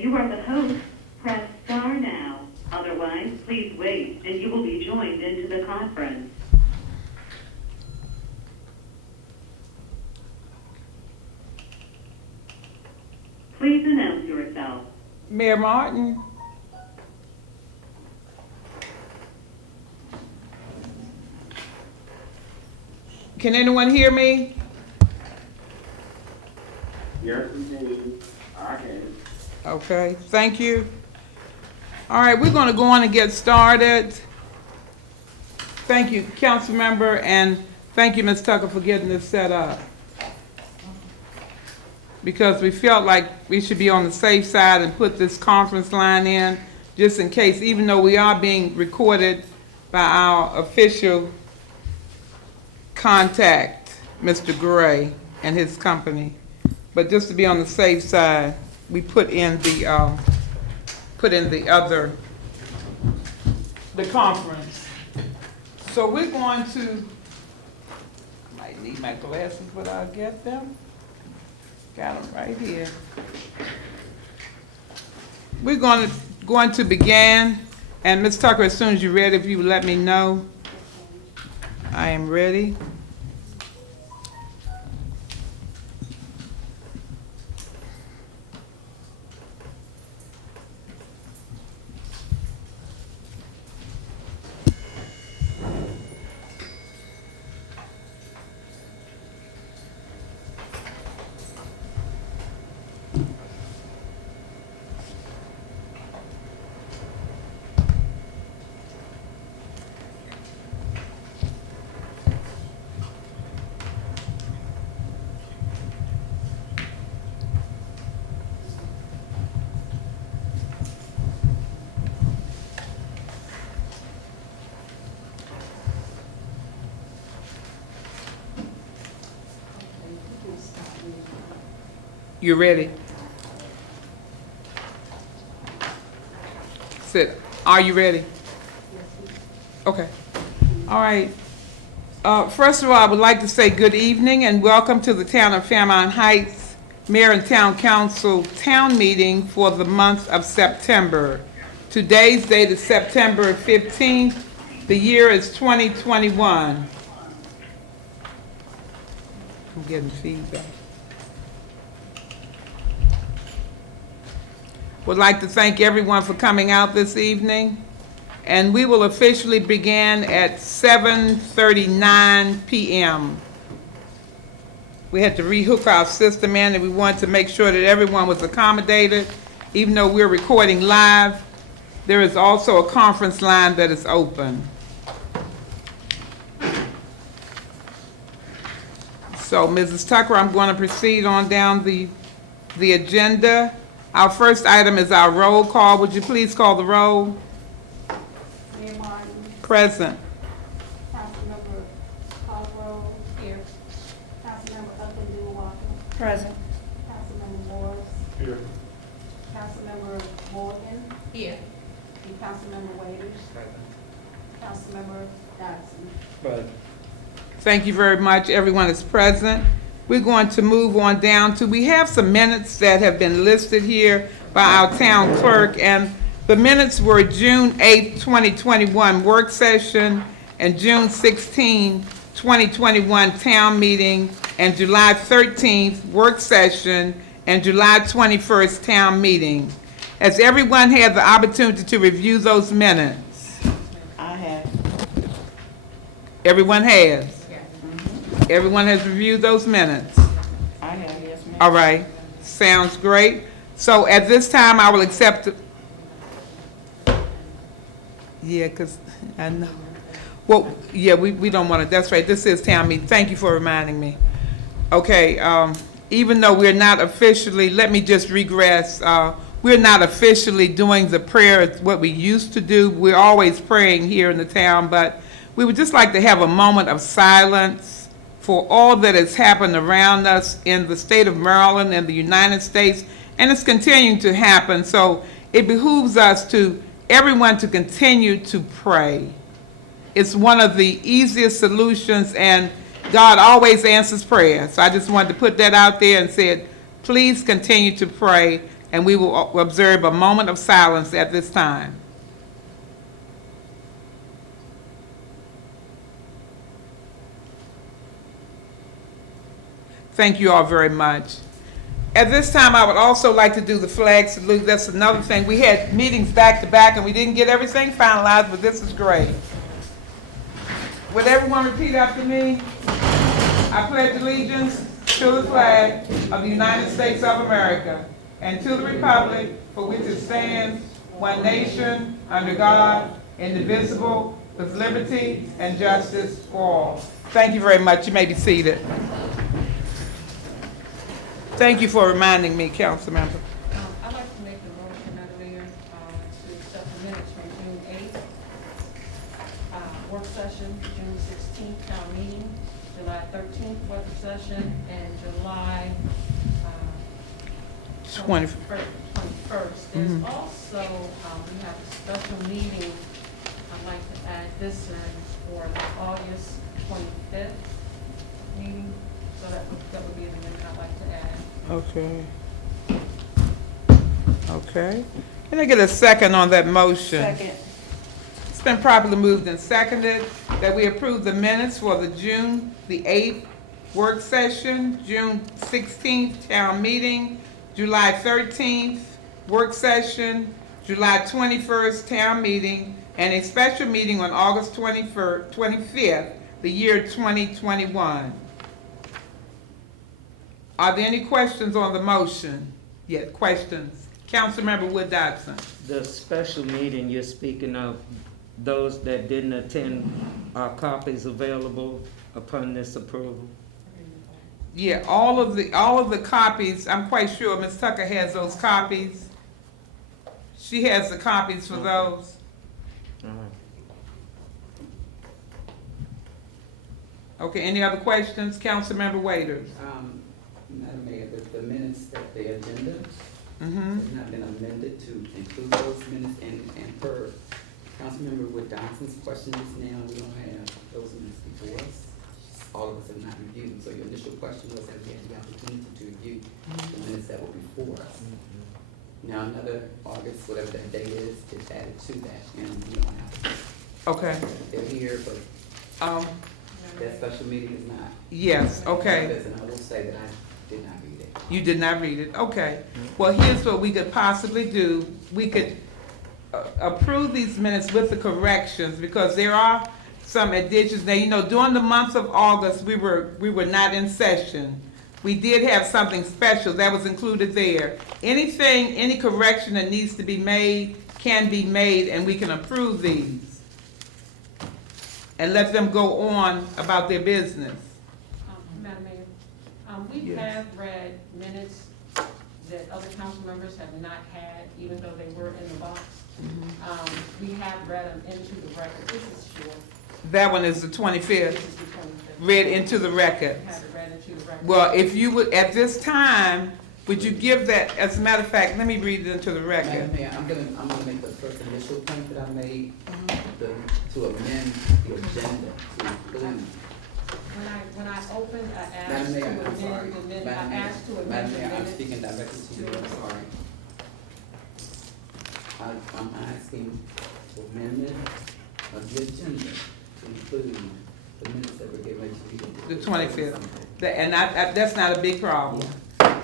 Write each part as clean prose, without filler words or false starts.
If you are the host, press star now. Otherwise, please wait, and you will be joined into the conference. Please announce yourself. Mayor Martin. Can anyone hear me? Yes, we can. I can. Okay, thank you. All right, we're going to go on and get started. Thank you, council member, and thank you, Ms. Tucker, for getting this set up. Because we felt like we should be on the safe side and put this conference line in just in case, even though we are being recorded by our official contact, Mr. Gray and his company. But just to be on the safe side, we put in the conference. So we're going to, I might need my glasses, but I'll get them. Got them right here. We're going to begin, and Ms. Tucker, as soon as you're ready, if you would let me know. I am ready. You ready? Sit. Are you ready? Okay. All right. First of all, I would like to say good evening and welcome to the Town of Fairmount Heights Mayor and Town Council Town Meeting for the month of September. Today's date is September 15th. The year is 2021. I'm getting feedback. Would like to thank everyone for coming out this evening, and we will officially begin at 7:39 p.m. We had to rehook our system in, and we wanted to make sure that everyone was accommodated. Even though we're recording live, there is also a conference line that is open. So, Mrs. Tucker, I'm going to proceed on down the agenda. Our first item is our roll call. Would you please call the roll? Mayor Martin. Present. Councilmember Cosgrove. Here. Councilmember Upton Walker. Present. Councilmember Morris. Here. Councilmember Morgan. Here. And Councilmember Waiters. Councilmember Dodson. But Thank you very much. Everyone is present. We're going to move on down to, we have some minutes that have been listed here by our town clerk, and the minutes were June 8th, 2021 work session, and June 16, 2021 town meeting, and July 13th work session, and July 21st town meeting. Has everyone had the opportunity to review those minutes? I have. Everyone has? Everyone has reviewed those minutes? I have, yes, ma'am. All right, sounds great. So at this time, I will accept. Yeah, because I know. Well, yeah, we don't want to, that's right, this is town meeting. Thank you for reminding me. Okay, even though we're not officially, let me just regress. We're not officially doing the prayer, it's what we used to do. We're always praying here in the town, but we would just like to have a moment of silence for all that has happened around us in the state of Maryland and the United States, and it's continuing to happen. So it behooves us to, everyone to continue to pray. It's one of the easiest solutions, and God always answers prayer. So I just wanted to put that out there and said, please continue to pray. and we will observe a moment of silence at this time. Thank you all very much. At this time, I would also like to do the flag salute. That's another thing. We had meetings back to back and we didn't get everything finalized, but this is great. Would everyone repeat after me? I pledge allegiance to the flag of the United States of America and to the republic for which it stands, one nation, under God, indivisible, with liberty and justice for all. Thank you very much. You may be seated. Thank you for reminding me, Councilmember. I'd like to make the motion, Madam Mayor, to accept the minutes from June 8th, work session, June 16th, town meeting, July 13th, work session, and July 21st. There's also, we have a special meeting, I'd like to add this in for the August 25th meeting, so that would be the minute I'd like to add. Okay. Okay. Can I get a second on that motion? Second. It's been properly moved and seconded that we approve the minutes for the June the 8th work session, June 16th town meeting, July 13th work session, July 21st town meeting, and a special meeting on August 25th, the year 2021. Are there any questions on the motion? Yeah, questions. Councilmember Wood Dodson. The special meeting you're speaking of, those that didn't attend, are copies available upon this approval? Yeah, all of the copies, I'm quite sure Ms. Tucker has those copies. She has the copies for those. All right. Okay, any other questions? Councilmember Waiters. Madam Mayor, the minutes, that the agenda Mm-hmm. has not been amended to include those minutes, and per Councilmember Wood Johnson's question just now, we don't have those minutes before us. All of us have not reviewed them, so your initial question was that we had the opportunity to review the minutes that were before us. Now, another August, whatever that date is added to that, and we don't have, Okay. they're here, but that special meeting is not. Yes, okay. And I will say that I did not read it. You did not read it, okay. Well, here's what we could possibly do. We could approve these minutes with the corrections, because there are some additions. Now, you know, during the month of August, we were not in session. We did have something special that was included there. Any correction that needs to be made can be made, and we can approve these and let them go on about their business. Madam Mayor, we Yes. have read minutes that other council members have not had, even though they were in the box. We have read them into the record. This is short. That one is the 25th, This is the 25th. read into the record. We have it read into the record. Well, if you would, at this time, would you give that, as a matter of fact, let me read it into the record. Madam Mayor, I'm gonna make the first initial point that I made, to amend the agenda to include. When I opened, I Madam asked to Mayor, I'm sorry. amend the minute, I Madam Mayor, asked to amend Madam the Mayor, I'm minutes. speaking directly to you, I'm sorry. I'm asking for amendment of the agenda to include the minutes that were given to you. The 25th. And that's not a big problem.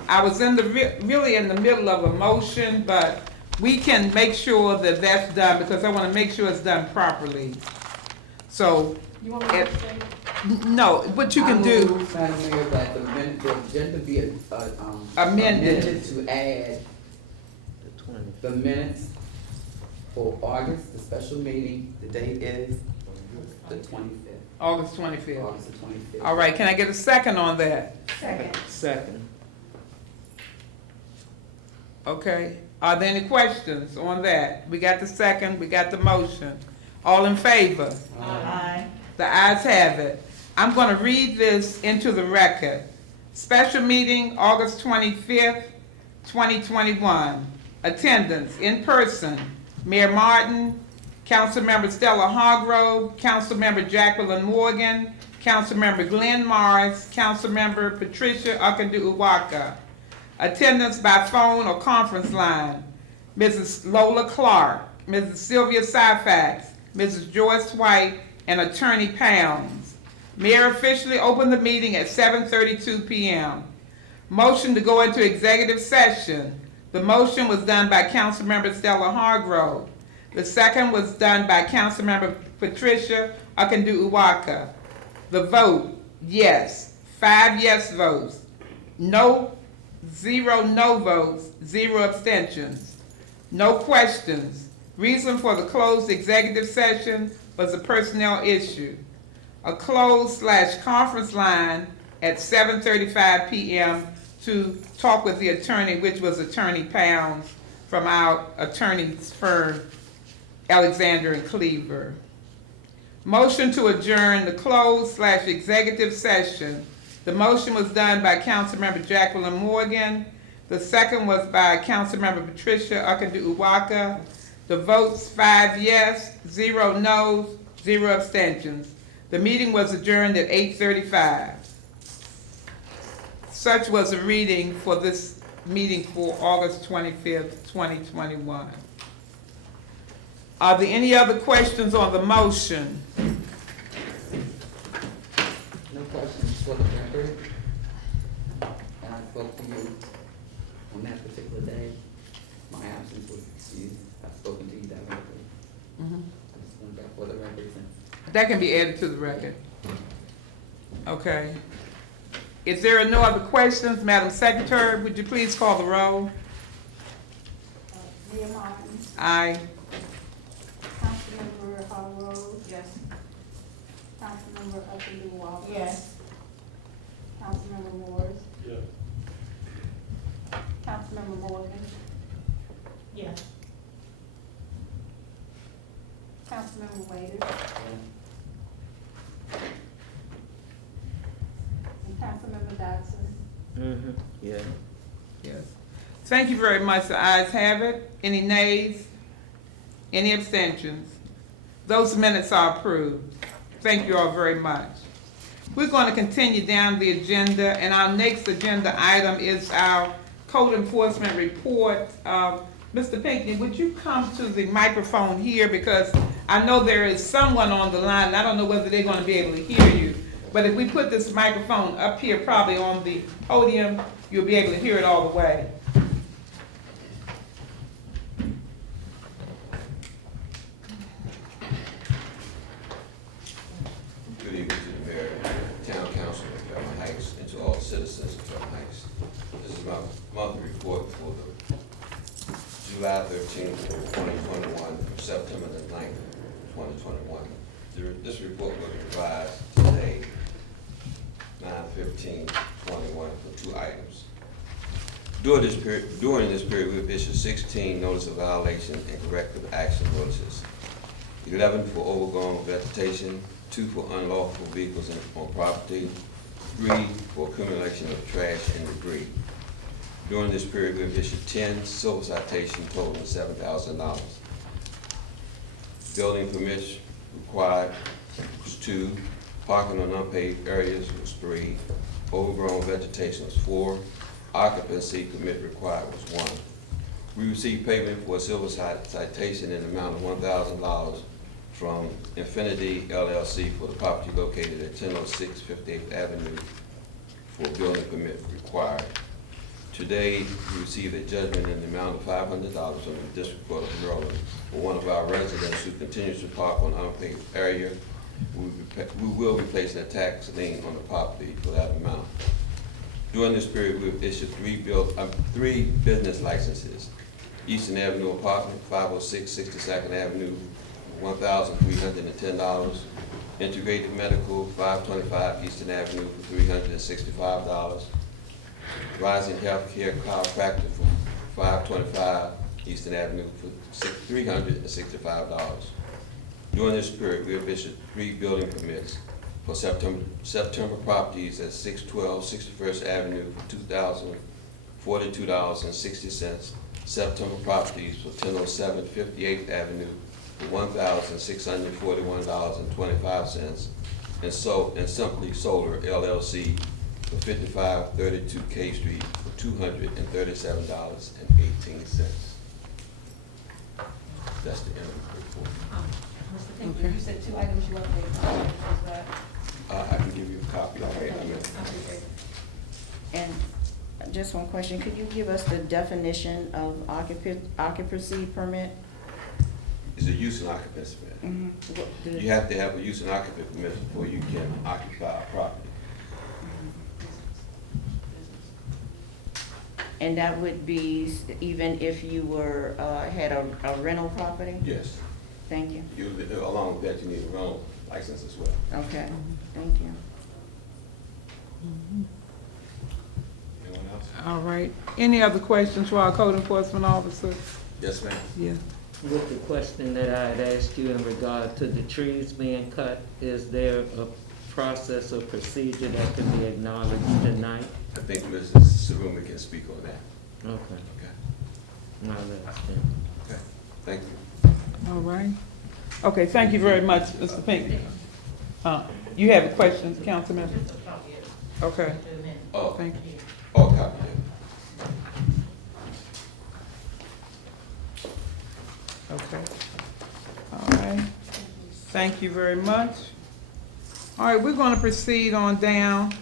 I was really in the middle of a motion, but we can make sure that that's done, because I want to make sure it's done properly. So, You want me to say? no, what you can I do, move, Madam Mayor, that the agenda be Amended. to add The 20th. the minutes for August, the special meeting, the date is the 25th, August 25th. August the 25th. All right, can I get a second on that? Second. Okay, are there any questions on that? We got the second, we got the motion. All in favor? Aye. The ayes have it. I'm going to read this into the record. Special meeting, August 25th, 2021. Attendance, in person, Mayor Martin, Councilmember Stella Hargrove, Councilmember Jacqueline Morgan, Councilmember Glenn Morris, Councilmember Patricia Akandu-Uwaka. Attendance by phone or conference line: Mrs. Lola Clark, Mrs. Sylvia Syfax, Mrs. Joyce White, and Attorney Pounds. Mayor officially opened the meeting at 7:32 p.m. Motion to go into executive session. The motion was done by Councilmember Stella Hargrove. The second was done by Councilmember Patricia Akindu-Uwaka. The vote, yes. 5 yes votes. No, 0 no votes, 0 abstentions. No questions. Reason for the closed executive session was a personnel issue. A closed/conference line at 7:35 p.m. to talk with the attorney, which was Attorney Pounds from our attorney's firm, Alexander and Cleaver. Motion to adjourn the closed/executive session. The motion was done by Councilmember Jacqueline Morgan. The second was by Councilmember Patricia Akindu-Uwaka. The votes 5 yes, 0 no's, 0 abstentions. The meeting was adjourned at 8:35. Such was a reading for this meeting for August 25th, 2021. Are there any other questions on the motion? No questions for the record. And I spoke to you on that particular day. My absence was excused. I've spoken to you directly. I just want that for the record. That can be added to the record. Okay. If there are no other questions, Madam Secretary, would you please call the roll? Mayor Martin, Aye. Councilmember Hargrove, Yes. Councilmember Akindu-Uwaka. Yes. Councilmember Morris, Yes. Councilmember Morgan, Yes. Councilmember Waiters, and Councilmember Dodson. Yeah. Yes. Thank you very much. The ayes have it. Any nays? Any abstentions? Those minutes are approved. Thank you all very much. We're going to continue down the agenda, and our next agenda item is our code enforcement report. Mr. Pinckney, would you come to the microphone here, because I know there is someone on the line, and I don't know whether they're going to be able to hear you, but if we put this microphone up here, probably on the podium, you'll be able to hear it all the way. Good evening to the mayor, town council of Fairmount Heights, and to all citizens of Fairmount Heights. This is my monthly report for the July 13th, 2021, through September the 9th, 2021. This report was revised today, 9/15/21, for 2 items. During this period, we've issued 16 notice of violation and corrective action notices, 11 for overgrown vegetation, 2 for unlawful vehicles on property, 3 for accumulation of trash and debris. During this period, we've issued 10 civil citations totaling $7,000. Building permits required was 2, parking on unpaved areas was 3, overgrown vegetation was 4, occupancy permit required was 1. We received payment for a civil citation in the amount of $1,000 from Infinity LLC for the property located at 1006 58th Avenue for building permit required. Today, we received a judgment in the amount of $500 from the District Court of Maryland for one of our residents who continues to park on unpaved area. We will be placing a tax lien on the property for that amount. During this period, we've issued 3 business licenses. Eastern Avenue Apartment, 506 62nd Avenue, $1,310. Integrated Medical, 525 Eastern Avenue for $365. Rising Healthcare Chiropractor for 525 Eastern Avenue for $365. During this period, we have issued 3 building permits for September properties at 612 61st Avenue for $2,042.60. September properties for 1007 58th Avenue for $1,641.25. And Simply Solar LLC for 5532 K Street for $237.18. That's the end of the report. Mr. Pinckney, you said 2 items you want to make. Is that? I can give you a copy of it. And just one question, could you give us the definition of occupancy permit? It's a use and occupancy permit. Mm-hmm. You have to have a use and occupancy permit before you can occupy a property. And that would be even if you were, had a rental property? Yes. Thank you. Along with that, you need a rental license as well. Okay, thank you. Anyone else? All right. Any other questions for our code enforcement officer? Yes, ma'am. Yeah. With the question that I had asked you in regard to the trees being cut, is there a process or procedure that can be acknowledged tonight? I think Mrs. Saruma can speak on that. Okay, Okay. now let's then. Okay. Thank you. All right. Okay, thank you very much, Mr. Pinckney. You have questions, Councilman? Okay, Oh, thank you. oh, copy that. Okay. All right. Thank you very much. All right, we're going to proceed on down.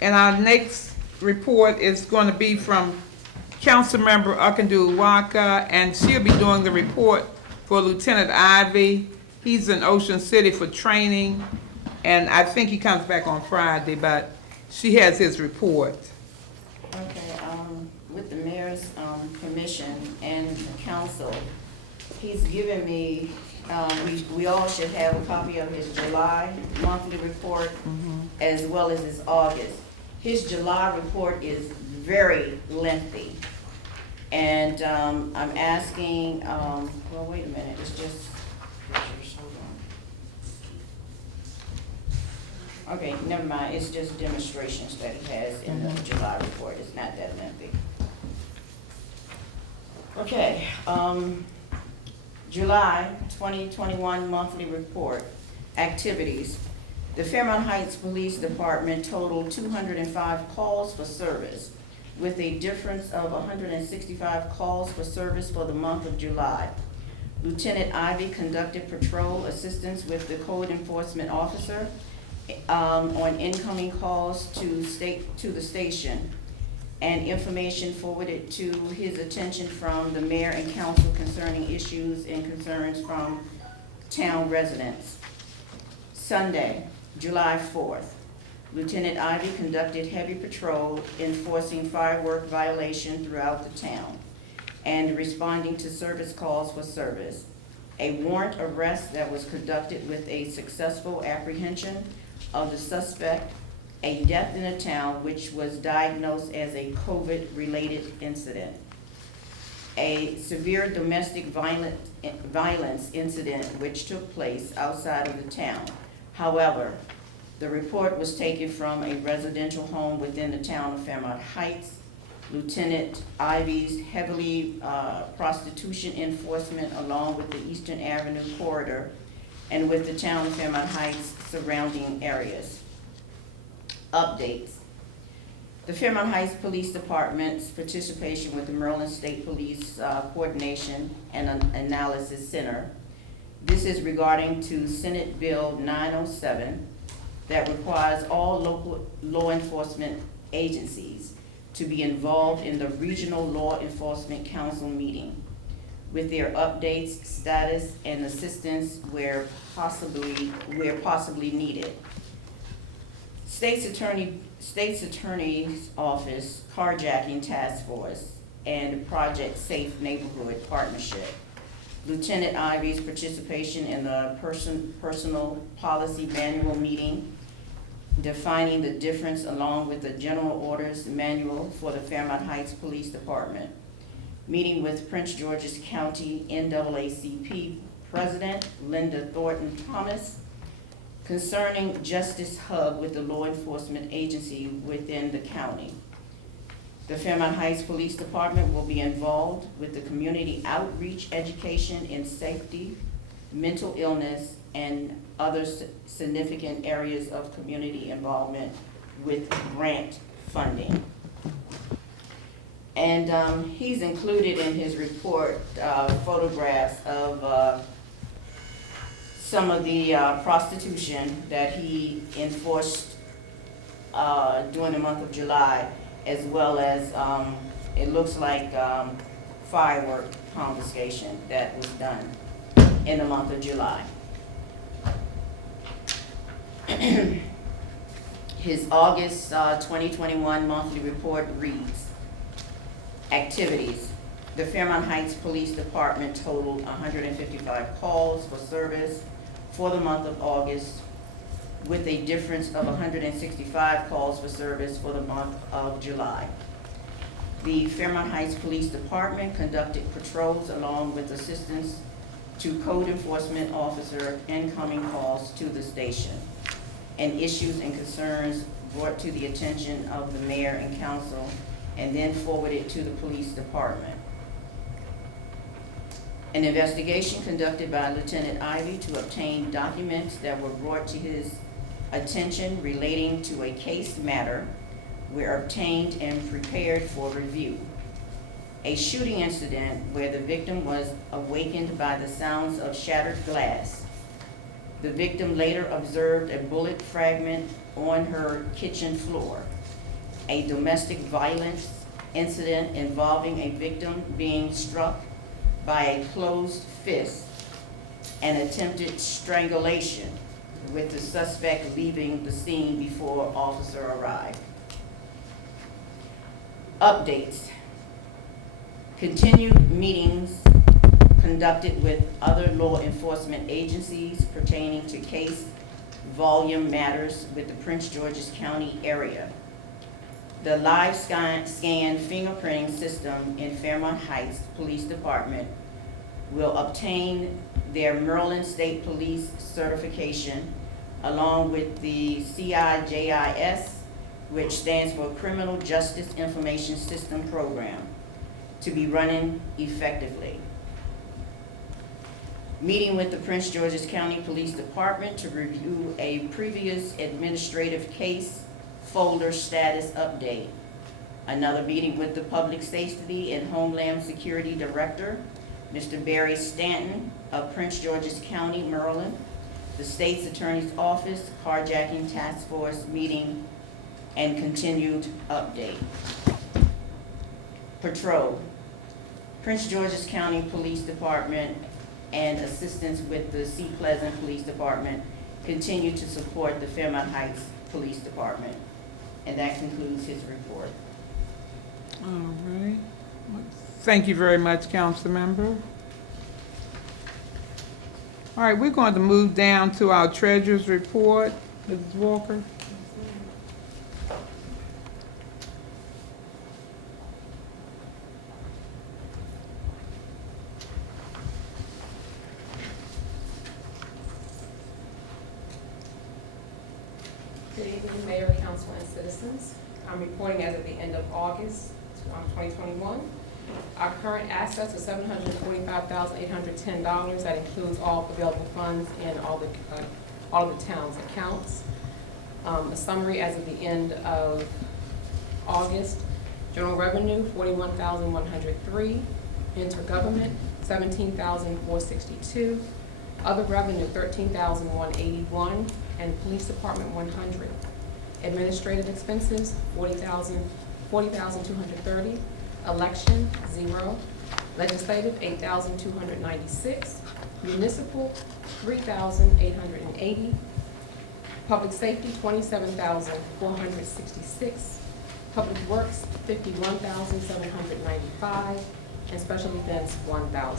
And our next report is going to be from Councilmember Akindu Waka, and she'll be doing the report for Lieutenant Ivy. He's in Ocean City for training, and I think he comes back on Friday, but she has his report. Okay, with the mayor's, permission and the council, he's given me, we all should have a copy of his July monthly report as well as his August. His July report is very lengthy. And, I'm asking, well, wait a minute, it's just, pictures, hold on. Okay, never mind, it's just demonstrations that he has in the July report, it's not that lengthy. Okay, July 2021 monthly report, activities. The Fairmount Heights Police Department totaled 205 calls for service, with a difference of 165 calls for service for the month of July. Lieutenant Ivy conducted patrol assistance with the code enforcement officer on incoming calls to the station, and information forwarded to his attention from the mayor and council concerning issues and concerns from town residents. Sunday, July 4th, Lieutenant Ivy conducted heavy patrol enforcing firework violation throughout the town and responding to service calls for service. A warrant arrest that was conducted with a successful apprehension of the suspect, a death in the town which was diagnosed as a COVID-related incident. A severe domestic violence incident which took place outside of the town. However, the report was taken from a residential home within the town of Fairmount Heights. Lieutenant Ivy's heavily prostitution enforcement along with the Eastern Avenue corridor and with the town of Fairmount Heights surrounding areas. Updates. The Fairmount Heights Police Department's participation with the Maryland State Police Coordination and Analysis Center. This is regarding to Senate Bill 907 that requires all local law enforcement agencies to be involved in the Regional Law Enforcement Council meeting with their updates, status, and assistance where possibly needed. State's Attorney's Office Carjacking Task Force and Project Safe Neighborhood Partnership. Lieutenant Ivy's participation in the personal policy manual meeting, defining the difference along with the general orders manual for the Fairmount Heights Police Department. Meeting with Prince George's County NAACP President Linda Thornton Thomas concerning Justice Hub with the law enforcement agency within the county. The Fairmount Heights Police Department will be involved with the community outreach, education in safety, mental illness, and other significant areas of community involvement with grant funding. And he's included in his report photographs of some of the prostitution that he enforced during the month of July, as well as it looks like firework confiscation that was done in the month of July. His August 2021 monthly report reads, activities. The Fairmount Heights Police Department totaled 155 calls for service for the month of August, with a difference of 165 calls for service for the month of July. The Fairmount Heights Police Department conducted patrols along with assistance to code enforcement officer incoming calls to the station, and issues and concerns brought to the attention of the mayor and council, and then forwarded to the police department. An investigation conducted by Lieutenant Ivy to obtain documents that were brought to his attention relating to a case matter were obtained and prepared for review. A shooting incident where the victim was awakened by the sounds of shattered glass. The victim later observed a bullet fragment on her kitchen floor. A domestic violence incident involving a victim being struck by a closed fist, and attempted strangulation with the suspect leaving the scene before officer arrived. Updates. Continued meetings conducted with other law enforcement agencies pertaining to case volume matters with the Prince George's County area. The live scan fingerprinting system in Fairmount Heights Police Department will obtain their Maryland State Police certification along with the CIJIS, which stands for Criminal Justice Information System Program, to be running effectively. Meeting with the Prince George's County Police Department to review a previous administrative case folder status update. Another meeting with the Public Safety and Homeland Security Director, Mr. Barry Stanton of Prince George's County, Maryland. The State's Attorney's Office Carjacking Task Force meeting and continued update. Patrol. Prince George's County Police Department and assistance with the Sea Pleasant Police Department continue to support the Fairmount Heights Police Department. And that concludes his report. All right. Thank you very much, council member. All right, we're going to move down to our treasurer's report. Mrs. Walker. Good evening, Mayor, Council, and citizens. I'm reporting as of the end of August 2021. Our current assets are $745,810. That includes all available funds in all of the town's accounts. A summary as of the end of August: general revenue $41,103, intergovernment $17,462, other revenue $13,181, and police department $100. Administrative expenses $40,230. Election, 0. Legislative, $8,296. Municipal, $3,880. Public safety, $27,466. Public works, $51,795. And special events, $1,000.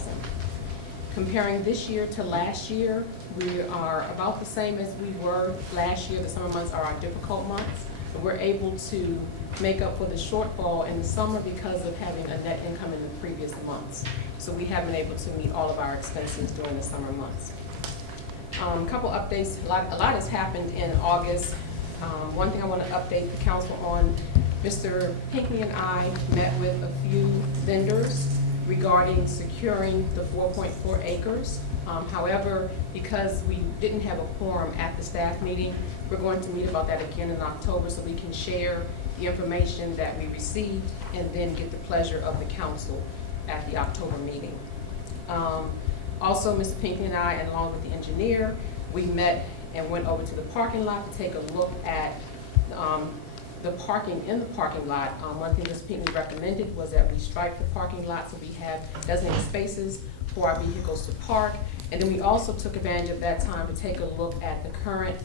Comparing this year to last year, we are about the same as we were last year. The summer months are our difficult months. But we're able to make up for the shortfall in the summer because of having a net income in the previous months. So we have been able to meet all of our expenses during the summer months. A couple updates. A lot has happened in August. One thing I want to update the council on: Mr. Pinckney and I met with a few vendors regarding securing the 4.4 acres. However, because we didn't have a quorum at the staff meeting, we're going to meet about that again in October so we can share the information that we received and then get the pleasure of the council at the October meeting. Also, Mr. Pinckney and I, and along with the engineer, we met and went over to the parking lot to take a look at the parking in the parking lot. One thing Mr. Pinckney recommended was that we stripe the parking lot so we have designated spaces for our vehicles to park. And then we also took advantage of that time to take a look at the current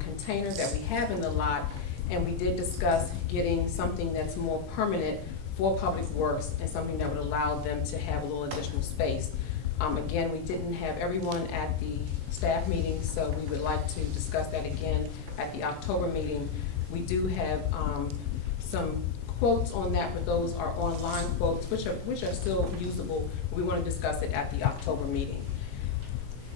container that we have in the lot. And we did discuss getting something that's more permanent for Public Works and something that would allow them to have a little additional space. Again, we didn't have everyone at the staff meeting, so we would like to discuss that again at the October meeting. We do have some quotes on that, but those are online quotes, which are still usable. We want to discuss it at the October meeting.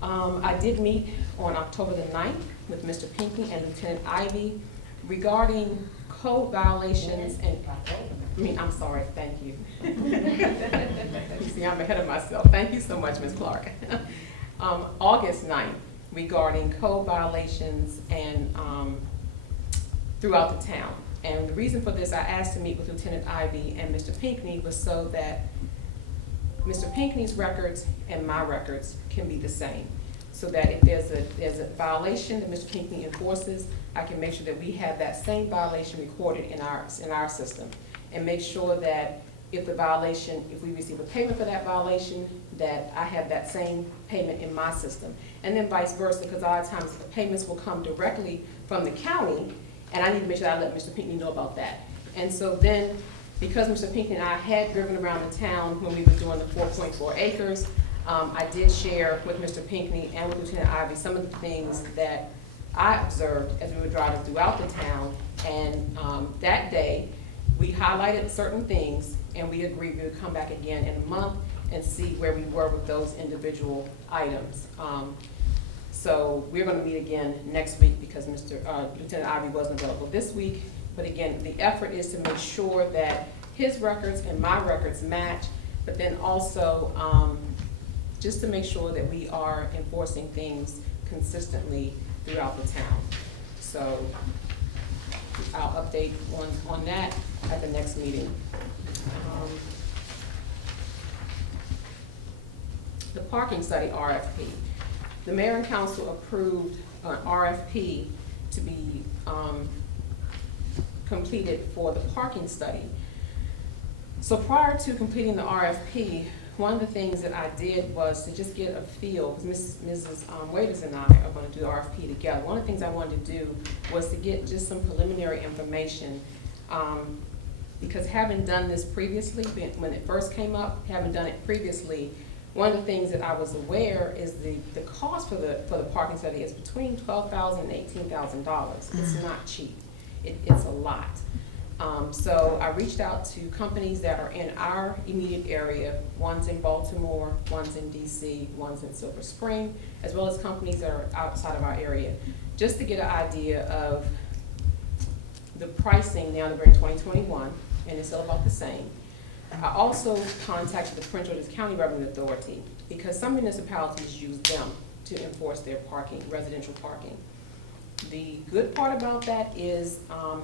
I did meet on October the 9th with Mr. Pinckney and Lieutenant Ivy regarding code violations and, I'm sorry, thank you. You see, I'm ahead of myself. Thank you so much, Ms. Clark. August 9th regarding code violations and throughout the town. And the reason for this, I asked to meet with Lieutenant Ivy and Mr. Pinckney was so that Mr. Pinckney's records and my records can be the same. So that if there's a violation that Mr. Pinckney enforces, I can make sure that we have that same violation recorded in our system. And make sure that if we receive a payment for that violation, that I have that same payment in my system. And then vice versa, because a lot of times the payments will come directly from the county, and I need to make sure I let Mr. Pinckney know about that. And so then, because Mr. Pinckney and I had driven around the town when we were doing the 4.4 acres, I did share with Mr. Pinckney and with Lieutenant Ivy some of the things that I observed as we were driving throughout the town. And that day, we highlighted certain things, and we agreed we would come back again in a month and see where we were with those individual items. So we're going to meet again next week because Lieutenant Ivy wasn't available this week. But again, the effort is to make sure that his records and my records match, but then also just to make sure that we are enforcing things consistently throughout the town. So I'll update on that at the next meeting. The parking study RFP. The mayor and council approved an RFP to be completed for the parking study. So prior to completing the RFP, one of the things that I did was to just get a feel, because Mrs. Waiters and I are going to do the RFP together. One of the things I wanted to do was to get just some preliminary information, because having done this previously, when it first came up, having done it previously, one of the things that I was aware is the cost for the parking study is between $12,000 and $18,000. It's not cheap. It's a lot. So I reached out to companies that are in our immediate area. One's in Baltimore, one's in DC, one's in Silver Spring, as well as companies that are outside of our area, just to get an idea of the pricing now that we're in 2021, and it's still about the same. I also contacted the Prince George's County Revenue Authority because some municipalities use them to enforce their parking, residential parking. The good part about that is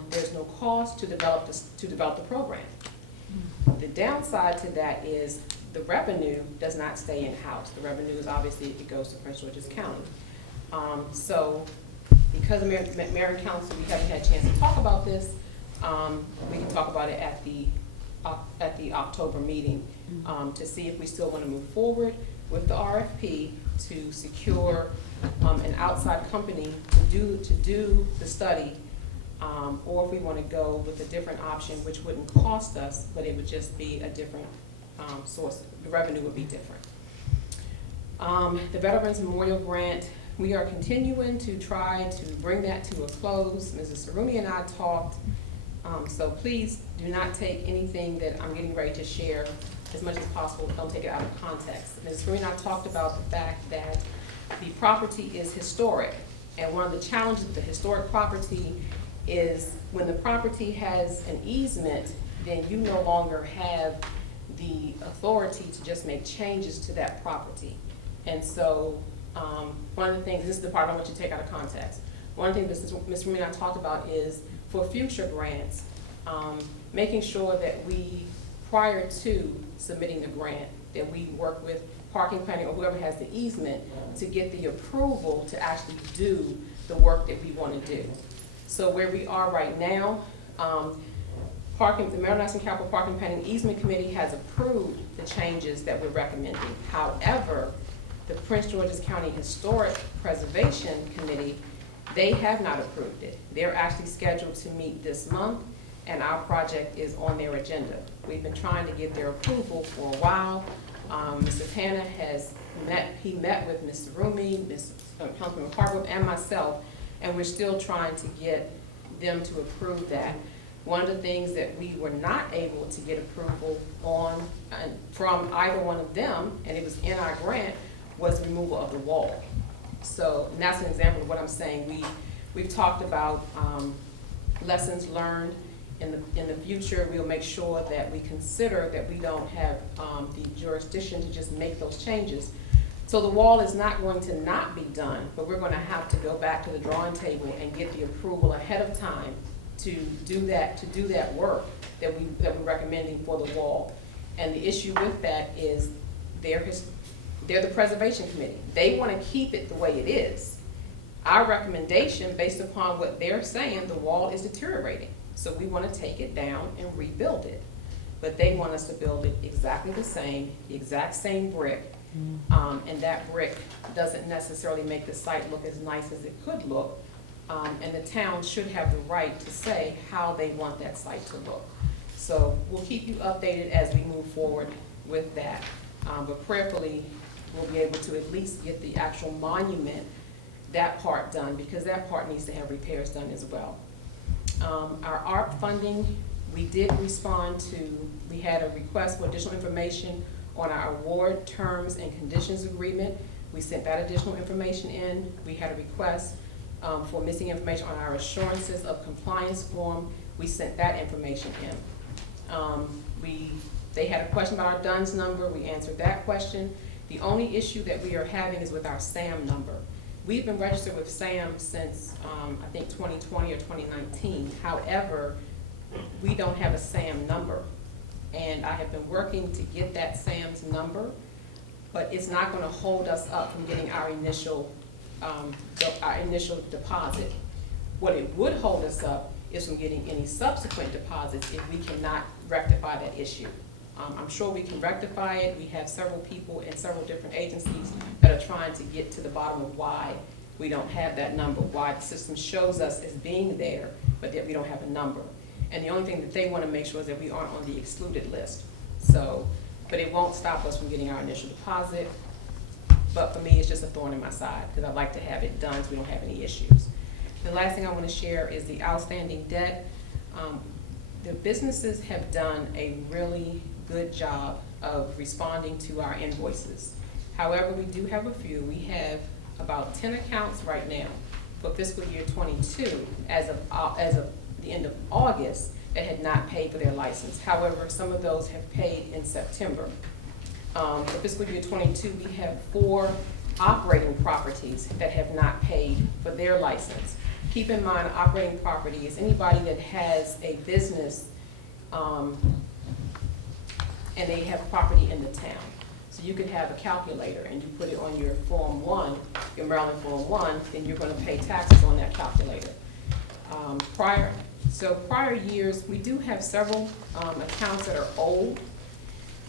there's no cost to develop the program. The downside to that is the revenue does not stay in-house. The revenue is obviously, it goes to Prince George's County. So because of Mayor and Council, we haven't had a chance to talk about this. We can talk about it at the October meeting to see if we still want to move forward with the RFP to secure an outside company to do the study, or if we want to go with a different option, which wouldn't cost us, but it would just be a different source. The revenue would be different. The Veterans Memorial Grant, we are continuing to try to bring that to a close. Mrs. Saruni and I talked, so please do not take anything that I'm getting ready to share as much as possible. Don't take it out of context. Mrs. Saruni and I talked about the fact that the property is historic, and one of the challenges with the historic property is when the property has an easement, then you no longer have the authority to just make changes to that property. And so, one of the things, this is the part I want you to take out of context. One of the things Mr. Remy and I talked about is for future grants, making sure that we, prior to submitting the grant, that we work with parking planning or whoever has the easement to get the approval to actually do the work that we want to do. So where we are right now, the Maryland Capital Parking Planning Easement Committee has approved the changes that we're recommending. However, the Prince George's County Historic Preservation Committee, they have not approved it. They're actually scheduled to meet this month, and our project is on their agenda. We've been trying to get their approval for a while. Mr. Tanner has met with Mr. Rumi, Councilman Hargrove, and myself, and we're still trying to get them to approve that. One of the things that we were not able to get approval on from either one of them, and it was in our grant, was the removal of the wall. So, and that's an example of what I'm saying. We've talked about lessons learned. In the future, we'll make sure that we consider that we don't have the jurisdiction to just make those changes. So the wall is not going to not be done, but we're going to have to go back to the drawing table and get the approval ahead of time to do that work that we're recommending for the wall. And the issue with that is they're the preservation committee. They want to keep it the way it is. Our recommendation, based upon what they're saying, the wall is deteriorating. So we want to take it down and rebuild it. But they want us to build it exactly the exact same brick. And that brick doesn't necessarily make the site look as nice as it could look. And the town should have the right to say how they want that site to look. So we'll keep you updated as we move forward with that. But prayerfully, we'll be able to at least get the actual monument, that part done, because that part needs to have repairs done as well. Our ARP funding, we did respond to, we had a request for additional information on our award terms and conditions agreement. We sent that additional information in. We had a request for missing information on our assurances of compliance form. We sent that information in. They had a question about our DUNS number. We answered that question. The only issue that we are having is with our SAM number. We've been registered with SAM since, I think, 2020 or 2019. However, we don't have a SAM number. And I have been working to get that SAM's number, but it's not going to hold us up from getting our initial deposit. What it would hold us up is from getting any subsequent deposits if we cannot rectify that issue. I'm sure we can rectify it. We have several people in several different agencies that are trying to get to the bottom of why we don't have that number, why the system shows us as being there, but that we don't have a number. And the only thing that they want to make sure is that we aren't on the excluded list. So, but it won't stop us from getting our initial deposit. But for me, it's just a thorn in my side because I'd like to have it done so we don't have any issues. The last thing I want to share is the outstanding debt. The businesses have done a really good job of responding to our invoices. However, we do have a few. We have about 10 accounts right now for fiscal year 22 as of the end of August that had not paid for their license. However, some of those have paid in September. For fiscal year 22, we have 4 operating properties that have not paid for their license. Keep in mind, operating property is anybody that has a business and they have property in the town. So you could have a calculator and you put it on your Form 1, your Maryland Form 1, then you're going to pay taxes on that calculator. Prior years, we do have several accounts that are old.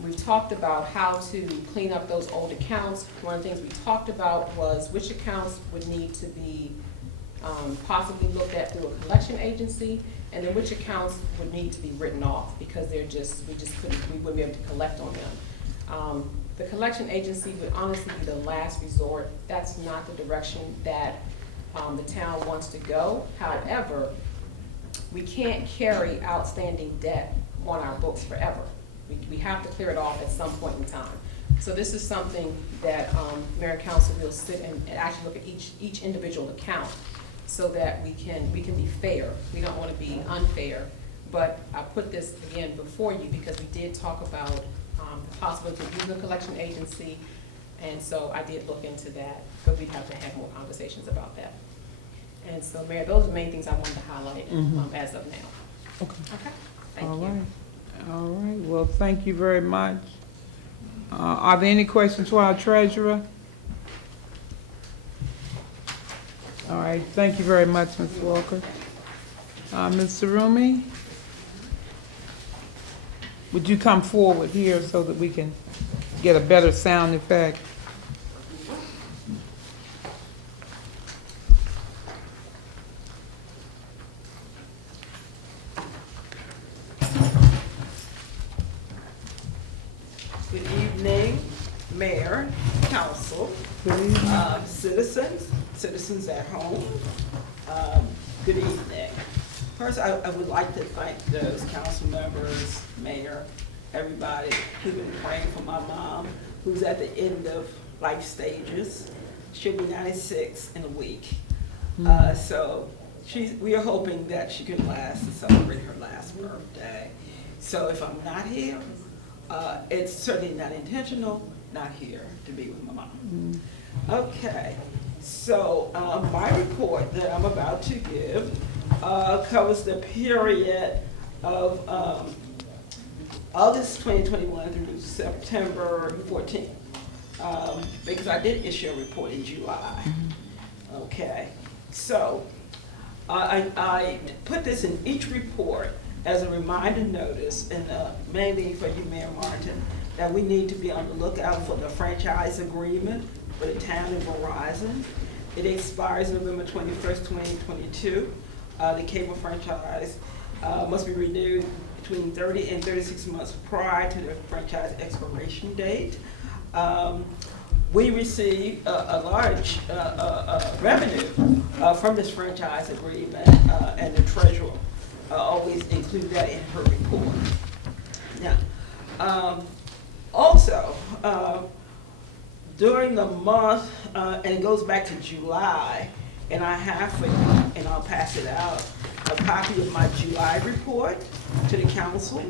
We've talked about how to clean up those old accounts. One of the things we talked about was which accounts would need to be possibly looked at through a collection agency, and then which accounts would need to be written off because we wouldn't be able to collect on them. The collection agency would honestly be the last resort. That's not the direction that the town wants to go. However, we can't carry outstanding debt on our books forever. We have to clear it off at some point in time. So this is something that Mayor and Council will sit and actually look at each individual account so that we can be fair. We don't want to be unfair. But I put this again before you because we did talk about the possibility of using a collection agency. And so I did look into that, but we'd have to have more conversations about that. And so, Mayor, those are the main things I wanted to highlight as of now. Okay. Okay? Thank All you. right. All right, well, thank you very much. Are there any questions for our treasurer? All right, thank you very much, Ms. Walker. Mr. Rumi? Would you come forward here so that we can get a better sound effect? Good evening, Mayor, Council, Good evening. citizens at home. Good evening. First, I would like to thank those council members, Mayor, everybody who've been praying for my mom, who's at the end of life stages. She'll be 96 in a week. So we are hoping that she can last to celebrate her last birthday. So if I'm not here, it's certainly not intentional, not here to be with my mom. Okay, so my report that I'm about to give covers the period of August 2021 through September 14th, because I did issue a report in July. Okay, so I put this in each report as a reminder notice, and mainly for you, Mayor Martin, that we need to be on the lookout for the franchise agreement for the town and Verizon. It expires November 21st, 2022. The cable franchise must be renewed between 30 and 36 months prior to the franchise expiration date. We receive a large revenue from this franchise agreement, and the treasurer always include that in her report. Now, also, during the month, and it goes back to July, and I have for you, and I'll pass it out, a copy of my July report to the council.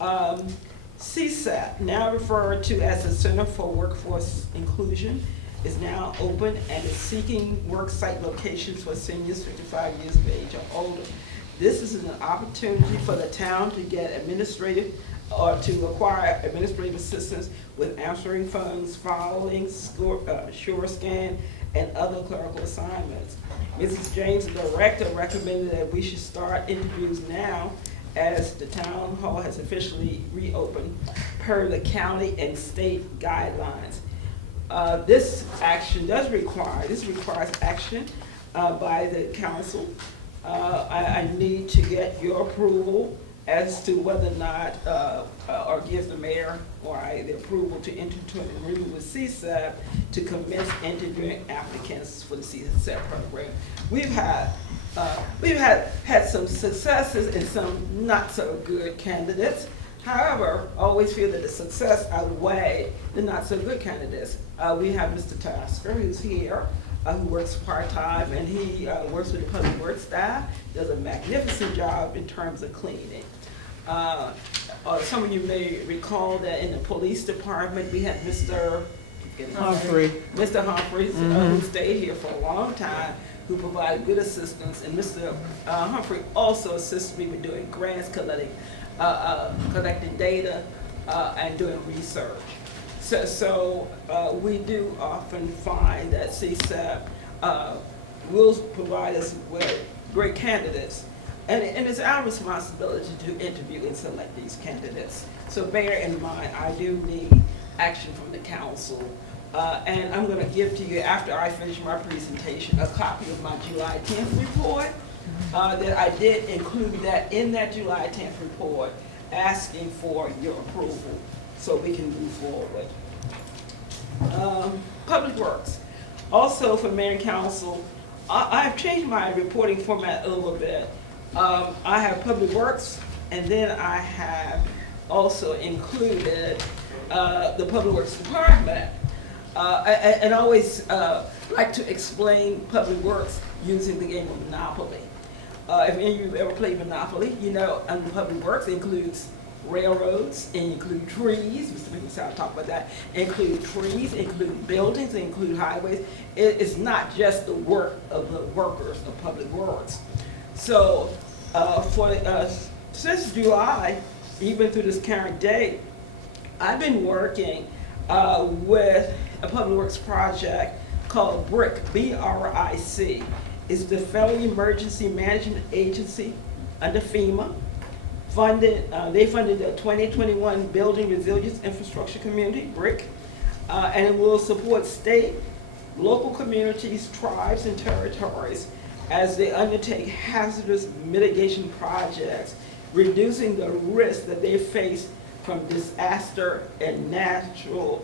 CSAP, now referred to as the Center for Workforce Inclusion, is now open and is seeking work site locations for seniors 55 years of age or older. This is an opportunity for the town to get administrative or to acquire administrative assistance with answering phones, filing, sure scan, and other clerical assignments. Mrs. James, the director, recommended that we should start interviews now as the town hall has officially reopened per the county and state guidelines. This requires action by the council. I need to get your approval as to whether or not, or give the mayor or I the approval to enter into an agreement with CSAP to commence interviewing applicants for the CSAP program. We've had some successes and some not so good candidates. However, I always feel that the success outweigh the not so good candidates. We have Mr. Tasker, who's here, who works part-time, and he works with the public works staff, does a magnificent job in terms of cleaning. Some of you may recall that in the police department, we had Mr. Humphrey. Mr. Humphreys, who stayed here for a long time, who provided good assistance, and Mr. Humphrey also assists me with doing grants, collecting data, and doing research. So we do often find that CSAP will provide us with great candidates, and it's our responsibility to interview and select these candidates. So bear in mind, I do need action from the council. And I'm going to give to you, after I finish my presentation, a copy of my July 10th report that I did include that in that July 10th report, asking for your approval so we can move forward. Public Works. Also for Mayor and Council, I've changed my reporting format a little bit. I have Public Works, and then I have also included the Public Works Department. And I always like to explain Public Works using the game of Monopoly. If any of you ever played Monopoly, you know, under Public Works includes railroads, include trees, Mr. McIntyre talked about that, include trees, include buildings, include highways. It's not just the work of the workers of public works. So since July, even through this current date, I've been working with a public works project called BRIC, B-R-I-C. It's the Federal Emergency Management Agency under FEMA. They funded the 2021 Building Resilience Infrastructure Community, BRIC, and it will support state, local communities, tribes, and territories as they undertake hazardous mitigation projects, reducing the risk that they face from disaster and natural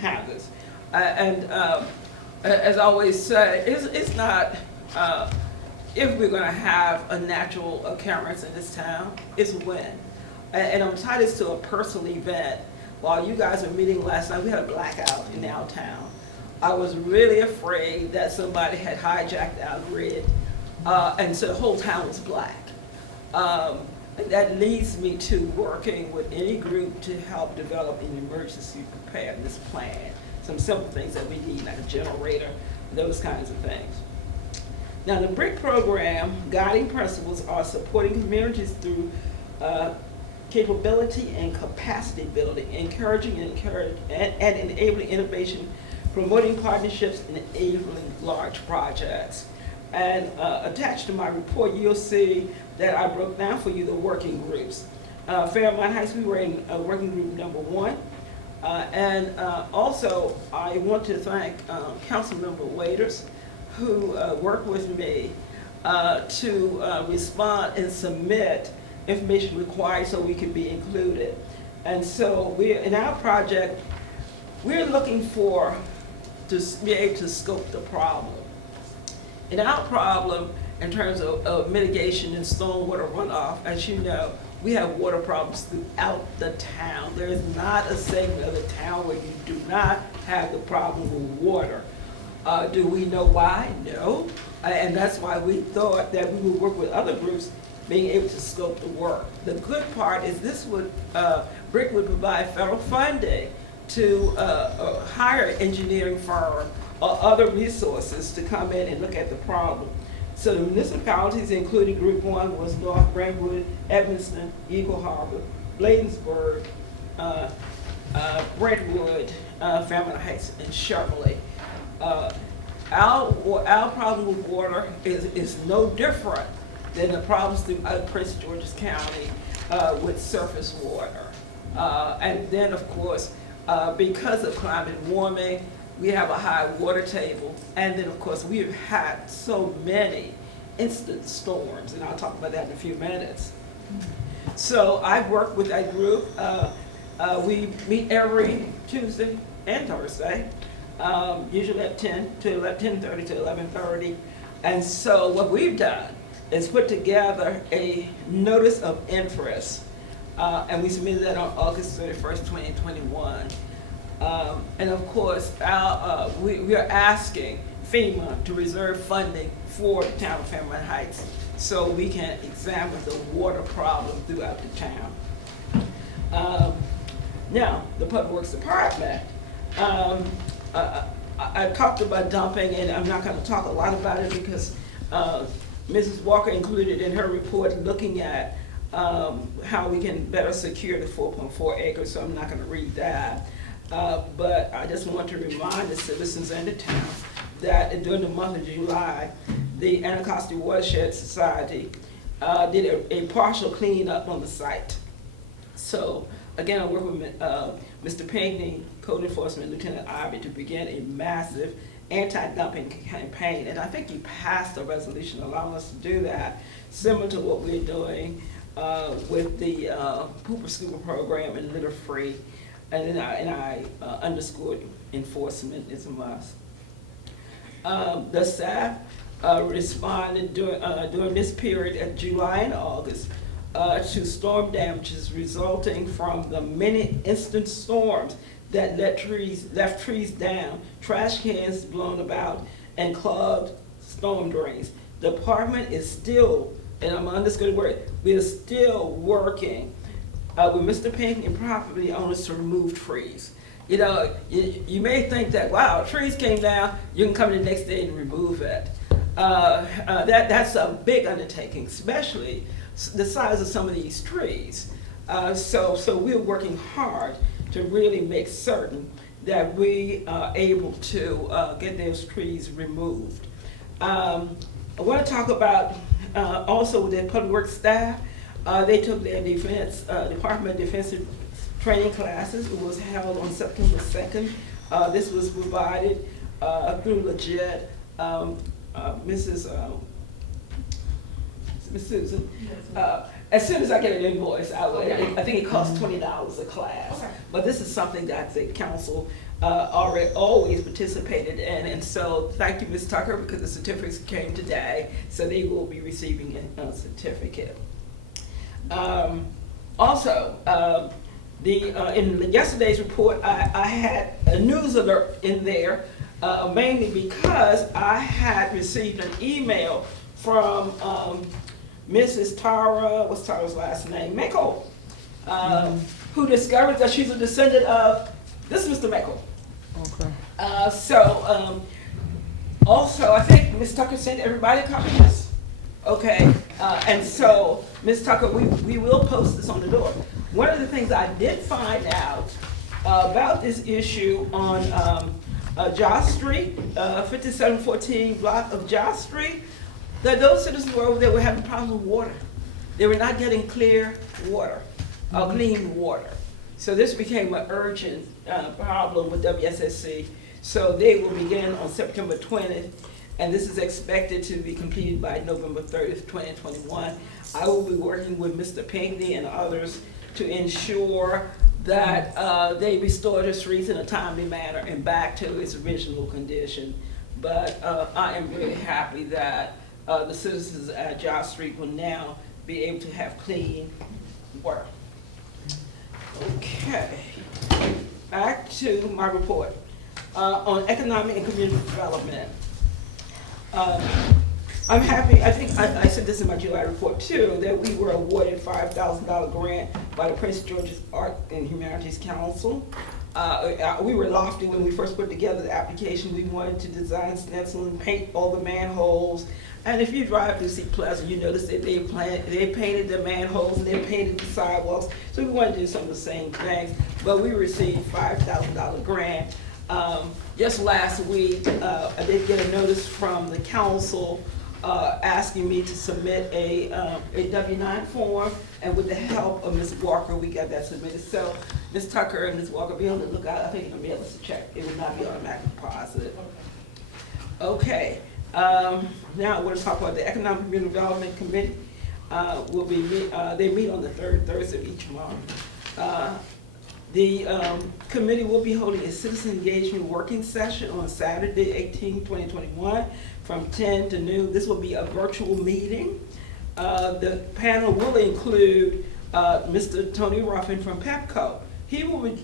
hazards. As I always say, it's not if we're gonna have a natural occurrence in this town, it's when. And I'm tied this to a personal event. While you guys were meeting last night, we had a blackout in our town. I was really afraid that somebody had hijacked our grid, and so the whole town was black. And that leads me to working with any group to help develop an emergency preparedness plan. Some simple things that we need, like a generator, those kinds of things. Now, the BRIC program guiding principles are supporting communities through capability and capacity building, encouraging and enabling innovation, promoting partnerships, and enabling large projects. And attached to my report, you'll see that I broke down for you the working groups. Fairmount Heights, we were in working group number 1. Also, I want to thank Councilmember Waiters, who worked with me to respond and submit information required so we could be included. And so in our project, we're looking to be able to scope the problem. In our problem, in terms of mitigation and stormwater runoff, as you know, we have water problems throughout the town. There is not a segment of the town where you do not have the problem with water. Do we know why? No. And that's why we thought that we would work with other groups being able to scope the work. The good part is BRIC would provide federal funding to hire an engineering firm or other resources to come in and look at the problem. So the municipalities, including Group 1, was North Brentwood, Evanston, Eagle Harbor, Bladensburg, Brentwood, Fairmount Heights, and Shirley. Our problem with water is no different than the problems throughout Prince George's County with surface water. And then, of course, because of climate warming, we have a high water table. And then, of course, we've had so many instant storms, and I'll talk about that in a few minutes. So I've worked with that group. We meet every Tuesday and Thursday, usually at 10:30 to 11:30. And so what we've done is put together a notice of interest, and we submitted that on August 31st, 2021. And of course, we are asking FEMA to reserve funding for the town of Fairmount Heights so we can examine the water problem throughout the town. Now, the Public Works Department, I talked about dumping, and I'm not going to talk a lot about it because Mrs. Walker included in her report looking at how we can better secure the 4.4 acres, so I'm not going to read that. But I just want to remind the citizens and the town that during the month of July, the Anacostia Watershed Society did a partial cleanup on the site. So again, I work with Mr. Pinckney, Code Enforcement Lieutenant Ivy, to begin a massive anti-dumping campaign. And I think he passed a resolution allowing us to do that, similar to what we're doing with the Pooper Scooper program and Litter Free. And then I underscored enforcement is a must. The staff responded during this period of July and August to storm damages resulting from the many instant storms that left trees down, trash cans blown about, and clogged storm drains. The department is still, and I'm underscoring the word, we are still working with Mr. Pink and property owners to remove trees. You know, you may think that, wow, trees came down, you can come the next day and remove it. That's a big undertaking, especially the size of some of these trees. So we're working hard to really make certain that we are able to get those trees removed. I want to talk about also the public works staff. They took their Department of Defense training classes. It was held on September 2nd. This was provided through Legit. Miss Susan. As soon as I get an invoice, I think it costs $20 a class. Okay. But this is something that the council already always participated in, and so thank you, Ms. Tucker, because the certificates came today, so they will be receiving a certificate. Also, in yesterday's report, I had a news alert in there, mainly because I had received an email from Mrs. Tara, what's Tara's last name? Mako, who discovered that she's a descendant of this Mr. Mako. Okay. Also, I think Ms. Tucker sent everybody a copy of this. Okay, and so, Ms. Tucker, we will post this on the door. One of the things I did find out about this issue on Joss Street, 5714 block of Joss Street, that those citizens were over there were having problems with water. They were not getting clear water, clean water. So this became an urgent problem with WSSC. So they will begin on September 20th, and this is expected to be completed by November 30th, 2021. I will be working with Mr. Pinckney and others to ensure that they restore the streets in a timely manner and back to its original condition. But I am really happy that the citizens at Joss Street will now be able to have clean water. Okay, back to my report on economic and community development. I'm happy, I think I said this in my July report too, that we were awarded $5,000 grant by the Prince George's Art and Humanities Council. We were lofty when we first put together the application. We wanted to design, stencil, and paint all the manholes. And if you drive through Seat Pleasant, you notice that they painted the manholes and they painted the sidewalks. So we wanted to do some of the same things, but we received $5,000 grant. Just last week, I did get a notice from the council asking me to submit a W-9 form, and with the help of Ms. Walker, we got that submitted. So Ms. Tucker and Ms. Walker be on the lookout. I think you're gonna be able to check. It will not be automatic deposit. Okay. Now I want to talk about the Economic Community Development Committee. They meet on the third Thursday of each month. The committee will be holding a citizen engagement working session on Saturday, 18/2021, from 10 to noon. This will be a virtual meeting. The panel will include Mr. Tony Ruffin from PEPCO. He will be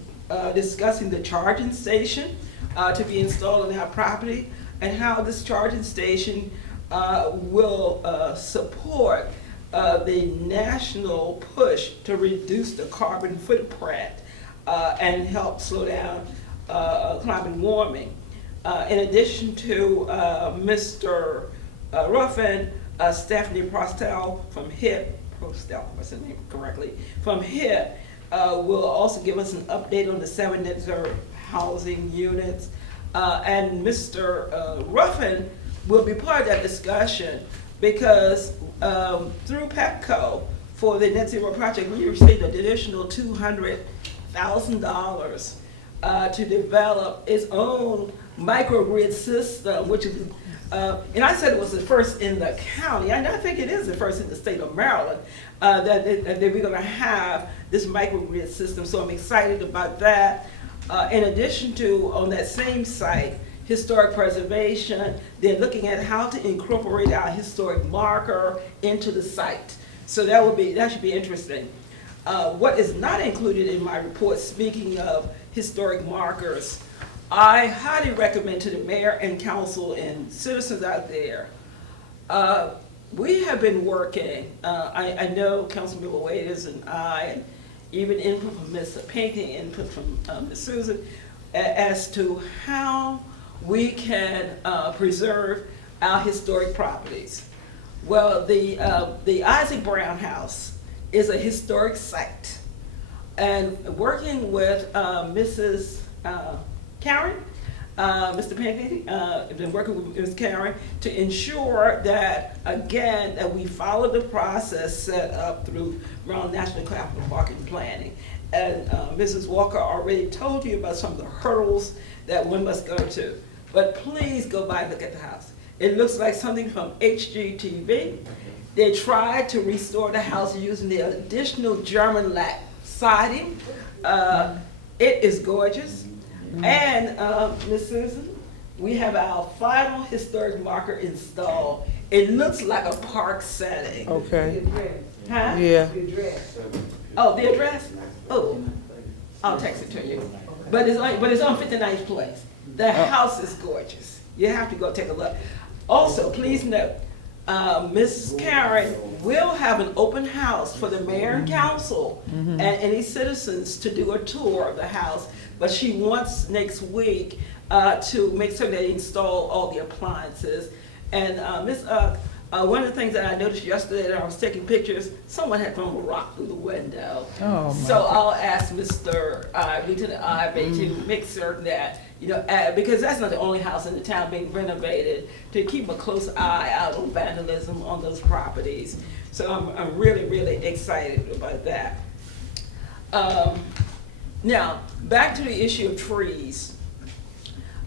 discussing the charging station to be installed on our property, and how this charging station will support the national push to reduce the carbon footprint and help slow down climate warming. In addition to Mr. Ruffin, Stephanie Prostel from HIP, what's her name correctly, from HIP will also give us an update on the 7 net zero housing units. And Mr. Ruffin will be part of that discussion because through PEPCO for the net zero project, we received an additional $200,000 to develop its own microgrid system, which is, and I said it was the first in the county, and I think it is the first in the state of Maryland, that we're gonna have this microgrid system, so I'm excited about that. In addition to, on that same site, historic preservation, they're looking at how to incorporate our historic marker into the site. So that should be interesting. What is not included in my report, speaking of historic markers, I highly recommend to the mayor and council and citizens out there, we have been working, I know Councilmember Waiters and I, even input from Mr. Pinckney, input from Ms. Susan, as to how we can preserve our historic properties. Well, the Isaac Brown House is a historic site. And working with Mrs. Karen, Mr. Pinckney, I've been working with Ms. Karen to ensure that, again, that we follow the process set up through Brown National Capital Market Planning. And Mrs. Walker already told you about some of the hurdles that one must go to. But please go by and look at the house. It looks like something from HGTV. They tried to restore the house using the additional German lac siding. It is gorgeous. And Ms. Susan, we have our final historic marker installed. It looks like a park setting. Okay. Huh? Yeah. Oh, the address? Oh, I'll text it to you. But it's on 59th Place. The house is gorgeous. You have to go take a look. Also, please note, Ms. Karen will have an open house for the mayor and council and any citizens to do a tour of the house. But she wants next week to make sure they install all the appliances. And one of the things that I noticed yesterday that I was taking pictures, someone had thrown a rock through the window. Oh, my so I'll ask Mr. Lieutenant Ivey to make certain that, because that's not the only house in the town being renovated, to keep a close eye out on vandalism on those properties. So I'm really, really excited about that. Now, back to the issue of trees.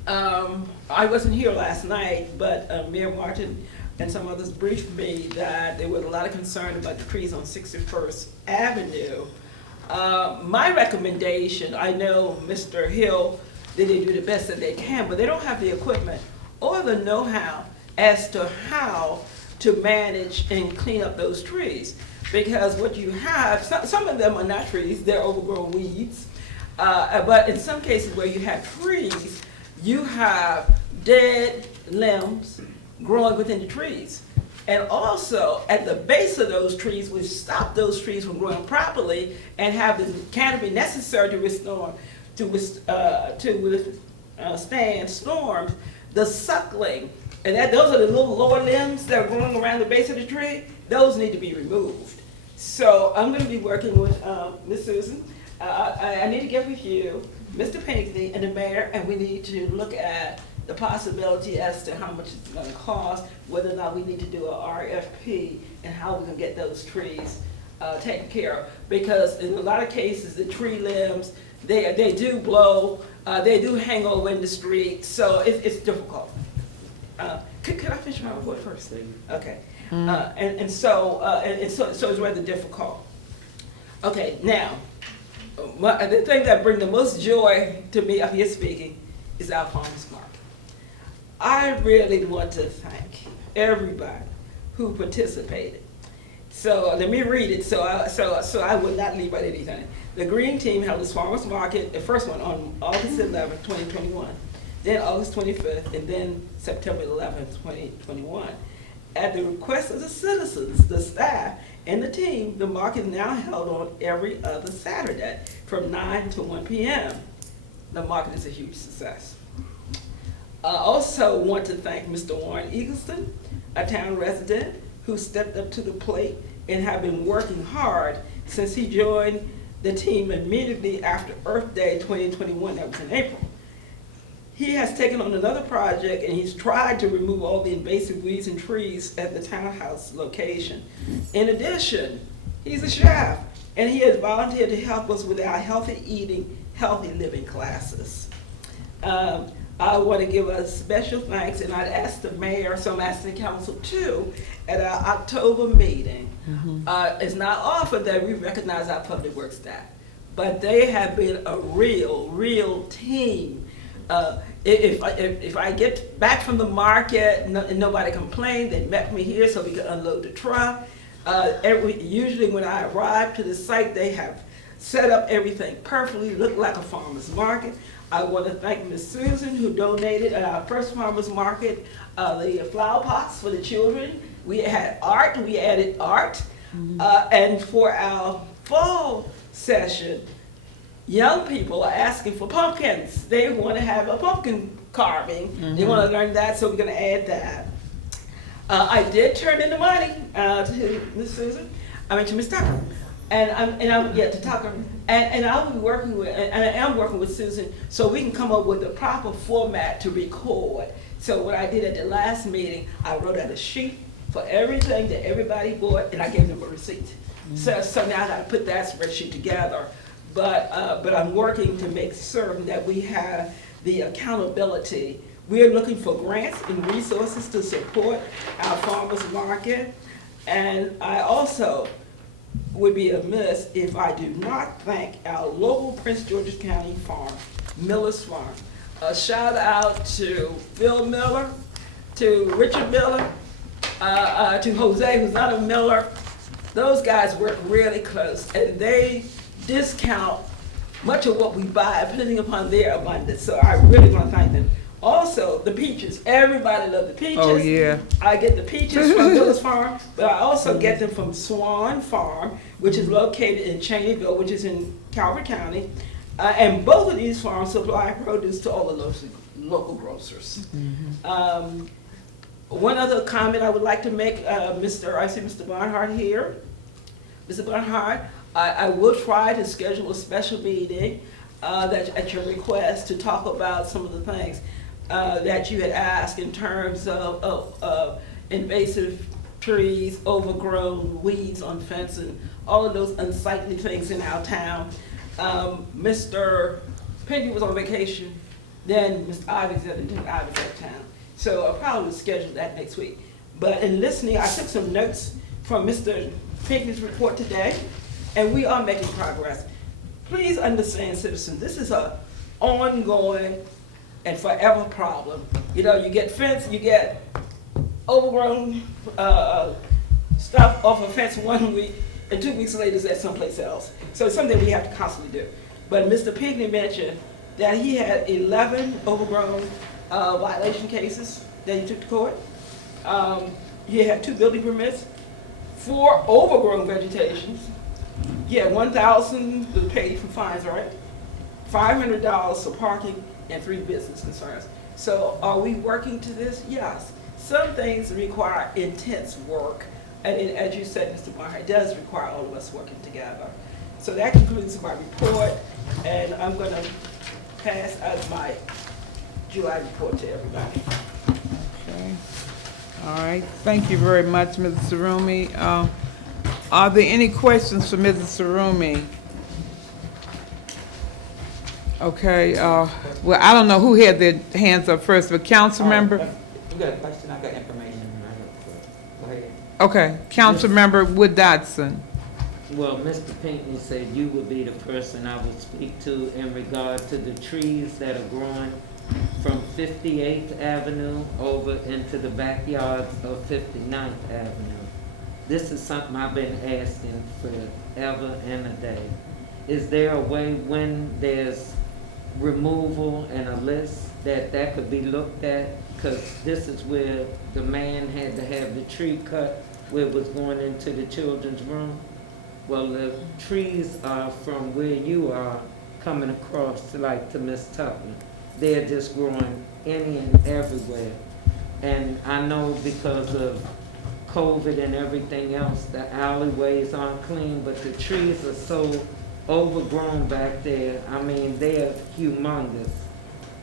I wasn't here last night, but Mayor Martin and some others briefed me that there was a lot of concern about the trees on 61st Avenue. My recommendation, I know Mr. Hill, that they do the best that they can, but they don't have the equipment or the know-how as to how to manage and clean up those trees. Because what you have, some of them are not trees, they're overgrown weeds. But in some cases where you have trees, you have dead limbs growing within the trees. And also, at the base of those trees, we've stopped those trees from growing properly and have the canopy necessary to withstand storms. The suckling, and those are the little lower limbs that are growing around the base of the tree, those need to be removed. So I'm going to be working with Ms. Susan. I need to get with you, Mr. Pinckney, and the mayor, and we need to look at the possibility as to how much it's going to cost, whether or not we need to do a RFP, and how we can get those trees taken care of. Because in a lot of cases, the tree limbs, they do blow, they do hang over in the street, so it's difficult. Could I finish my report first? Okay. So it's rather difficult. Okay, now, the thing that brings the most joy to me up here speaking is our farmers market. I really want to thank everybody who participated. So let me read it so I would not leave out anything. The Green Team held its farmers market, the first one on August 11th, 2021, then August 25th, and then September 11th, 2021. At the request of the citizens, the staff, and the team, the market is now held on every other Saturday from 9 to 1 p.m. The market is a huge success. I also want to thank Mr. Warren Eagleston, a town resident who stepped up to the plate and have been working hard since he joined the team immediately after Earth Day 2021, that was in April. He has taken on another project and he's tried to remove all the invasive weeds and trees at the townhouse location. In addition, he's a chef and he has volunteered to help us with our healthy eating, healthy living classes. I want to give a special thanks, and I'd ask the mayor, so I'm asking the council too, at our October meeting. It's not often that we recognize our public works staff, but they have been a real team. If I get back from the market and nobody complained, they met me here so we could unload the truck. Usually when I arrive to the site, they have set up everything perfectly, look like a farmer's market. I want to thank Ms. Susan who donated at our first farmer's market the flower pots for the children. We had art, we added art. And for our fall session, young people are asking for pumpkins. They want to have a pumpkin carving. They want to learn that, so we're going to add that. I did turn in the money to Miss Susan, to Miss Tucker, and I'm to Tucker, and I'll be working with, and I am working with Susan, so we can come up with the proper format to record. So what I did at the last meeting, I wrote out a sheet for everything that everybody bought, and I gave them a receipt. So now I got to put that spreadsheet together. But I'm working to make certain that we have the accountability. We're looking for grants and resources to support our farmers market. And I also would be amiss if I do not thank our local Prince George's County farm, Miller's Farm. A shout out to Phil Miller, to Richard Miller, to Jose, who's not a Miller. Those guys work really close, and they discount much of what we buy depending upon their abundance. So I really want to thank them. Also, the peaches. Everybody loves the peaches. Oh, yeah. I get the peaches from Miller's Farm, but I also get them from Swan Farm, which is located in Cheneyville, which is in Calvert County. And both of these farms supply produce to all the local grocers. One other comment I would like to make, I see Mr. Barnhart here. Mr. Barnhart, I will try to schedule a special meeting that at your request to talk about some of the things that you had asked in terms of invasive trees, overgrown weeds on fence, and all of those unsightly things in our town. Mr. Pinckney was on vacation, then Mr. Ivy's out of town. So I'll probably schedule that next week. But in listening, I took some notes from Mr. Pinckney's report today, and we are making progress. Please understand, citizens, this is an ongoing and forever problem. You know, you get fence, you get overgrown stuff off a fence 1 week, and 2 weeks later it's at someplace else. So it's something we have to constantly do. But Mr. Pinckney mentioned that he had 11 overgrown violation cases that he took to court. He had 2 building permits, 4 overgrown vegetations. Yeah, $1,000 was paid for fines, right? $500 for parking and 3 business concerns. So are we working to this? Yes. Some things require intense work. And as you said, Mr. Barnhart, it does require all of us working together. So that concludes my report, and I'm going to pass out my July report to everybody. Okay. All right. Thank you very much, Mrs. Sarumi. Are there any questions for Mrs. Sarumi? Okay. Well, I don't know who had their hands up first, but council member. You got a question? I got information. Go ahead. Okay. Council member Wood Dodson. Well, Mr. Pinckney said you would be the person I would speak to in regard to the trees that are growing from 58th Avenue over into the backyards of 59th Avenue. This is something I've been asking forever and a day. Is there a way when there's removal and a list that could be looked at? Because this is where the man had to have the tree cut where it was going into the children's room. Well, the trees are from where you are coming across to Miss Tucker. They're just growing any and everywhere. And I know because of COVID and everything else, the alleyways aren't clean, but the trees are so overgrown back there. I mean, they're humongous.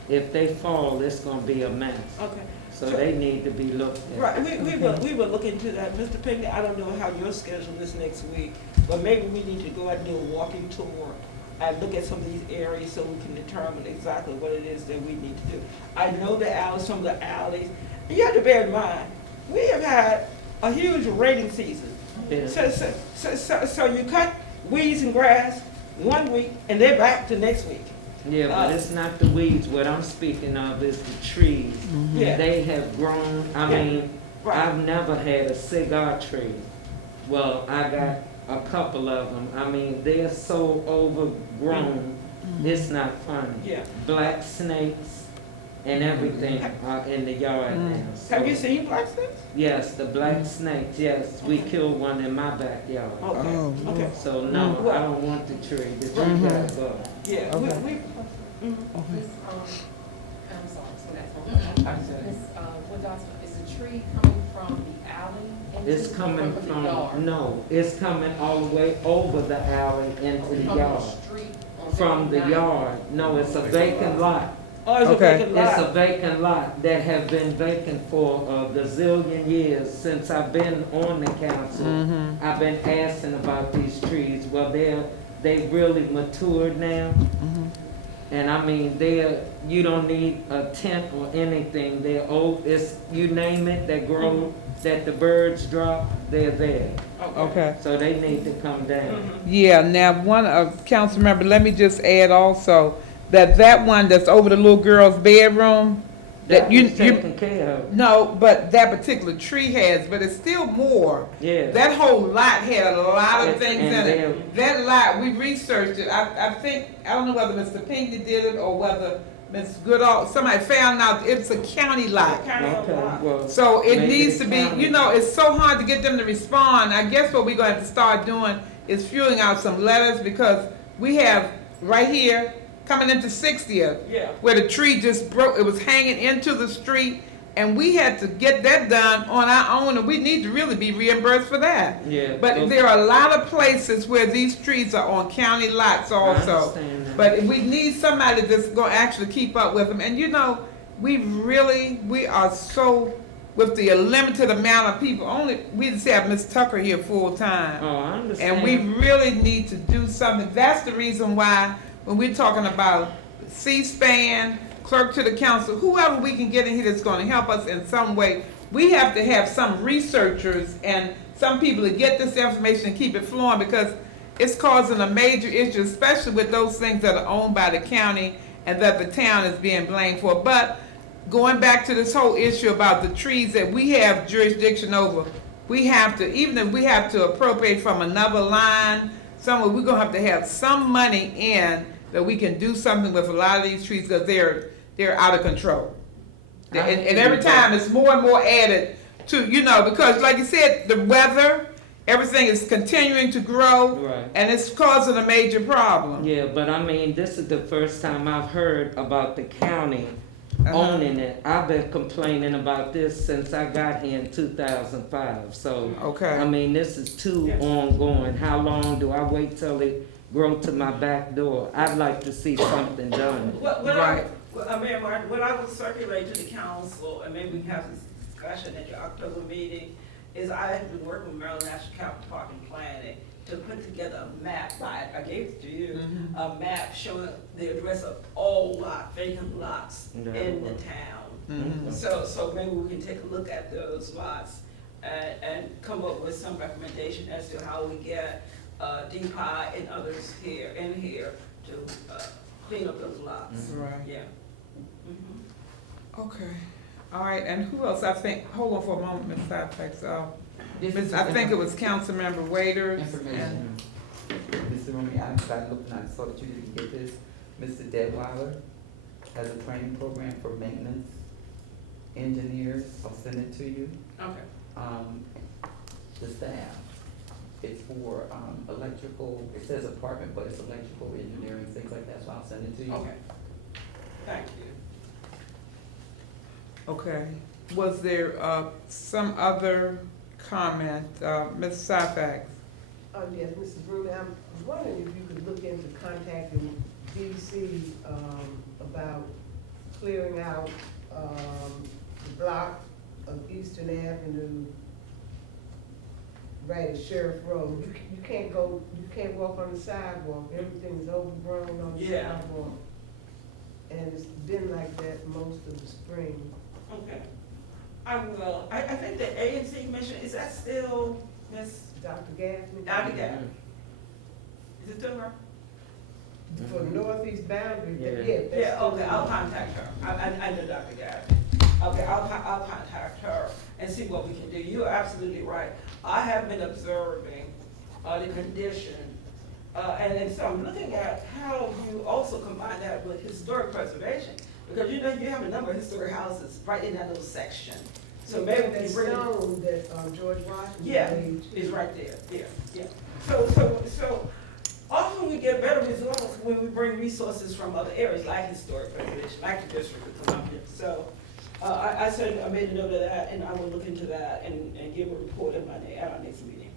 If they fall, it's gonna be a mess. Okay. So they need to be looked at. Right, we will look into that. Mr. Pinckney, I don't know how your schedule is next week, but maybe we need to go out and do a walking tour and look at some of these areas so we can determine exactly what it is that we need to do. I know the alleys, some of the alleys, and you have to bear in mind, we have had a huge rainy season. Yeah. So you cut weeds and grass 1 week and they're back to next week. Yeah, but it's not the weeds. What I'm speaking of is the trees. Yeah. They have grown. I mean, Right. I've never had a cigar tree. Well, I got a couple of them. I mean, they're so overgrown, it's not funny. Yeah. Black snakes, and everything are in the yard now. So- Have you seen black snakes? Yes, the black snakes, yes, we killed one in my backyard. Okay, Oh, okay, So no, I don't want the tree, the tree gotta go. yeah, Okay. we, Ms. I'm sorry, so that's one. Ms. Wood Dawson, is the tree coming from the alley into? It's coming the from, yard? no, it's coming all the way over the alley into the From yard. the street? on From the 59? yard, no, it's a vacant lot. oh, it's a Okay. vacant It's a lot. vacant lot that have been vacant for a gazillion years since I've been on the council. I've been asking about these trees. Well, they really matured now. And I mean, you don't need a tent or anything. They're old, you name it, that grow, that the birds drop, they're there. Okay. So they need to come down. Yeah, now, council member, let me just add also, that one that's over the little girl's bedroom, That you, was taken care of. no, but that particular tree has, but it's still more. Yeah. That whole lot had a lot of It's- things in and it. That lot, we researched it, I think, I don't know whether Mr. Pinckney did it or whether Ms. Goodall, somebody found out it's a county lot. County Okay, lot. well. So it maybe needs the to be, county- it's so hard to get them to respond. I guess what we're gonna have to start doing is filling out some letters, because we have right here, coming into 60th, Yeah. where the tree just broke, it was hanging into the street, and we had to get that done on our own, and we need to really be reimbursed for that. Yeah. But there are a lot of places where these trees are on county lots I also. understand that. But we need somebody that's gonna actually keep up with them. And we are so, with the limited amount of people, we just have Miss Tucker here full time. Oh, I understand. And we really need to do something. That's the reason why, when we're talking about C-SPAN, clerk to the council, whoever we can get in here that's gonna help us in some way, we have to have some researchers and some people to get this information and keep it flowing, because it's causing a major issue, especially with those things that are owned by the county and that the town is being blamed for. But going back to this whole issue about the trees that we have jurisdiction over, we have to, even if we have to appropriate from another line, somewhere, we're gonna have to have some money in that we can do something with a lot of these trees, because they're out of control. And every time it's more and more added to, because like you said, the weather, everything is continuing to grow, Right. and it's causing a major problem. Yeah, but I mean, this is the first time I've heard about the county owning it. I've been complaining about this since I got here in 2005, so. Okay. I mean, this is too ongoing. How long do I wait till it grow to my back door? I'd like to see something done. Right. What I would circulate to the council, and maybe we can have this discussion at your October meeting, is I have been working with Maryland National Capital Park and Planning to put together a map, I gave it to you, a map showing the address of all vacant lots in the town. So maybe we can take a look at those lots and come up with some recommendation as to how we get DPI and others in here to clean up those lots. Right. Yeah. Okay. All right, and who else? I think, hold on for a moment, Ms. Syphax. I think it was Councilmember Waiters. Information. Mr. Rooney, I looked and I saw that you didn't get this. Mr. Deadweiler has a training program for maintenance engineers. I'll send it to you. Okay. The staff. It's for, electrical, it says apartment, but it's electrical engineering, things like that, so I'll send it to you. Okay. Thank you. Okay. Was there some other comment, Ms. Syphax? Yes, Mrs. Ruby, I was wondering if you could look into contacting DC, about clearing out, the block of Eastern Avenue, right at Sheriff Road. You can't walk on the sidewalk, everything's overgrown on the Yeah. sidewalk. And it's been like that most of the spring. Okay. I will. I think the ANC commission, is that still Miss Dr. Gaffney? Dr. Gaffney? Is it still her? For the northeast boundary, Yeah. that's Yeah, still okay, in. I'll contact her. I know Dr. Gaffney. Okay, I'll contact her and see what we can do. You're absolutely right. I have been observing the condition, and so I'm looking at how you also combine that with historic preservation. Because you know, you have a number of historic houses right in that little section. So maybe we that can bring it. stone that, George Washington Yeah, made. it's right there, yeah. So often we get better results when we bring resources from other areas, like historic preservation, like the District of Columbia. So, I said, I made a note of that, and I will look into that and give a report at our next meeting.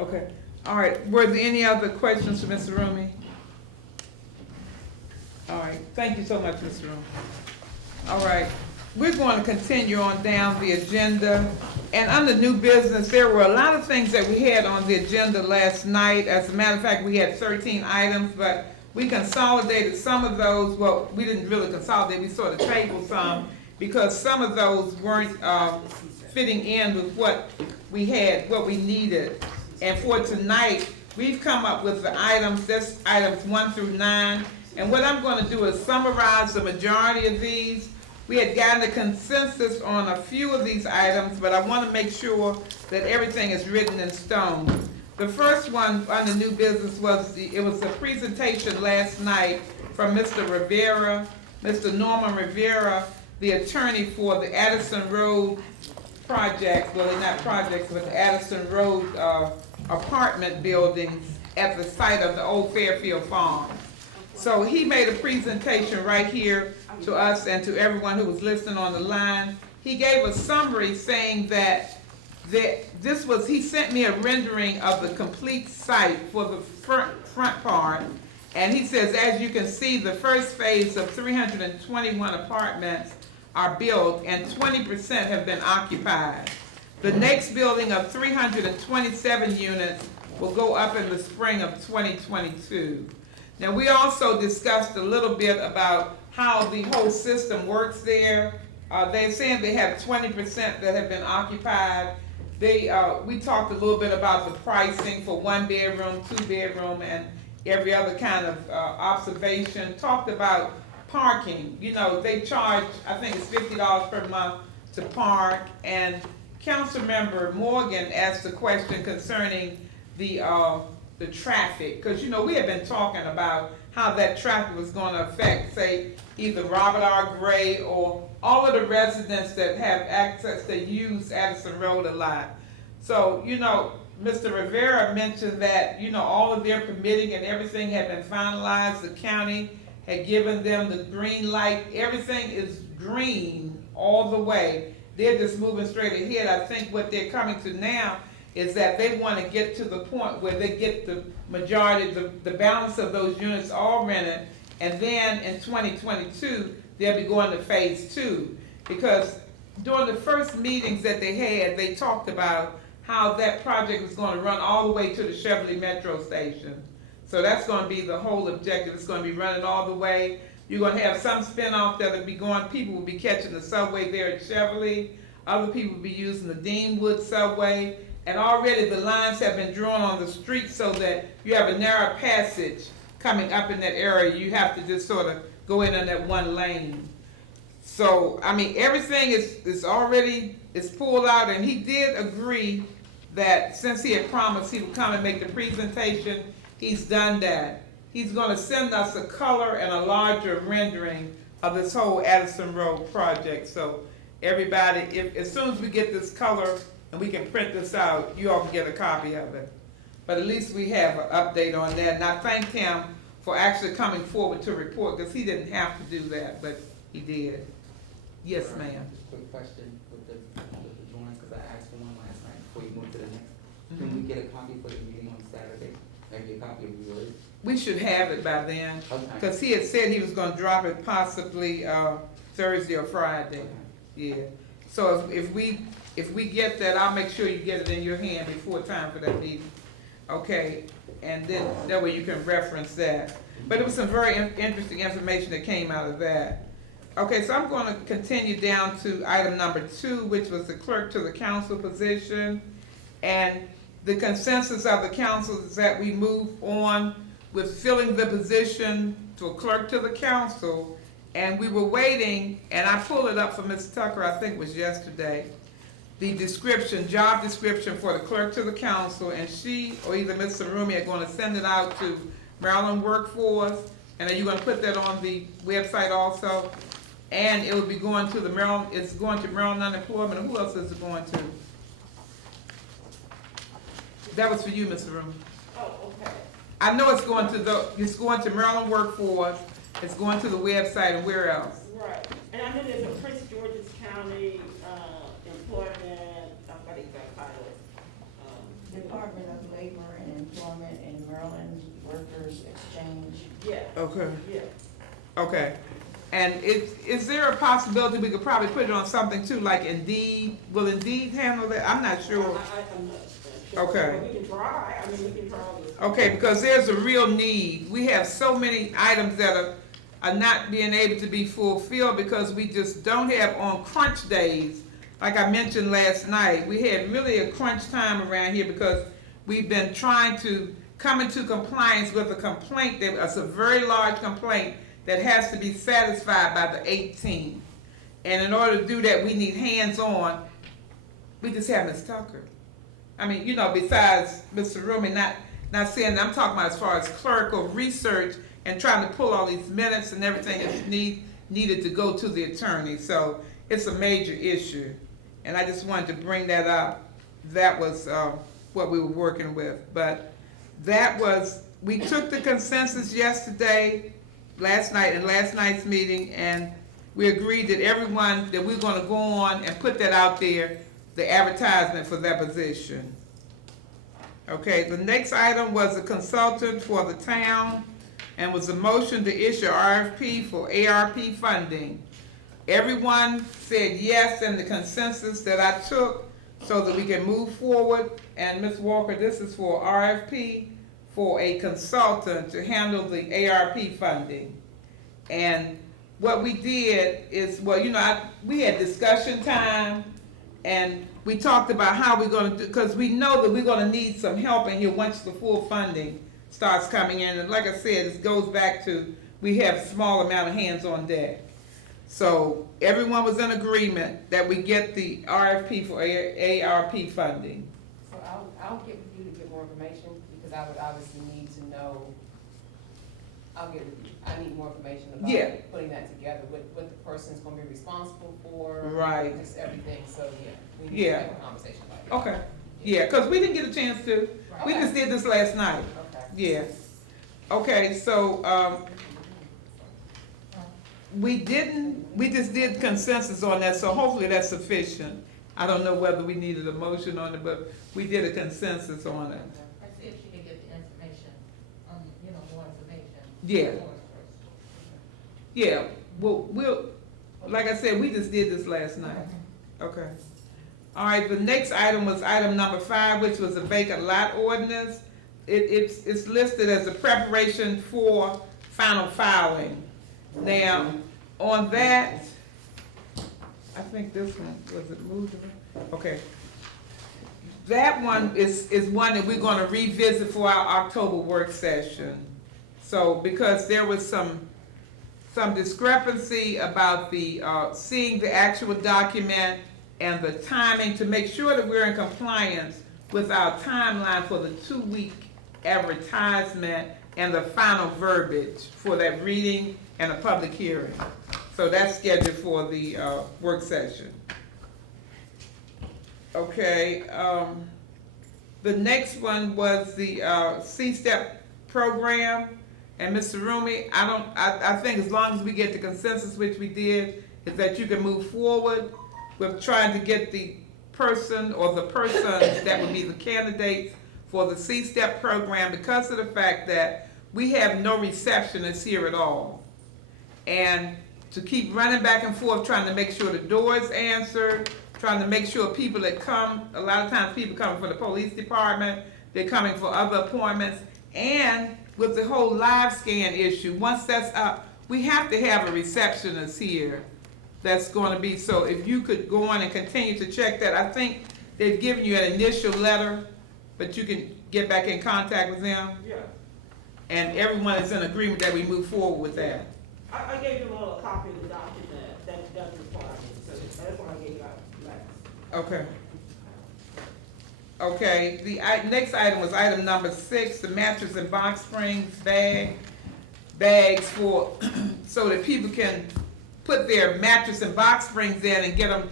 Okay, all right, were there any other questions for Mr. Rumi? All right, thank you so much, Mr. Rumi. All right, we're going to continue on down the agenda. And under new business, there were a lot of things that we had on the agenda last night. As a matter of fact, we had 13 items, but we consolidated some of those. Well, we didn't really consolidate, we sort of tabled some because some of those weren't fitting in with what we had, what we needed. And for tonight, we've come up with the items, that's items 1 through 9. And what I'm going to do is summarize the majority of these. We had gotten a consensus on a few of these items, but I want to make sure that everything is written in stone. The first one on the new business was it was a presentation last night from Mr. Rivera, Mr. Norman Rivera, the attorney for the Addison Road project, well, they're not projects, but the Addison Road apartment buildings at the site of the old Fairfield Farm. So he made a presentation right here to us and to everyone who was listening on the line. He gave a summary saying that this was, he sent me a rendering of the complete site for the front part. And he says, as you can see, the first phase of 321 apartments are built and 20% have been occupied. The next building of 327 units will go up in the spring of 2022. Now, we also discussed a little bit about how the whole system works there. They're saying they have 20% that have been occupied. We talked a little bit about the pricing for 1 bedroom, 2 bedroom, and every other kind of observation. Talked about parking. You know, they charge, I think it's $50 per month to park. And Councilmember Morgan asked a question concerning the traffic, because you know we have been talking about how that traffic was going to affect, say, either Robert R. Gray or all of the residents that have access, that use Addison Road a lot. So, you know, Mr. Rivera mentioned that, you know, all of their permitting and everything had been finalized. The county had given them the green light. Everything is green all the way. They're just moving straight ahead. I think what they're coming to now is that they want to get to the point where they get the majority, the balance of those units all rented, and then in 2022, they'll be going to phase 2. Because during the first meetings that they had, they talked about how that project was going to run all the way to the Chevrolet Metro Station. So that's going to be the whole objective. It's going to be running all the way. You're going to have some spin-off that'll be going, people will be catching the subway there at Chevrolet. Other people will be using the Deanwood subway. And already the lines have been drawn on the street so that you have a narrow passage coming up in that area. You have to just sort of go in on that one lane. So, I mean, everything is already, it's pulled out, and he did agree that since he had promised he would come and make the presentation, he's done that. He's gonna send us a color and a larger rendering of this whole Addison Road project. So everybody, as soon as we get this color and we can print this out, you all can get a copy of it. But at least we have an update on that. And I thanked him for actually coming forward to report, because he didn't have to do that, but he did. Yes, ma'am. Just a quick question with the drawings, because I asked for one last night before you move to the next. Can we get a copy for the meeting on Saturday? Maybe a copy of yours? We should have it by then, Okay. because he had said he was gonna drop it possibly Thursday or Friday. Okay. Yeah. So if we get that, I'll make sure you get it in your hand before time for that meeting. Okay, and then that way you can reference that. But it was some very interesting information that came out of that. Okay, so I'm going to continue down to item number 2, which was the clerk to the council position. And the consensus of the council is that we move on with filling the position for clerk to the council. And we were waiting, and I pulled it up for Ms. Tucker, I think it was yesterday, the description, job description for the clerk to the council, and she or either Mr. Rumi are going to send it out to Maryland Workforce, and are you gonna put that on the website also? And it will be going to the Maryland, it's going to Maryland Unemployment, and who else is it going to? That was for you, Mr. Room. Oh, okay. I know it's going to it's going to Maryland Workforce, it's going to the website, and where else? Right, and I know there's a Prince George's County, employment, I forgot the exact title. Department of Labor and Employment and Maryland Workers Exchange. Yeah, Okay. yeah. Okay. And is there a possibility we could probably put it on something too, like Indeed? Will Indeed handle that? I'm not sure. I'm not sure. Okay. But we can try, I mean, we can try this. Okay, because there's a real need. We have so many items that are not being able to be fulfilled because we just don't have on crunch days. Like I mentioned last night, we had really a crunch time around here because we've been trying to come into compliance with a complaint, it's a very large complaint that has to be satisfied by the 18th. And in order to do that, we need hands-on. We just have Ms. Tucker. I mean, you know, besides Mr. Rumi, not saying, I'm talking about as far as clerical research and trying to pull all these minutes and everything that's needed to go to the attorney. So it's a major issue. And I just wanted to bring that up. That was what we were working with. But that was, we took the consensus yesterday, last night, in last night's meeting, and we agreed that everyone, that we're gonna go on and put that out there, the advertisement for that position. Okay, the next item was a consultant for the town, and was a motion to issue RFP for ARP funding. Everyone said yes in the consensus that I took so that we can move forward. And Ms. Walker, this is for RFP for a consultant to handle the ARP funding. And what we did is, well, you know, we had discussion time, and we talked about how we're gonna do, because we know that we're gonna need some help in here once the full funding starts coming in. And like I said, it goes back to, we have a small amount of hands on deck. So everyone was in agreement that we get the RFP for ARP funding. So I'll get with you to get more information, because I would obviously need to know, I need more information Yeah. about putting that together, what the person's gonna be responsible for. Right. Just everything, so yeah, we need Yeah. to have a conversation about it. Okay, yeah, because we didn't get a chance to. We Okay. just did this last night. Okay. Yeah. Okay, so, we just did consensus on that, so hopefully that's sufficient. I don't know whether we needed a motion on it, but we did a consensus on it. I see if she can get the information, more information. Yeah. Yeah, well, like I said, we just did this last night. Okay. All right, the next item was item number 5, which was a vacant lot ordinance. It's listed as a preparation for final filing. Now, on that, I think this one, was it moved? Okay. That one is one that we're gonna revisit for our October work session. So, because there was some discrepancy about the, seeing the actual document and the timing to make sure that we're in compliance with our timeline for the 2-week advertisement and the final verbiage for that reading and a public hearing. So that's scheduled for the work session. Okay, the next one was the Sept program. And Mr. Rumi, I think as long as we get the consensus, which we did, is that you can move forward with trying to get the person or the persons that would be the candidates for the Sept program, because of the fact that we have no receptionists here at all. And to keep running back and forth, trying to make sure the door is answered, trying to make sure people that come, a lot of times people coming from the police department, they're coming for other appointments, and with the whole live scan issue, once that's up, we have to have a receptionist here that's going to be, so if you could go on and continue to check that. I think they've given you an initial letter, but you can get back in contact with them. Yeah. And everyone is in agreement that we move forward with that. I gave you a copy of the document that requires it, so that's why I gave you out last. Okay. Okay, the next item was item number 6, the mattress and box springs bags for, so that people can put their mattress and box springs in and get them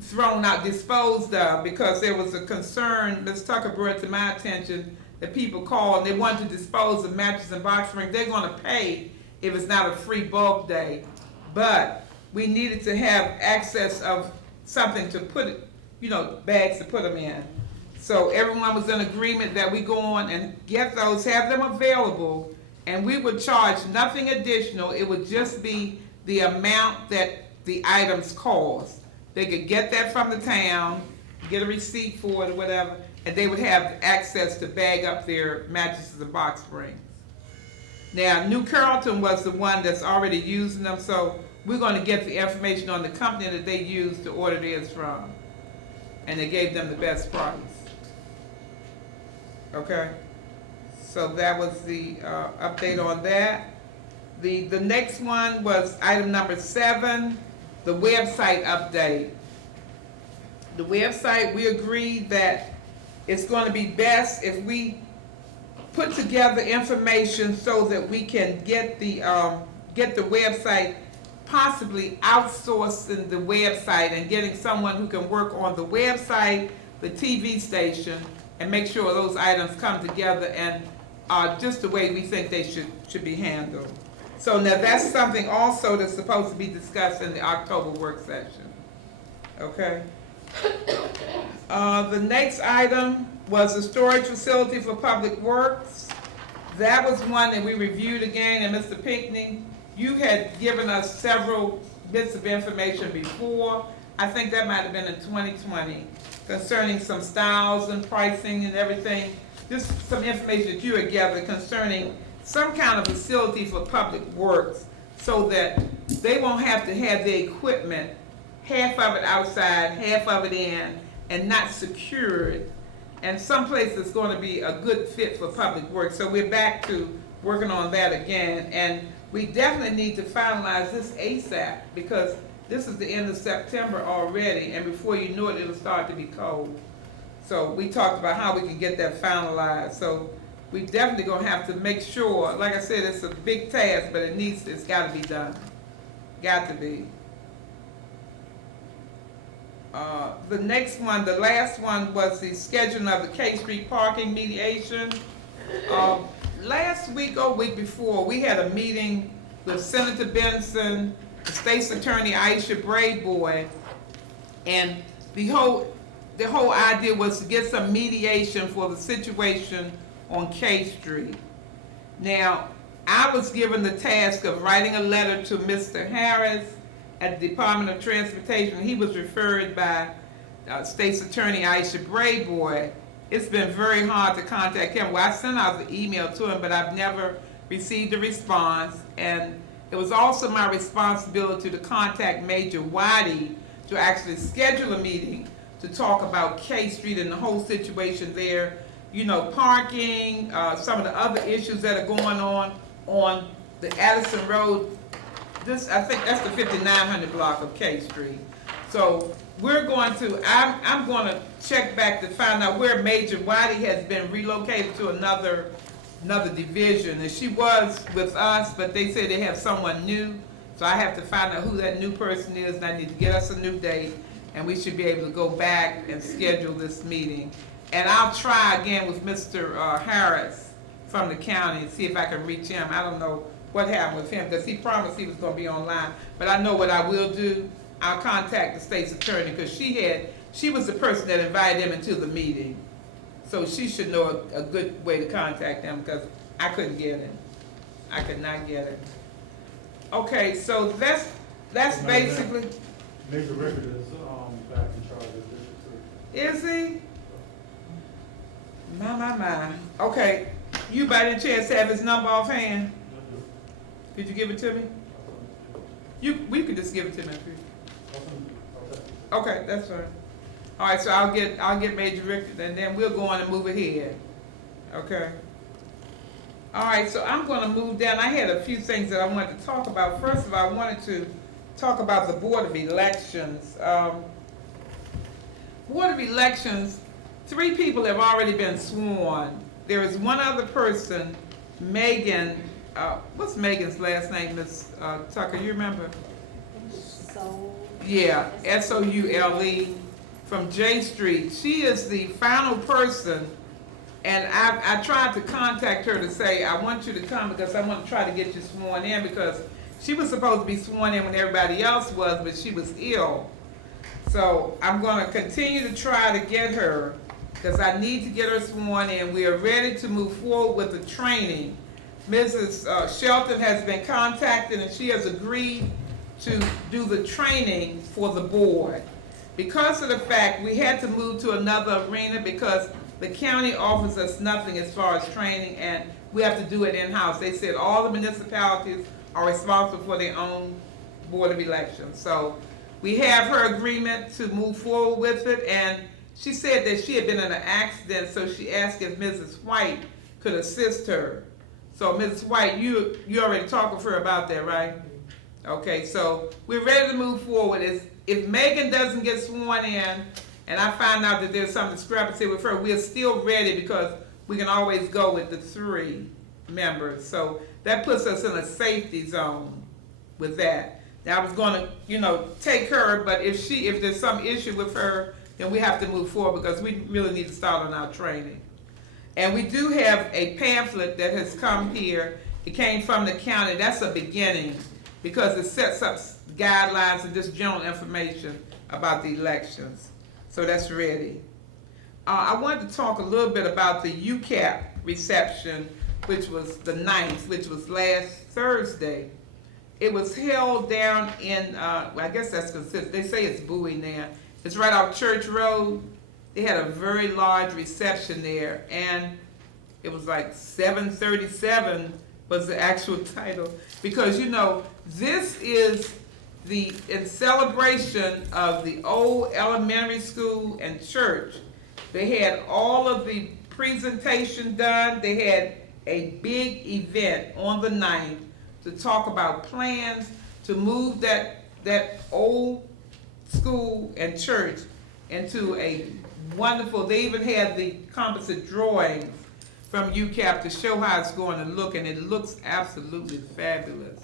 thrown out, disposed of, because there was a concern, Ms. Tucker brought to my attention, that people called and they wanted to dispose of mattress and box springs. They're gonna pay if it's not a free bulk day, but we needed to have access of something to put it, bags to put them in. So everyone was in agreement that we go on and get those, have them available, and we would charge nothing additional. It would just be the amount that the items cost. They could get that from the town, get a receipt for it or whatever, and they would have access to bag up their mattresses and box springs. Now, New Carrollton was the one that's already using them, so we're gonna get the information on the company that they used to order theirs from. And they gave them the best price. Okay? So that was the update on that. The next one was item number 7, the website update. The website, we agreed that it's gonna be best if we put together information so that we can get the website, possibly outsourcing the website and getting someone who can work on the website, the TV station, and make sure those items come together and are just the way we think they should be handled. So now that's something also that's supposed to be discussed in the October work session. Okay? The next item was the storage facility for public works. That was one that we reviewed again, and Mr. Pinckney, you had given us several bits of information before. I think that might have been in 2020, concerning some styles and pricing and everything. Just some information that you had gathered concerning some kind of facility for public works, so that they won't have to have the equipment, half of it outside, half of it in, and not secured. And someplace that's going to be a good fit for public works. So we're back to working on that again. And we definitely need to finalize this ASAP, because this is the end of September already, and before you know it, it'll start to be cold. So we talked about how we can get that finalized. So we definitely gonna have to make sure, like I said, it's a big task, but it's gotta be done. Got to be. The next one, the last one, was the scheduling of the K Street parking mediation. Last week or week before, we had a meeting with Senator Benson, the State's Attorney Aisha Brayboy, and the whole idea was to get some mediation for the situation on K Street. Now, I was given the task of writing a letter to Mr. Harris at the Department of Transportation. He was referred by State's Attorney Aisha Brayboy. It's been very hard to contact him. Well, I sent out the email to him, but I've never received a response. And it was also my responsibility to contact Major Waddy to actually schedule a meeting to talk about K Street and the whole situation there. Parking, some of the other issues that are going on the Addison Road. I think that's the 5900 block of K Street. So I'm going to check back to find out where Major Waddy has been relocated to another division. And she was with us, but they said they have someone new. So I have to find out who that new person is, and I need to get us a new date, and we should be able to go back and schedule this meeting. And I'll try again with Mr. Harris from the county and see if I can reach him. I don't know what happened with him, because he promised he was going to be online. But I know what I will do. I'll contact the state's attorney, because she was the person that invited him into the meeting. So she should know a good way to contact him, because I couldn't get him. I could not get him. Okay, so that's basically. Major Record is back in charge of District 3. Is he? My. Okay, you by any chance have his number offhand? Could you give it to me? We could just give it to me. Okay, that's fine. All right, so I'll get Major Richter, and then we'll go on and move ahead. Okay. All right, so I'm going to move down. I had a few things that I wanted to talk about. First of all, I wanted to talk about the Board of Elections. Board of Elections, 3 people have already been sworn. There is one other person, Megan, what's Megan's last name, Miss Tucker, you remember? So. Yeah, Soule from J Street. She is the final person, and I tried to contact her to say, I want you to come because I want to try to get you sworn in, because she was supposed to be sworn in when everybody else was, but she was ill. So I'm going to continue to try to get her, because I need to get her sworn in. We are ready to move forward with the training. Mrs. Shelton has been contacted, and she has agreed to do the training for the board. Because of the fact we had to move to another arena because the county offers us nothing as far as training, and we have to do it in-house. They said all the municipalities are responsible for their own board of elections. So we have her agreement to move forward with it, and she said that she had been in an accident, so she asked if Mrs. White could assist her. So Mrs. White, you already talked with her about that, right? Okay, so we're ready to move forward. If Megan doesn't get sworn in, and I find out that there's some discrepancy with her, we're still ready because we can always go with the 3 members. So that puts us in a safety zone with that. Now I was going to, take her, but if there's some issue with her, then we have to move forward because we really need to start on our training. And we do have a pamphlet that has come here. It came from the county. That's a beginning because it sets up guidelines and just general information about the elections. So that's ready. I wanted to talk a little bit about the UCAP reception, which was the 9th, which was last Thursday. It was held down in, I guess that's consistent. They say it's Bowie now. It's right off Church Road. They had a very large reception there, and it was like 737 was the actual title, because this is in celebration of the old elementary school and church. They had all of the presentation done. They had a big event on the 9th to talk about plans to move that old school and church into a wonderful, they even had the composite drawings from UCAP to show how it's going to look, and it looks absolutely fabulous.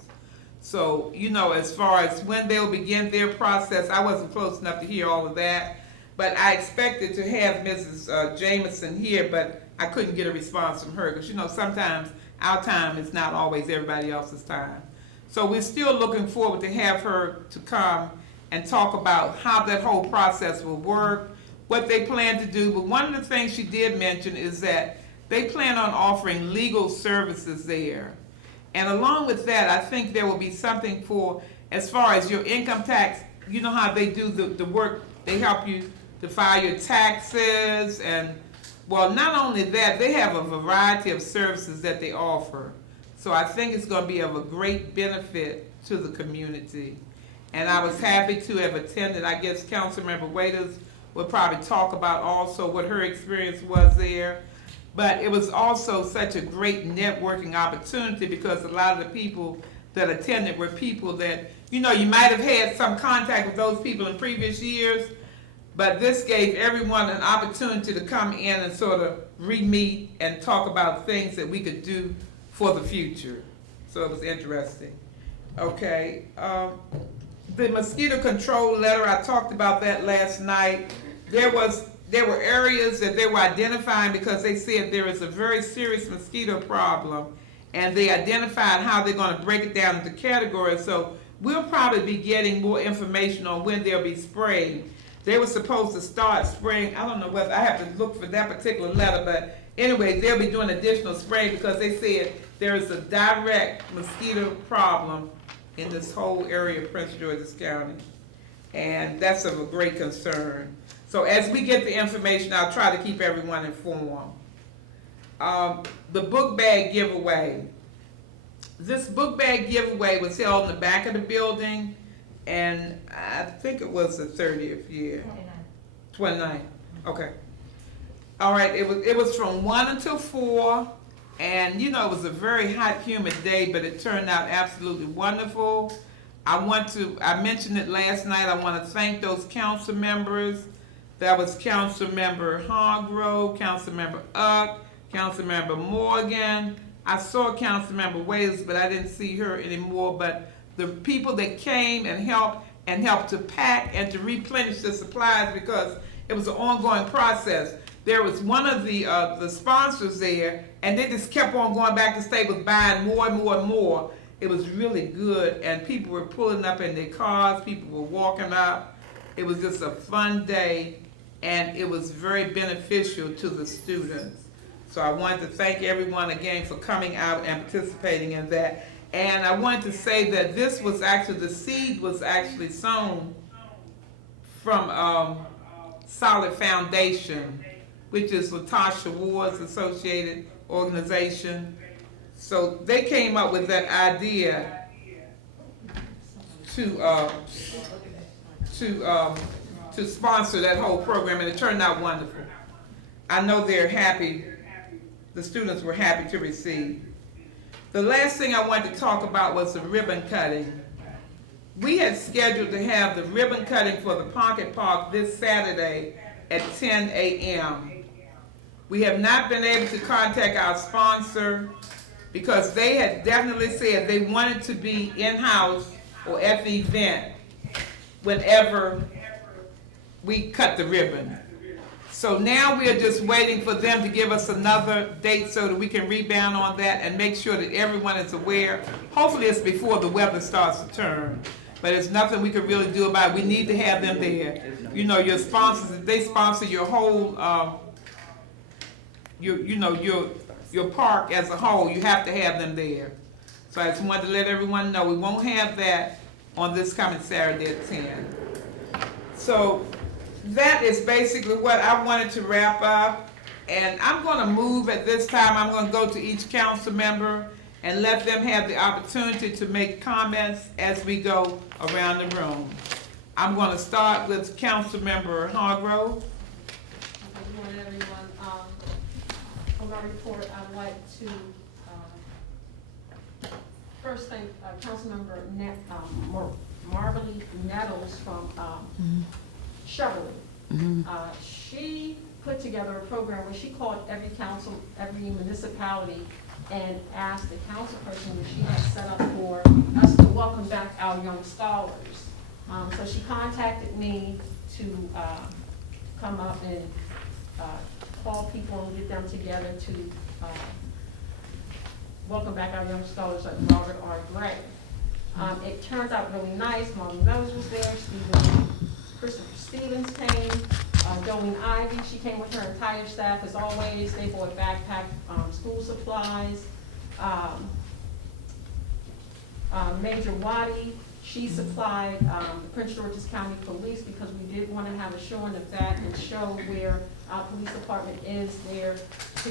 So, as far as when they'll begin their process, I wasn't close enough to hear all of that, but I expected to have Mrs. Jameson here, but I couldn't get a response from her, because sometimes our time is not always everybody else's time. So we're still looking forward to have her to come and talk about how that whole process will work, what they plan to do. But one of the things she did mention is that they plan on offering legal services there. And along with that, I think there will be something for, as far as your income tax, you know how they do the work, they help you to file your taxes, and, well, not only that, they have a variety of services that they offer. So I think it's going to be of a great benefit to the community. And I was happy to have attended. I guess Councilmember Waiters will probably talk about also what her experience was there. But it was also such a great networking opportunity because a lot of the people that attended were people that, you might have had some contact with those people in previous years, but this gave everyone an opportunity to come in and sort of re-meet and talk about things that we could do for the future. So it was interesting. Okay. The mosquito control letter, I talked about that last night. There were areas that they were identifying because they said there is a very serious mosquito problem, and they identified how they're going to break it down into categories. So we'll probably be getting more information on when they'll be spraying. They were supposed to start spraying, I don't know whether, I have to look for that particular letter, but anyway, they'll be doing additional spraying because they said there is a direct mosquito problem in this whole area of Prince George's County. And that's of a great concern. So as we get the information, I'll try to keep everyone informed. The book bag giveaway. This book bag giveaway was held in the back of the building, and I think it was the 30th year. 29. Okay. All right, it was from 1 until 4, and it was a very hot, humid day, but it turned out absolutely wonderful. I mentioned it last night, I want to thank those council members That was Councilmember Hargrove, Councilmember Councilmember Morgan. I saw Councilmember Wales, but I didn't see her anymore. But the people that came and helped to pack and to replenish the supplies, because it was an ongoing process. There was one of the sponsors there, and they just kept on going back to stay with buying more and more and more. It was really good, and people were pulling up in their cars, people were walking up. It was just a fun day, and it was very beneficial to the students. So I wanted to thank everyone again for coming out and participating in that. And I wanted to say that this was actually, the seed was actually sown from Solid Foundation, which is Latasha Ward's associated organization. So they came up with that idea to sponsor that whole program, and it turned out wonderful. I know they're happy, the students were happy to receive. The last thing I wanted to talk about was the ribbon cutting. We had scheduled to have the ribbon cutting for the Pocket Park this Saturday at 10 a.m. We have not been able to contact our sponsor because they had definitely said they wanted to be in-house or at the event whenever we cut the ribbon. So now we are just waiting for them to give us another date so that we can rebound on that and make sure that everyone is aware. Hopefully it's before the weather starts to turn, but there's nothing we can really do about it. We need to have them there. You know, your sponsors, if they sponsor your whole, your park as a whole, you have to have them there. So I just wanted to let everyone know we won't have that on this coming Saturday at 10. So that is basically what I wanted to wrap up. And I'm going to move at this time. I'm going to go to each council member and let them have the opportunity to make comments as we go around the room. I'm going to start with Councilmember Hargrove. Good morning, everyone. For my report, I'd like to first thank Councilmember Marbley Nettles from Cheverly. She put together a program where she called every council, every municipality, and asked the council person that she had set up for us to welcome back our young scholars. So she contacted me to come up and call people and get them together to welcome back our young scholars like Robert R. Gray. It turned out really nice. Mom Mills was there. Christopher Stevens came. Jolene Ivy, she came with her entire staff as always. They bought backpack school supplies. Major Waddy, she supplied the Prince George's County Police because we did want to have a showing of that and show where our police department is there to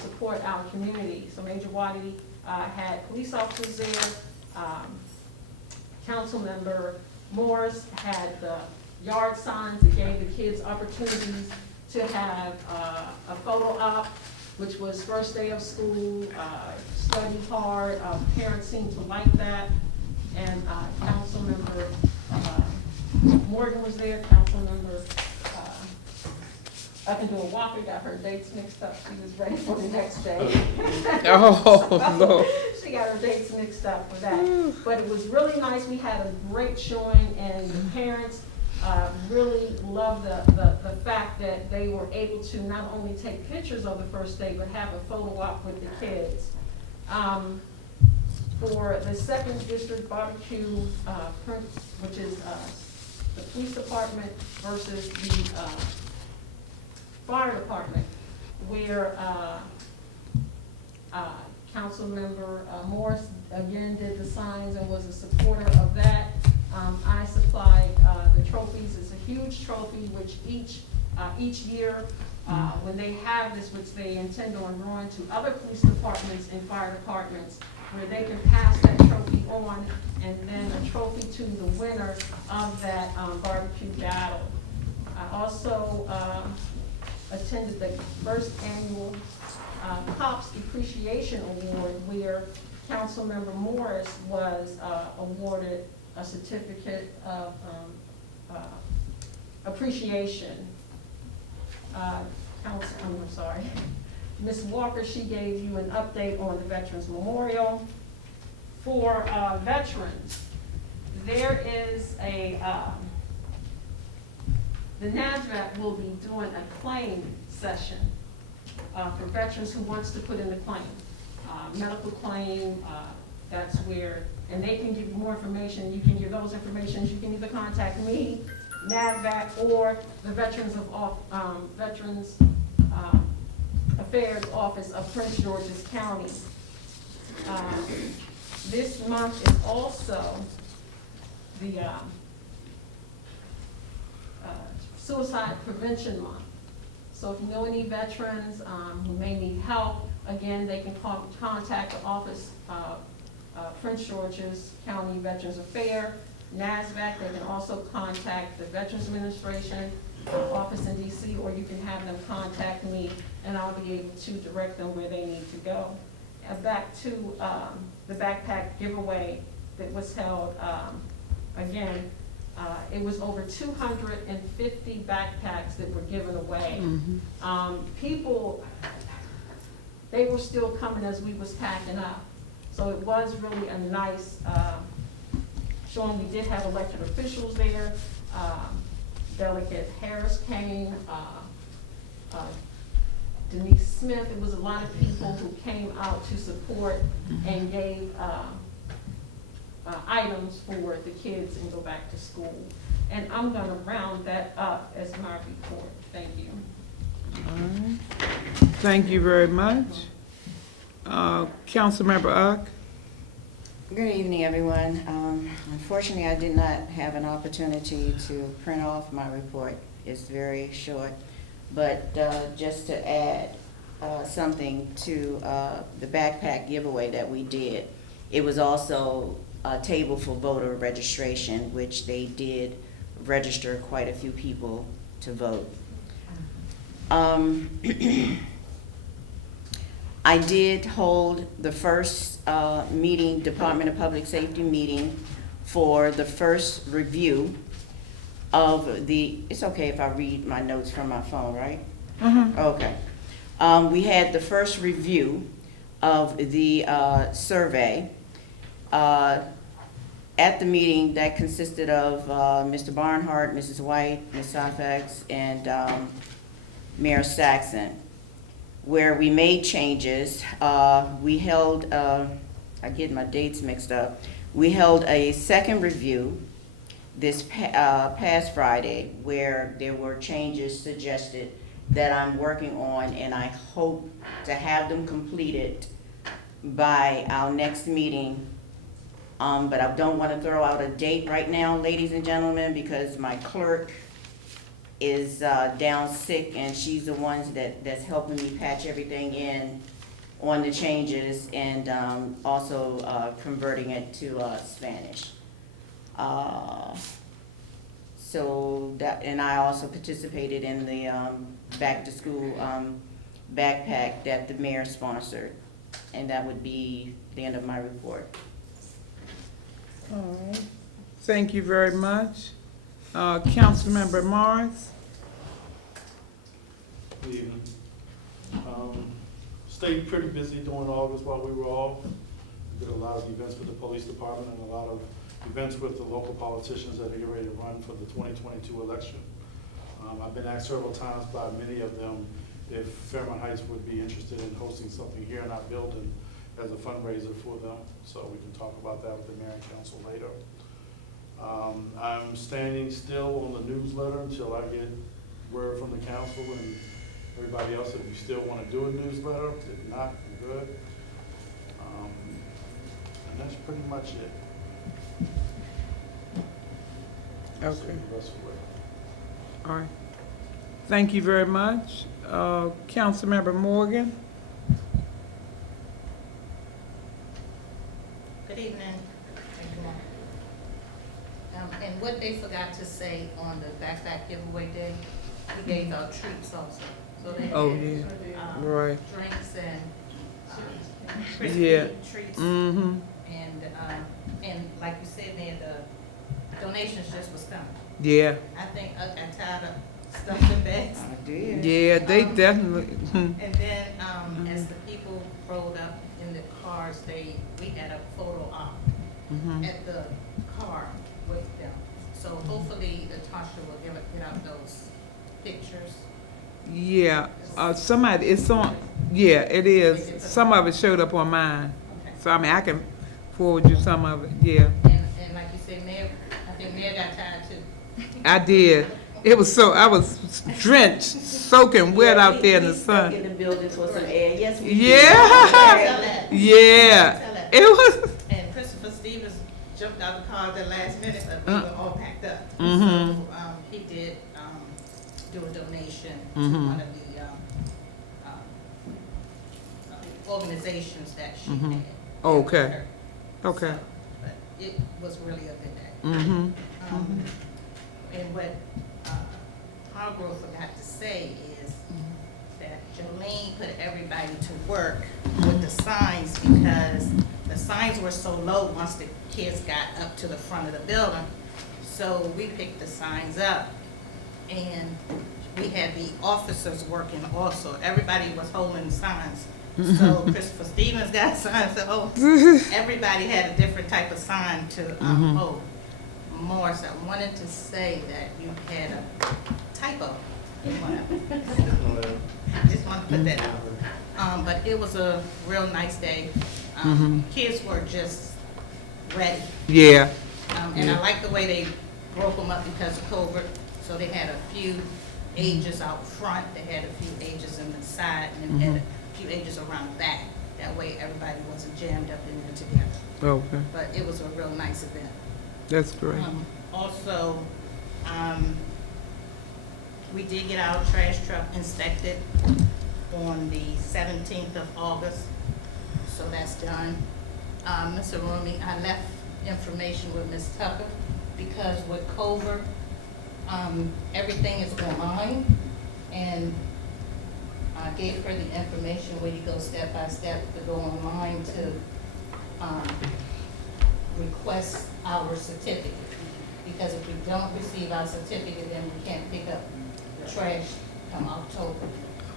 support our community. So Major Waddy had police officers there. Councilmember Morris had the yard signs that gave the kids opportunities to have a photo op, which was first day of school, study hard. Parents seemed to like that. And Councilmember Morgan was there. Councilmember up into a Walker got her dates mixed up. She was ready for the next day. Oh, Lord. She got her dates mixed up for that. But it was really nice. We had a great showing, and the parents really loved the fact that they were able to not only take pictures of the first day, but have a photo op with the kids. For the 2nd District Barbecue, which is the police department versus the fire department, where Councilmember Morris again did the signs and was a supporter of that. I supplied the trophies. It's a huge trophy, which each year when they have this, which they intend on drawing to other police departments and fire departments, where they can pass that trophy on, and then a trophy to the winner of that barbecue battle. I also attended the first annual Cops Appreciation Award, where Councilmember Morris was awarded a certificate of appreciation I'm sorry, Ms. Walker, she gave you an update on the Veterans Memorial. For veterans, there is the NASDAQ will be doing a claim session for veterans who wants to put in a claim, medical claim, that's where, and they can give you more information. You can give those information. You can either contact me, NAVVAC, or the Veterans Affairs Office of Prince George's County. This month is also the Suicide Prevention Month. So if you know any veterans who may need help, again, they can contact the office of Prince George's County Veterans Affairs, NASVAC. They can also contact the Veterans Administration office in DC, or you can have them contact me, and I'll be able to direct them where they need to go. Back to the backpack giveaway that was held, again, it was over 250 backpacks that were given away. People, they were still coming as we was packing up. So it was really a nice showing. We did have elected officials there. Delegate Harris came, Denise Smith. It was a lot of people who came out to support and gave items for the kids and go back to school. And I'm gonna round that up as my report. Thank you. All right. Thank you very much. Councilmember Uck. Good evening, everyone. Unfortunately, I did not have an opportunity to print off my report. It's very short. But just to add something to the backpack giveaway that we did, it was also a table for voter registration, which they did register quite a few people to vote. I did hold the first meeting, Department of Public Safety meeting, for the first review of the, it's okay if I read my notes from my phone, right? Okay. We had the first review of the survey at the meeting that consisted of Mr. Barnhart, Mrs. White, Ms. Safex, and Mayor Saxon, where we made changes. We held, I get my dates mixed up, we held a second review this past Friday, where there were changes suggested that I'm working on, and I hope to have them completed by our next meeting. But I don't want to throw out a date right now, ladies and gentlemen, because my clerk is down sick, and she's the one that's helping me patch everything in on the changes, and also converting it to Spanish. So that, and I also participated in the back to school backpack that the mayor sponsored, and that would be the end of my report. All right. Thank you very much. Councilmember Morris. Good evening. Stayed pretty busy during August while we were off. Did a lot of events with the police department and a lot of events with the local politicians that are getting ready to run for the 2022 election. I've been asked several times by many of them if Fairmount Heights would be interested in hosting something here in our building as a fundraiser for them, so we can talk about that with the mayor and council later. I'm standing still on the newsletter until I get word from the council and everybody else if you still want to do a newsletter. If not, I'm good. And that's pretty much it. Okay. All right. Thank you very much. Councilmember Morgan. Good evening, everyone. And what they forgot to say on the backpack giveaway day, we gave out treats also. So they had, Right. drinks and crispy Yeah. treats. Mm-hmm. And like you said, man, the donations just was coming. Yeah. I think I tied up stuff in bags. I did. Yeah, they definitely, And then, as the people rolled up in the cars, we had a photo op at the car with them. So hopefully Natasha will get out those pictures. yeah, somebody, it's on, yeah, it is. Some of it showed up on mine. Okay. So, I mean, I can forward you some of it, yeah. And like you said, Mayor, I think Mayor got tired too. I did. It was so, I was drenched, soaking wet Yeah, out there in the we stuck sun. in the building for some air, yes, we did. Yeah. Tell that. Yeah, Tell that. it was, And Christopher Stevens jumped out the car at the last minute, but we were all packed up. Mhm. So, he did, do a donation to Mhm. one of the, organizations that she Mhm. had. Okay. Okay. So, but it was really a good day. mm-hmm, And what, Hargrove forgot to say is that Jolene put everybody to work with the signs because the signs were so low once the kids got up to the front of the building. So we picked the signs up and we had the officers working also. Everybody was holding signs. So Christopher Stevens got signs to hold. Everybody had a different type of sign to hold. Morris, I wanted to say that you had a typo in one of them. I just want to put that out. But it was a real nice day. Kids were just ready. yeah, And I like the way they broke them up because of COVID. So they had a few ages out front, they had a few ages in the side, and then had a few ages around the back. That way everybody wasn't jammed up in there together. okay, But it was a real nice event. that's great. Also, we did get our trash truck inspected on the 17th of August, so that's done. Mr. Rumi, I left information with Ms. Tucker because with COVID, everything is online, and I gave her the information where you go step by step to go online to request our certificate. Because if we don't receive our certificate, then we can't pick up the trash come October.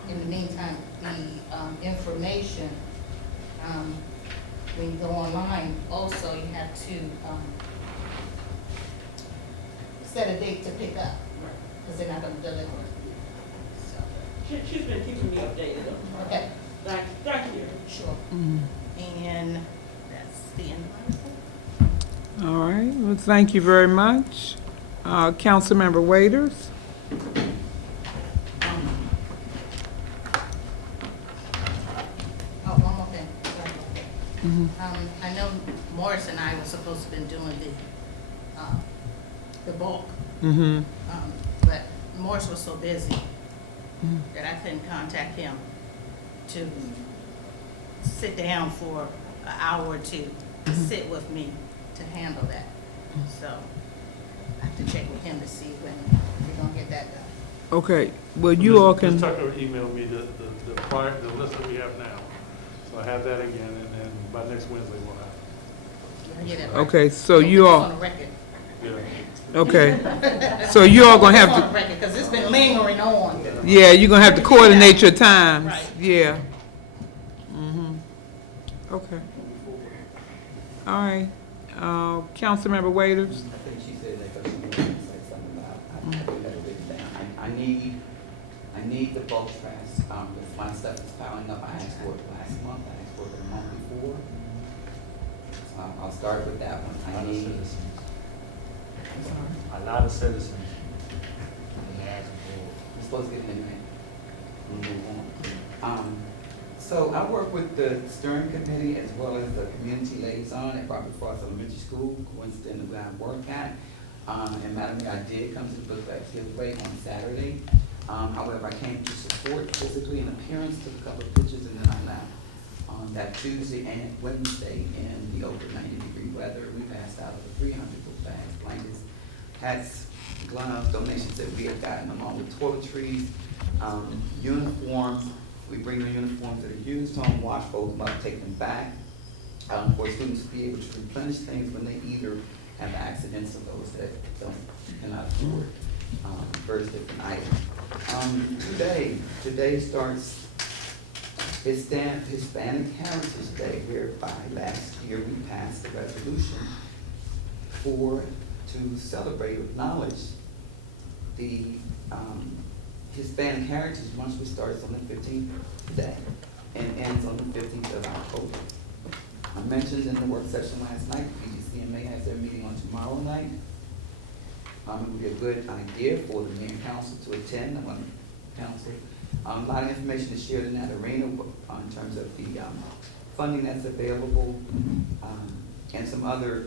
In the meantime, the information, when you go online, also you have to set a date to pick up, because they're not gonna deliver it. So, She's been keeping me updated. okay, Thank you. sure. And that's the end of my report. All right, well, thank you very much. Councilmember Waiters? Oh, one more thing. Sorry about that. I know Morris and I were supposed to have been doing the bulk, Mm-hmm, but Morris was so busy that I couldn't contact him to sit down for an hour or two to sit with me to handle that. So I have to check with him to see when we're gonna get that done. okay, well, you all Ms. can, Tucker emailed me the list that we have now. So I have that again, and then by next Wednesday we'll have it. Did I get that right? okay, so Put you this all, on the record. okay, so you all gonna Put this have on to, the record, because it's been lingering on. yeah, you're gonna have to coordinate your times, Right. yeah. Okay. All right, Councilmember Waiters? I think she said that because she wanted to say something about, I think that's written down. I need the bulk trash, because my stuff is piling up. I asked for it last month, I asked for it the month before. So I'll start with that one. I need, I'm sorry, A lot of citizens. I'm supposed to get it in there. We'll move on. So I work with the steering committee as well as the community liaison at Robert Frost Elementary School, coincidentally where I work at. And Madam Mayor, I did come to the book back giveaway on Saturday. However, I came to support physically in appearance, took a couple of pictures, and then I left. On that Tuesday and Wednesday in the over 90-degree weather, we passed out over 300 book bags, blankets, hats, gloves, donations that we had gotten along with toiletries, uniforms. We bring the uniforms that are used home, wash, fold them up, take them back. For students to be able to replenish things when they either have accidents or those that cannot afford. first different item. Today starts Hispanic Heritage Day, whereby last year we passed a resolution to celebrate, acknowledge the Hispanic Heritage Month, which starts on the 15th today and ends on the 15th of October. I mentioned in the work session last night, PGCMA has their meeting on tomorrow night. It would be a good idea for the mayor and council to attend. I want council. A lot of information is shared in that arena in terms of the funding that's available, and some other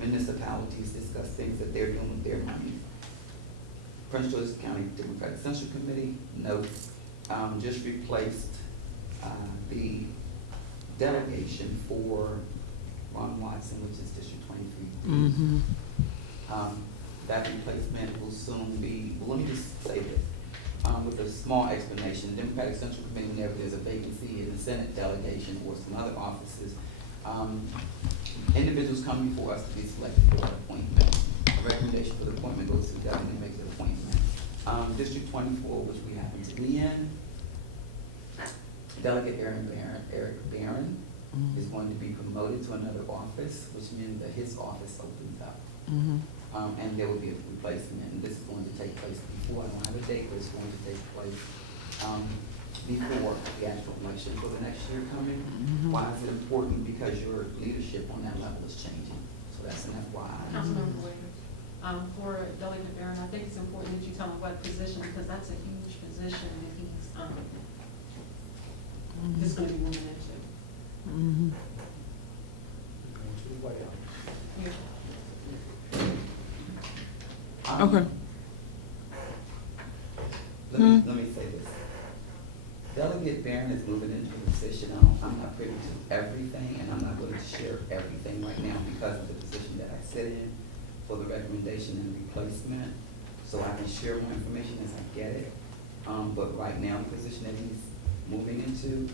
municipalities discuss things that they're doing with their money. Prince George's County Democratic Central Committee notes just replaced the delegation for Ron Watson, which is District 23. That replacement will soon be, well, let me just say this, with a small explanation. The Democratic Central Committee, whenever there's a vacancy in the Senate delegation or some other offices, individuals come before us to be selected for an appointment. A recommendation for the appointment goes to the governor and makes an appointment. District 24, which we happen to be in, Delegate Eric Barron is going to be promoted to another office, which means that his office opens up. And there will be a replacement, and this is going to take place before, I don't have a date, but it's going to take place before the actual election for the next year coming. Why is it important? Because your leadership on that level is changing. So that's an FYI. Councilmember Williams, for Delegate Barron, I think it's important that you tell him what position, because that's a huge position that he's just going to be moving into. Yeah. Okay. Let me say this. Delegate Barron is moving into a position. I'm not privy to everything, and I'm not going to share everything right now because of the position that I sit in for the recommendation and replacement. So I can share more information as I get it. But right now, the position that he's moving into,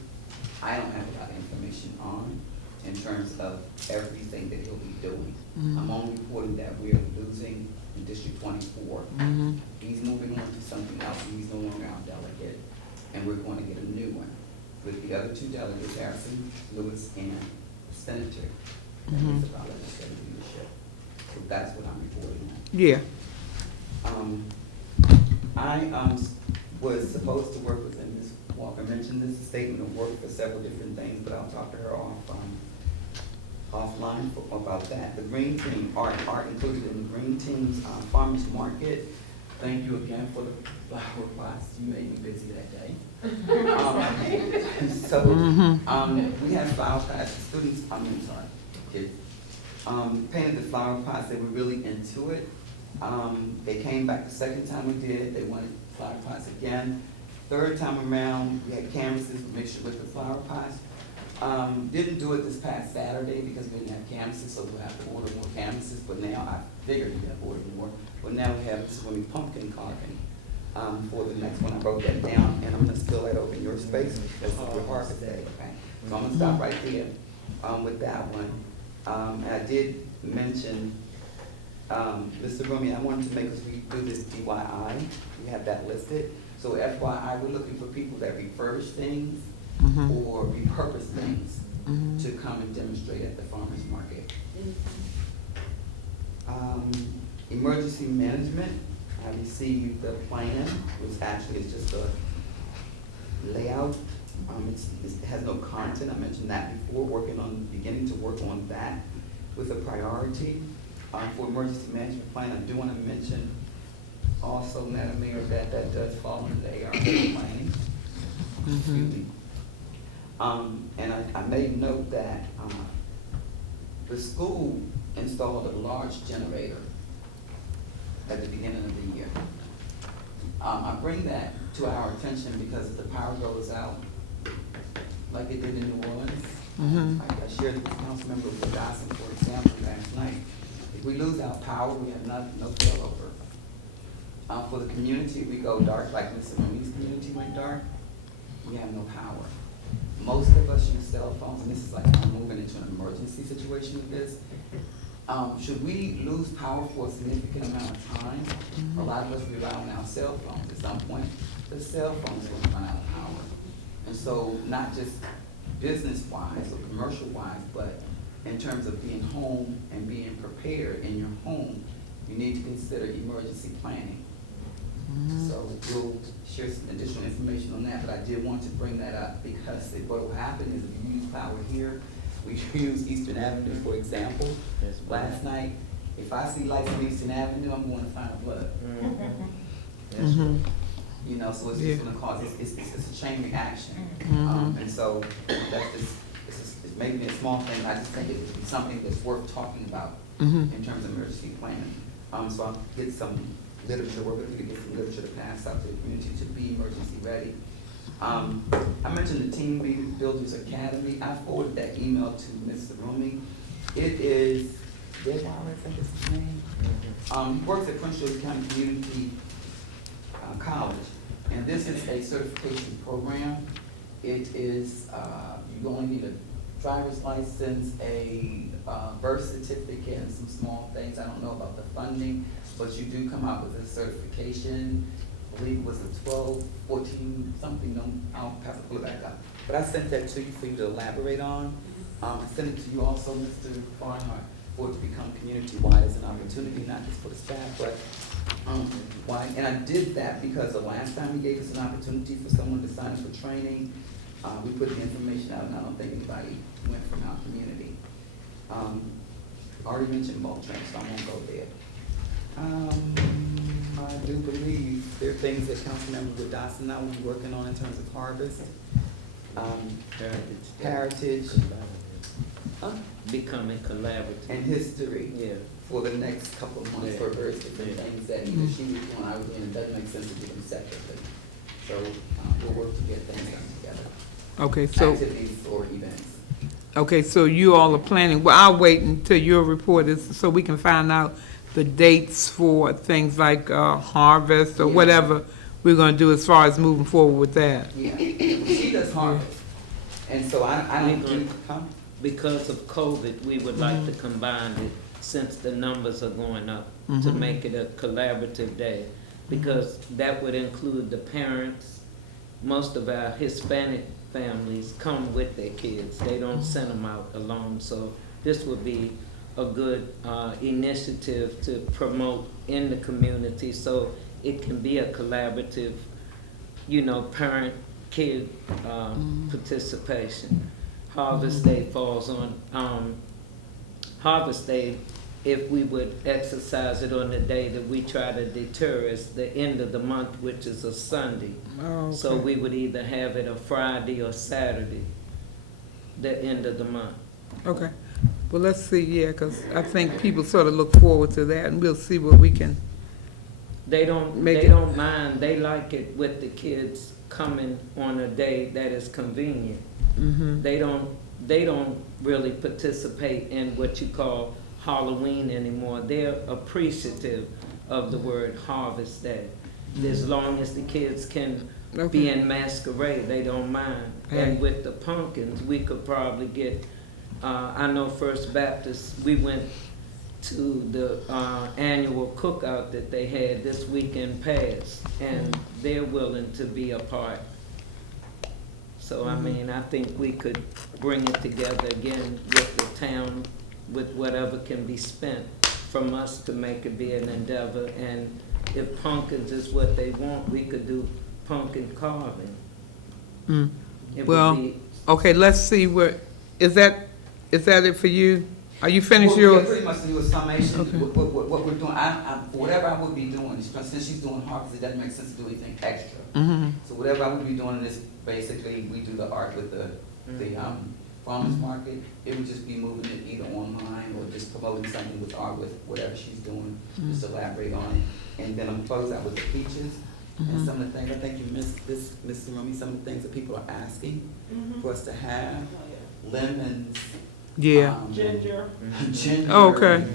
I don't have a lot of information on in terms of everything that he'll be doing. I'm only reporting that we're losing in District 24. He's moving on to something else, and he's no longer our delegate, and we're going to get a new one with the other two delegates, Harrison, Lewis, and the senator. That is about legislative leadership. So that's what I'm reporting on. Yeah. I was supposed to work with Ms. Walker mentioned this statement of work for several different things, but I'll talk to her offline about that. The green team, art included in the green team's farmers market. Thank you again for the flower pots. You made me busy that day. We had flower pots. Students, kids, painted the flower pots. They were really into it. They came back the second time we did it. They wanted flower pots again. Third time around, we had canvases mixed with the flower pots. Didn't do it this past Saturday because we didn't have canvases, so we'll have to order more canvases. But now I figured we have to order more. But now we have, this is going to be pumpkin carving for the next one. I wrote that down, and I'm going to spill that over in your space because it's your Harvest Day. Okay, so I'm going to stop right there with that one. And I did mention, Mr. Rumi, I wanted to make us do this DIY. We have that listed. So FYI, we're looking for people that refurbish things or repurpose things to come and demonstrate at the farmer's market. Emergency management, I received the plan, which actually is just a layout. It has no content. I mentioned that before, beginning to work on that with a priority. For emergency management plan, I do want to mention also, Madam Mayor, that does fall under the ARP plan. Excuse me. And I made note that the school installed a large generator at the beginning of the year. I bring that to our attention because if the power goes out, like it did in New Orleans, I shared with Councilmember Dawson, for example, last night. If we lose our power, we have no failover. For the community, we go dark, like Mr. Rumi's community went dark, we have no power. Most of us use cell phones, and this is like I'm moving into an emergency situation with this. should we lose power for a significant amount of time, a lot of us rely on our cell phones. At some point, the cell phones will run out of power. And so, not just business-wise or commercial-wise, but in terms of being home and being prepared in your home, you need to consider emergency planning. So we'll share some additional information on that, but I did want to bring that up because what will happen is if you use power here, we use Eastern Avenue, for example. Last night, if I see lights on Eastern Avenue, I'm going to find a blood. You know, so it's just gonna cause, it's a chain reaction. And so that's just, it's maybe a small thing, I just think it's something that's worth talking about in terms of emergency planning. So I'll get some literature, we're going to get some literature to pass out to the community to be emergency ready. I mentioned the Team Builders Academy. I forwarded that email to Mr. Rumi. It is, I think it's his name. He works at Prince George's County Community College, and this is a certification program. It is, you only need a driver's license, a birth certificate, and some small things. I don't know about the funding, but you do come out with a certification. I believe it was a 12, 14, something, I'll have to pull it back up. But I sent that to you for you to elaborate on. I sent it to you also, Mr. Barnhart, for it to become community-wide as an opportunity, not just for the staff, but why. And I did that because the last time he gave us an opportunity for someone to sign up for training, we put the information out, and I don't think anybody went from our community. I already mentioned bulk trains, so I won't go there. I do believe there are things that Councilmember Dawson and I will be working on in terms of harvest, heritage, becoming collaborative. and history. Yeah. For the next couple of months, for various different things that either she was doing, I was doing, it doesn't make sense to do them separately. So we'll work to get things done together. Okay, so, Activities or events. okay, so you all are planning, well, I'll wait until your report is, so we can find out the dates for things like harvest or whatever we're gonna do as far as moving forward with that. Yeah, she does harvest. And so I don't think, Because of COVID, we would like to combine it, since the numbers are going up, to make it a collaborative day. Because that would include the parents. Most of our Hispanic families come with their kids. They don't send them out alone. So this would be a good initiative to promote in the community, so it can be a collaborative, you know, parent-kid participation. Harvest Day falls on, Harvest Day, if we would exercise it on the day that we try to deter, is the end of the month, which is a Sunday. Oh, okay. So we would either have it a Friday or Saturday, the end of the month. Okay, well, let's see, yeah, because I think people sort of look forward to that, and we'll see what we can. They don't mind, they like it with the kids coming on a day that is convenient. They don't really participate in what you call Halloween anymore. They're appreciative of the word Harvest Day. As long as the kids can be in masquerade, they don't mind. And with the pumpkins, we could probably get, I know First Baptist, we went to the annual cookout that they had this weekend past, and they're willing to be a part. So, I mean, I think we could bring it together again with the town, with whatever can be spent from us to make it be an endeavor. And if pumpkins is what they want, we could do pumpkin carving. It Well, would be, okay, let's see where, is that it for you? Are you finished Well, yours? yeah, pretty much to do a summation, what we're doing, whatever I would be doing, since she's doing harvest, it doesn't make sense to do anything extra. So whatever I would be doing is basically, we do the art with the farmer's market. It would just be moving it either online or just promoting something with art with whatever she's doing, just elaborate on it. And then I'm close out with the peaches and some of the things, I think you missed this, Mr. Rumi, some of the things that people are asking for us to have, lemons. Yeah. Ginger. Ginger. Oh, okay.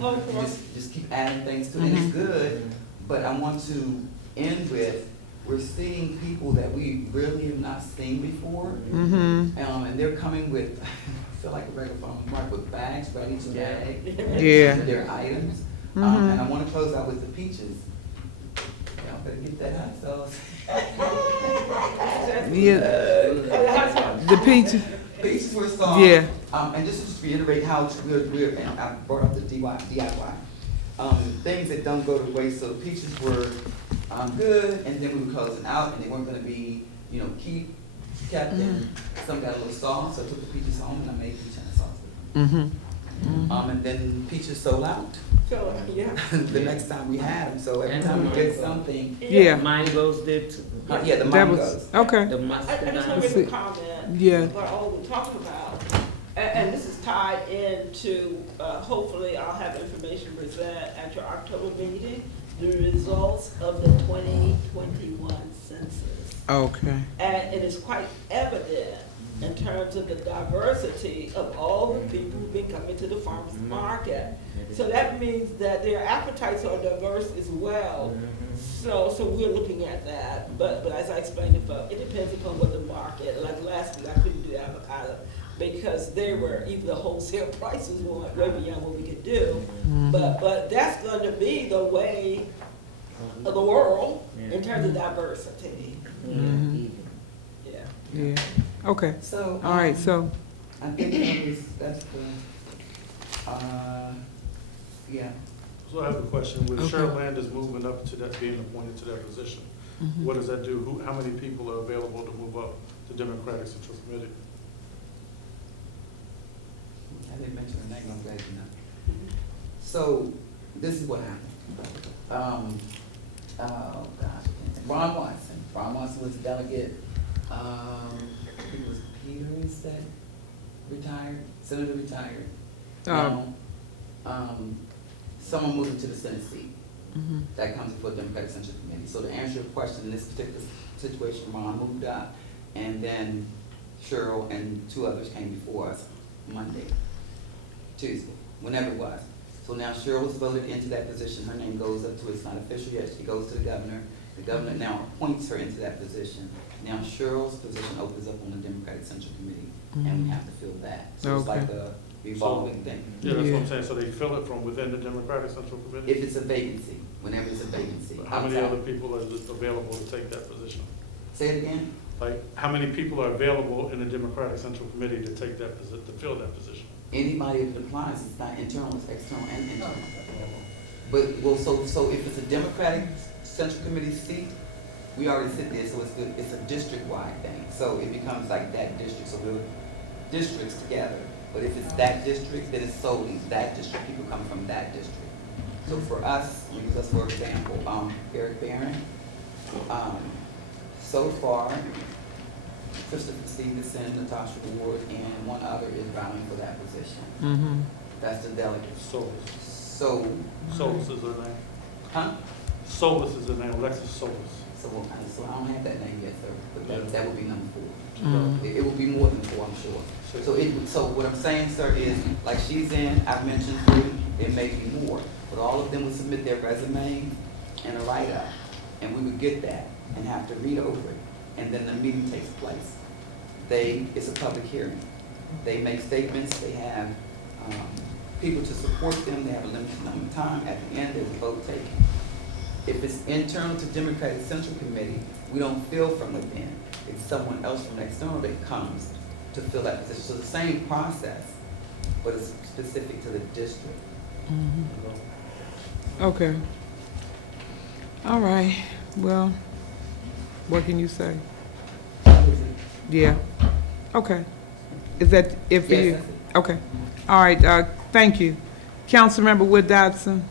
Just keep adding things to it. And it's good, but I want to end with, we're seeing people that we really have not seen before. And they're coming with feel like a regular farmer's market with bags ready to bag. Yeah. Their items. Mhm. And I wanna close out with the peaches. Y'all better get that hot sauce. Yeah, the peach, Peaches were soft. Yeah. And just to reiterate how we're, and I brought up the DIY. Things that don't go to waste, so peaches were, good, and then we were closing out, and they weren't gonna be, kept, and some got a little soft, so I took the peaches home and I made peach and sauce with them. And then peaches sold out. So, yeah. The next time we had them, so every time we get something, yeah. Mangoes did too. yeah, the That was, mangoes. okay. The I just want to muscadine. make a comment. Yeah. About all we're talking about, and this is tied into, hopefully I'll have information to present at your October meeting, the results of the 2021 census. Okay. And it is quite evident in terms of the diversity of all the people who've been coming to the farmer's market. So that means that their appetites are diverse as well. So we're looking at that, but as I explained before, it depends upon what the market, like last week I couldn't do avocado because they were, even the wholesale prices were way beyond what we could do. But that's going to be the way of the world in terms of diversity. Yeah. Yeah, okay. So. All right, so, I think that's the, yeah. So I have a question. When Okay. Cheryl Land is moving up to that, being appointed to that position, what does that do? How many people are available to move up to Democratic Central Committee? I didn't mention her name, I'm glad you know. So, this is what happened. Oh, gosh, Ron Watson was a delegate, I think it was Peters that retired, Senator retired. Now, someone moved into the Senate seat. That comes before the Democratic Central Committee. So to answer your question, in this particular situation, Ron moved up, and then Cheryl and two others came before us Tuesday, whenever it was. So now Cheryl was voted into that position. Her name goes up to, it's not official yet, she goes to the governor. The governor now appoints her into that position. Now Cheryl's position opens up on the Democratic Central Committee, and we have to fill that. So it's like a revolving thing. Yeah, that's what I'm saying. So they fill it from within the Democratic Central Committee? If it's a vacancy, whenever it's a vacancy. How many outside. other people are available to take that position? Say it again? Like, how many people are available in the Democratic Central Committee to take that to fill that position? Anybody that applies, it's not internal, it's external and internal. But, well, so if it's a Democratic Central Committee seat, we already sit there, so it's a district-wide thing. So it becomes like that district, so we're districts together. But if it's that district, then it's solely that district, people come from that district. So for us, we use us for example, Eric Barron, so far, Christopher Stevenson, Natasha Ward, and one other is vying for that position. That's the delegate. So, Solis is her name. huh? Solis is her name, Alexis Solis. So I don't have that name yet, sir, but that would be number 4. It will be more than 4, I'm sure. So what I'm saying, sir, is like she's in, I've mentioned 3, it may be more, but all of them would submit their resume and a write-up, and we would get that and have to read over it, and then the meeting takes place. It's a public hearing. They make statements, they have people to support them, they have a limited number of time, at the end there's a vote taken. If it's internal to Democratic Central Committee, we don't fill from within. It's someone else from external that comes to fill that position. So the same process, but it's specific to the district. okay. All right, well, what can you say? Yeah, okay. Is that it for Yes, you? that's it. Okay, all right, thank you. Councilmember Wood Dodson?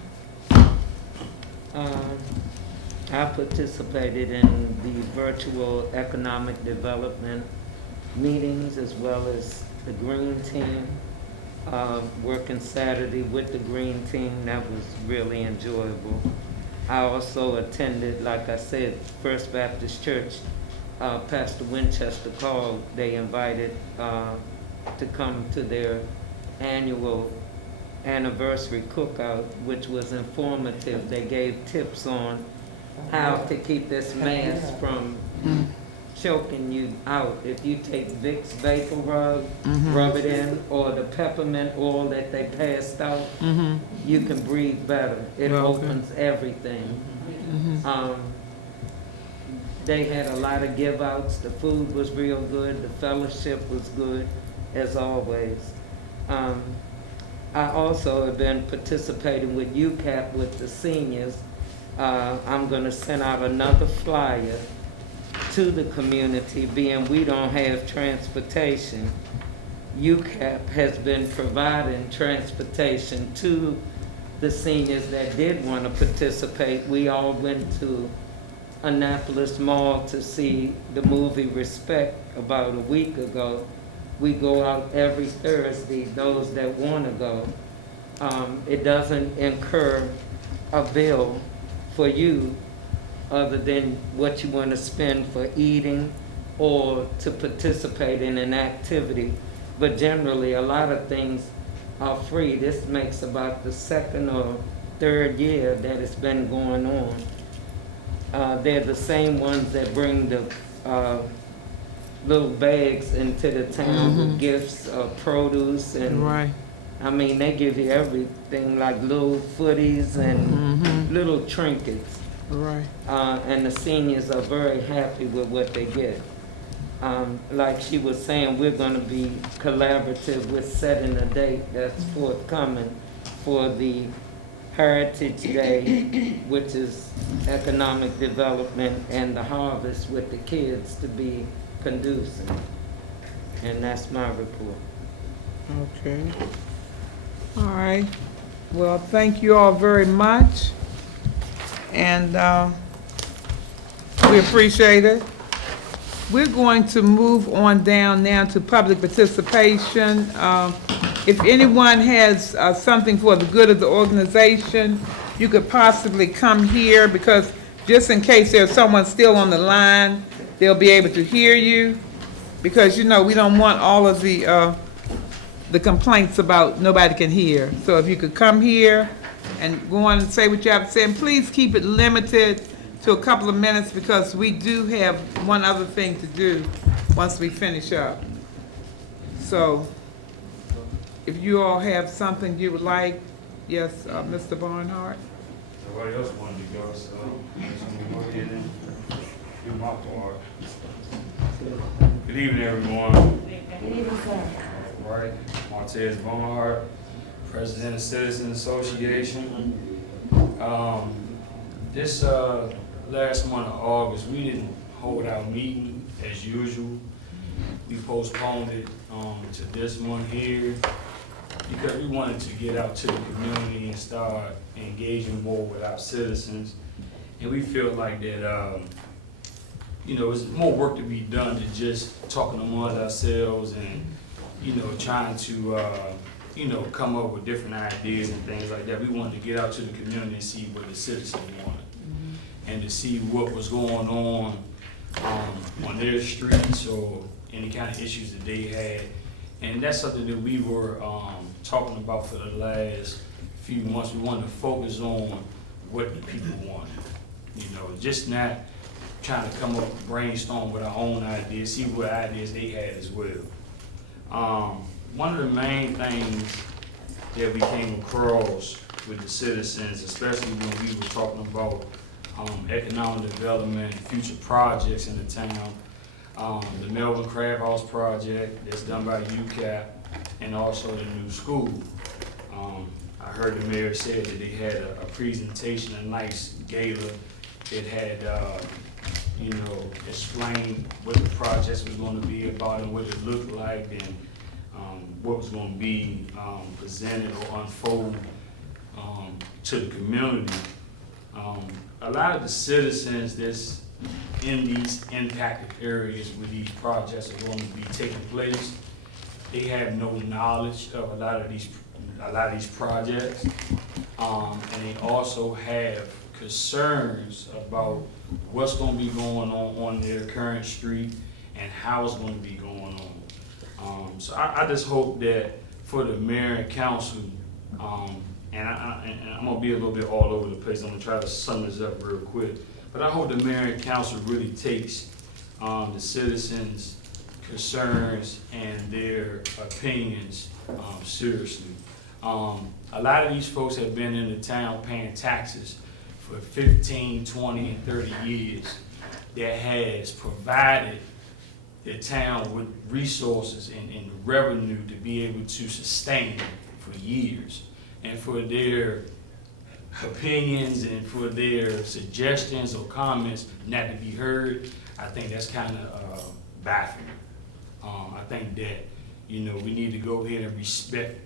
I participated in the virtual economic development meetings as well as the Green Team. Working Saturday with the Green Team, that was really enjoyable. I also attended, like I said, First Baptist Church. Pastor Winchester called, they invited to come to their annual anniversary cookout, which was informative. They gave tips on how to keep this mass from choking you out. If you take Vicks Vapor Rub, rub it in, or the peppermint oil that they passed out, you can breathe better. It opens everything. They had a lot of give outs. The food was real good. The fellowship was good, as always. I also have been participating with UCAP with the seniors. I'm going to send out another flyer to the community, being we don't have transportation. UCAP has been providing transportation to the seniors that did want to participate. We all went to Annapolis Mall to see the movie Respect about a week ago. We go out every Thursday, those that want to go. It doesn't incur a bill for you other than what you want to spend for eating or to participate in an activity. But generally, a lot of things are free. This makes about the second or third year that it's been going on. They're the same ones that bring the little bags into the town with gifts of produce and I mean, they give you everything like little footies and little trinkets. And the seniors are very happy with what they get. Like she was saying, we're going to be collaborative with setting a date that's forthcoming for the Heritage Day, which is economic development, and the harvest with the kids to be conducive. And that's my report. Okay. All right. Well, thank you all very much. And we appreciate it. We're going to move on down now to public participation. If anyone has something for the good of the organization, you could possibly come here, because just in case there's someone still on the line, they'll be able to hear you, because you know we don't want all of the complaints about nobody can hear. So if you could come here and go on and say what you have to say, and please keep it limited to a couple of minutes, because we do have one other thing to do once we finish up. So if you all have something you would like, yes, Mr. Barnhart. Nobody else wanted to go, so I'm just gonna go ahead and do my part. Good evening, everyone. Good evening, sir. All right, Martez Barnhart, President of Citizens Association. This last month of August, we didn't hold our meeting as usual. We postponed it to this month here because we wanted to get out to the community and start engaging more with our citizens. And we feel like that, you know, there's more work to be done than just talking amongst ourselves and, you know, trying to, you know, come up with different ideas and things like that. We wanted to get out to the community and see what the citizens wanted and to see what was going on their streets or any kind of issues that they had. And that's something that we were talking about for the last few months. We wanted to focus on what the people wanted. You know, just not trying to come up, brainstorm with our own ideas, see what ideas they had as well. One of the main things that we came across with the citizens, especially when we were talking about economic development, future projects in the town, the Melvin Crab House project that's done by UCAP, and also the new school. I heard the mayor said that they had a presentation, a nice gala. It had, you know, explained what the projects was going to be about and what it looked like, and what was going to be presented or unfold to the community. A lot of the citizens that's in these impacted areas where these projects are going to be taking place, they have no knowledge of a lot of these projects, and they also have concerns about what's going to be going on their current street and how it's going to be going on. So I just hope that for the mayor and council, and I'm going to be a little bit all over the place. I'm going to try to sum this up real quick. But I hope the mayor and council really takes the citizens' concerns and their opinions seriously. A lot of these folks have been in the town paying taxes for 15, 20, and 30 years. That has provided the town with resources and revenue to be able to sustain it for years. And for their opinions and for their suggestions or comments not to be heard, I think that's kind of baffling. I think that, you know, we need to go ahead and respect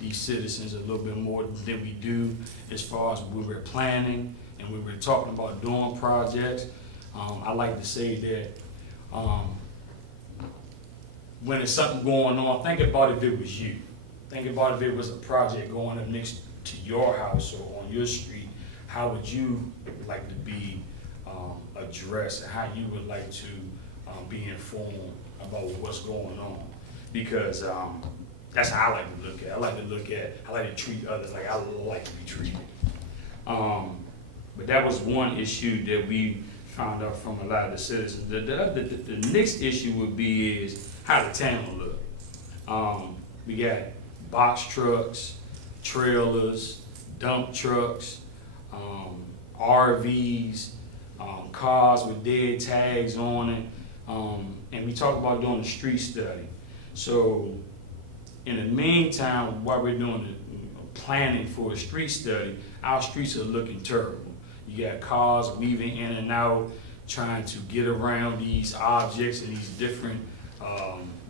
these citizens a little bit more than we do as far as when we're planning and when we're talking about doing projects. I like to say that when there's something going on, think about if it was you. Think about if it was a project going up next to your house or on your street. How would you like to be addressed, and how you would like to be informed about what's going on? Because that's how I like to look at it. I like to treat others like I like to be treated. But that was one issue that we found out from a lot of the citizens. The next issue would be is how the town will look. We got box trucks, trailers, dump trucks, RVs, cars with dead tags on it. And we talked about doing a street study. So in the meantime, while we're doing the planning for a street study, our streets are looking terrible. You got cars weaving in and out, trying to get around these objects and these different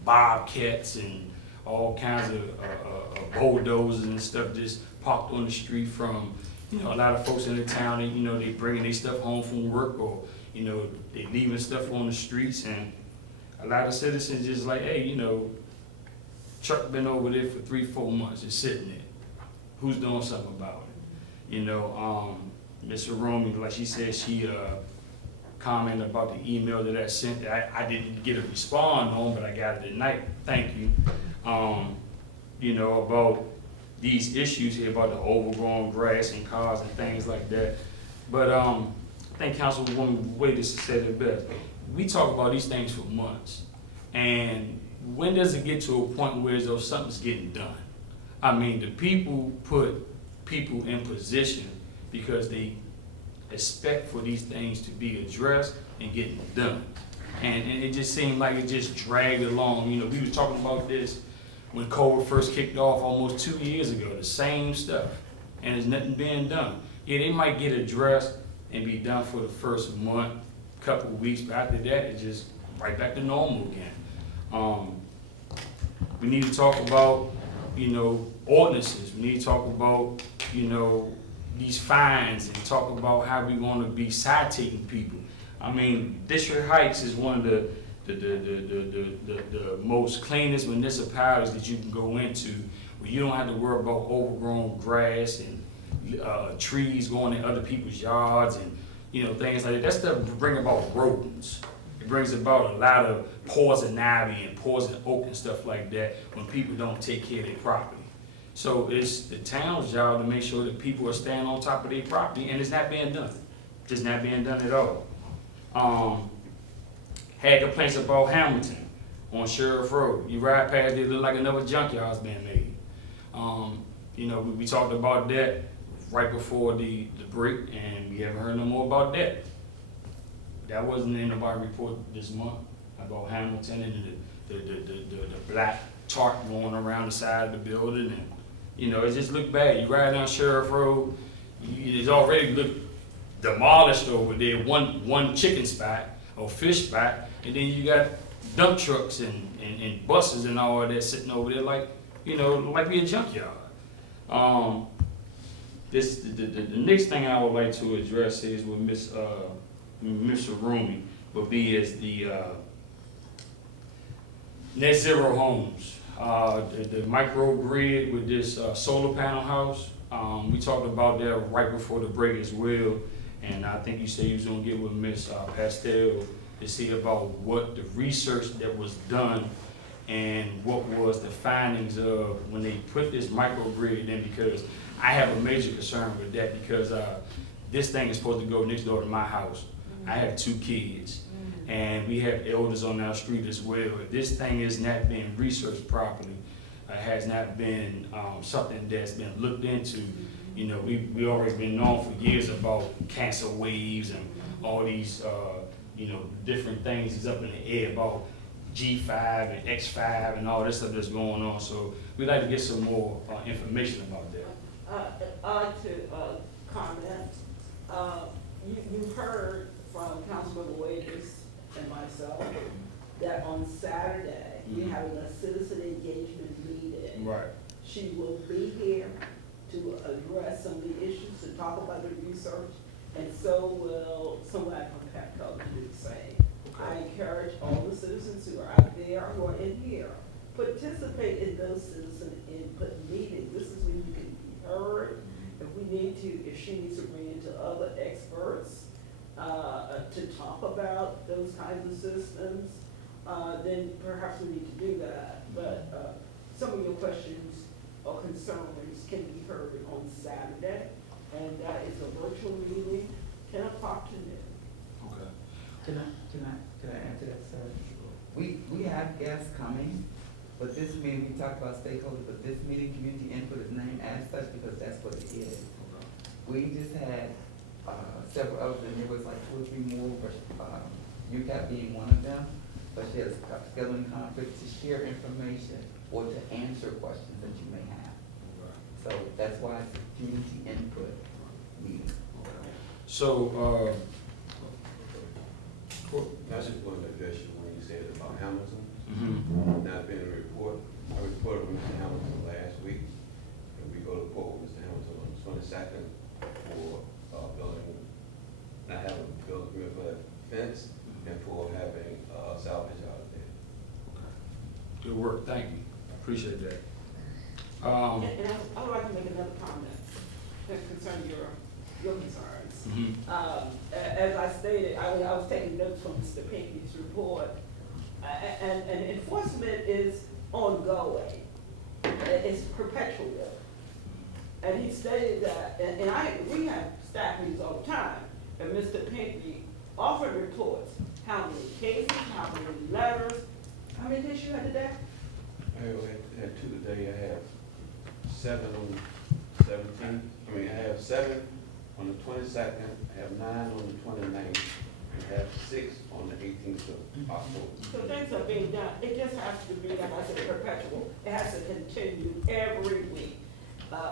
bobcats and all kinds of bulldozers and stuff just parked on the street from, you know, a lot of folks in the town, and, you know, they bringing their stuff home from work, or, you know, they leaving stuff on the streets, and a lot of citizens just like, hey, you know, truck been over there for 3-4 months, just sitting there. Who's doing something about it? You know, Ms. Rumi, like she said, she commented about the email that I sent. I didn't get a response on, but I got it tonight. Thank you. You know, about these issues here about the overgrown grass and cars and things like that. But I think Councilwoman Wade just said it best. We talk about these things for months, and when does it get to a point where as though something's getting done? I mean, the people put people in position because they expect for these things to be addressed and getting done. And it just seemed like it just dragged along. You know, we were talking about this when COVID first kicked off almost 2 years ago, the same stuff, and there's nothing being done. Yeah, they might get addressed and be done for the first month, couple of weeks, but after that, it's just right back to normal again. We need to talk about, you know, ordinances. We need to talk about, you know, these fines, and talk about how we want to be citing people. I mean, District Heights is one of the most cleanest municipalities that you can go into, where you don't have to worry about overgrown grass and trees going in other people's yards and, you know, things like that. That stuff brings about rodents. It brings about a lot of poison ivy and poison oak and stuff like that when people don't take care of their property. So it's the town's job to make sure that people are staying on top of their property, and it's not being done. Just not being done at all. Had complaints about Hamilton on Sheriff Road. You ride past it, look like another junkyard's being made. You know, we talked about that right before the break, and we haven't heard no more about that. That wasn't in nobody's report this month about Hamilton and the black tarp going around the side of the building, and you know, it just looked bad. You ride down Sheriff Road, it's already looked demolished over there, one chicken spot or fish spot, and then you got dump trucks and buses and all of that sitting over there like, you know, like be a junkyard. The next thing I would like to address is with Ms. Rumi, would be is the net zero homes. The microgrid with this solar panel house, we talked about that right before the break as well, and I think you said you was gonna get with Ms. Pastel to see about what the research that was done and what was the findings of when they put this microgrid in, because I have a major concern with that, because this thing is supposed to go next door to my house. I have 2 kids, And we have elders on our street as well. If this thing is not being researched properly, has not been something that's been looked into, you know, we already been known for years about cancer waves and all these, you know, different things is up in the air about G5 and X5 and all this stuff that's going on. So we'd like to get some more information about that. I'd like to comment. You've heard from Councilmember Wages and myself that on Saturday, we're having a citizen engagement meeting. Right. She will be here to address some of the issues, to talk about the research, and so will somebody from PEPCO to do the same. I encourage all the citizens who are out there, who are in here, participate in those citizen input meetings. This is when you can be heard. If we need to, if she needs to bring in to other experts to talk about those kinds of systems, then perhaps we need to do that. But some of your questions or concerns can be heard on Saturday, and that is a virtual meeting, 10 o'clock to noon. Okay. Can I answer that, sir? We have guests coming, but this meeting, we talked about stakeholders, but this meeting, community input is named as such because that's what it is. We just had several others, and there was like 2 or 3 more, but UCAP being one of them, but she has scheduling conflicts to share information or to answer questions that you may have. So that's why it's a community input meeting. So, I just wanted to address you when you said about Hamilton, mhm. not being a report. I reported with Mr. Hamilton last week, and we go to court with Mr. Hamilton on the 22nd for building, not having a building permit for that fence, and for having salvage out there. Good work, thank you, appreciate that. And I would like to make another comment that concerns your concerns. Mhm. As I stated, I was taking notes from Mr. Pinckney's report, and enforcement is ongoing. It's perpetual. And he stated that, we have staff meetings all the time, and Mr. Pinckney often reports how many cases, how many letters, how many days you had today? I had 2 today. I have 7 on the 17th. I have 7 on the 22nd. I have 9 on the 29th. I have 6 on the 18th of October. So things are being done. It just has to be, like I said, perpetual. It has to continue every week.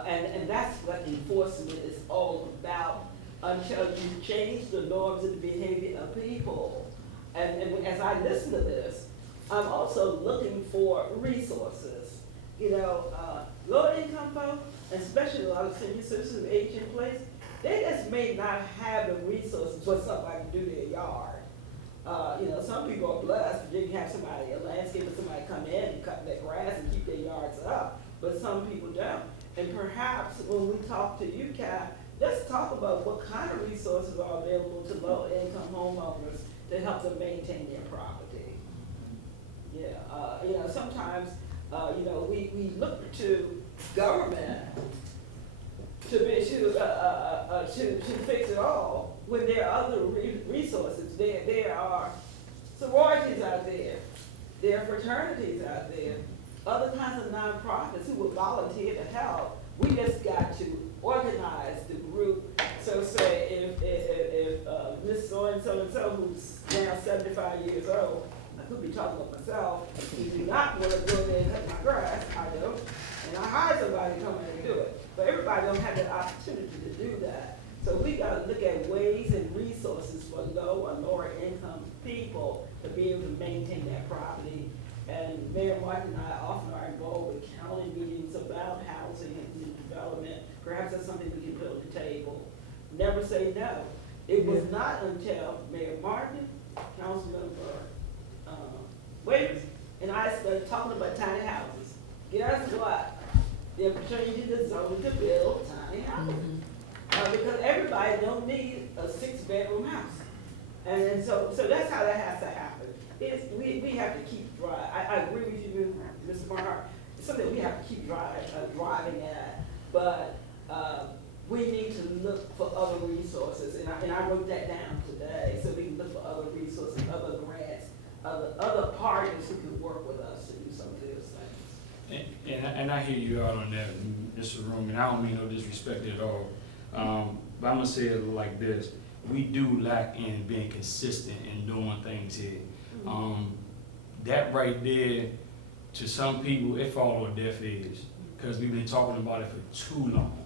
And that's what enforcement is all about until you change the norms and the behavior of people. And as I listen to this, I'm also looking for resources. You know, low income folks, especially a lot of senior citizens age in place, they just may not have the resources for somebody to do their yard. You know, some people are blessed, they can have somebody, a landscaper, somebody come in and cut their grass and keep their yards up, but some people don't. And perhaps when we talk to UCAP, let's talk about what kind of resources are available to low-income homeowners to help them maintain their property. Yeah, you know, sometimes, you know, we look to government to fix it all, when there are other resources. There are sororities out there, there are fraternities out there, other kinds of nonprofits who will volunteer to help. We just got to organize the group. So say if Miss so-and-so, who's now 75 years old, I could be talking about myself, who do not want to go there and cut my grass, I don't, and I hire somebody to come in and do it. But everybody don't have that opportunity to do that. So we got to look at ways and resources for low or lower income people to be able to maintain their property. And Mayor Martin and I often are involved with county meetings about housing and development. Perhaps that's something we can put on the table. Never say no. It was not until Mayor Martin, Councilmember Waiters, and I started talking about tiny houses. Guess what? They're changing the zone to build tiny houses. Because everybody don't need a 6-bedroom house. And so that's how that has to happen. We have to keep driving. I agree with you, Mr. Barnhart. It's something we have to keep driving at. But we need to look for other resources. And I wrote that down today, so we can look for other resources, other and I hear you out on that, Mr. Room, and I don't mean no disrespect at all. But I'm gonna say it like this: we do lack in being consistent in doing things here. That right there, to some people, it falls on deaf ears because we've been talking about it for too long.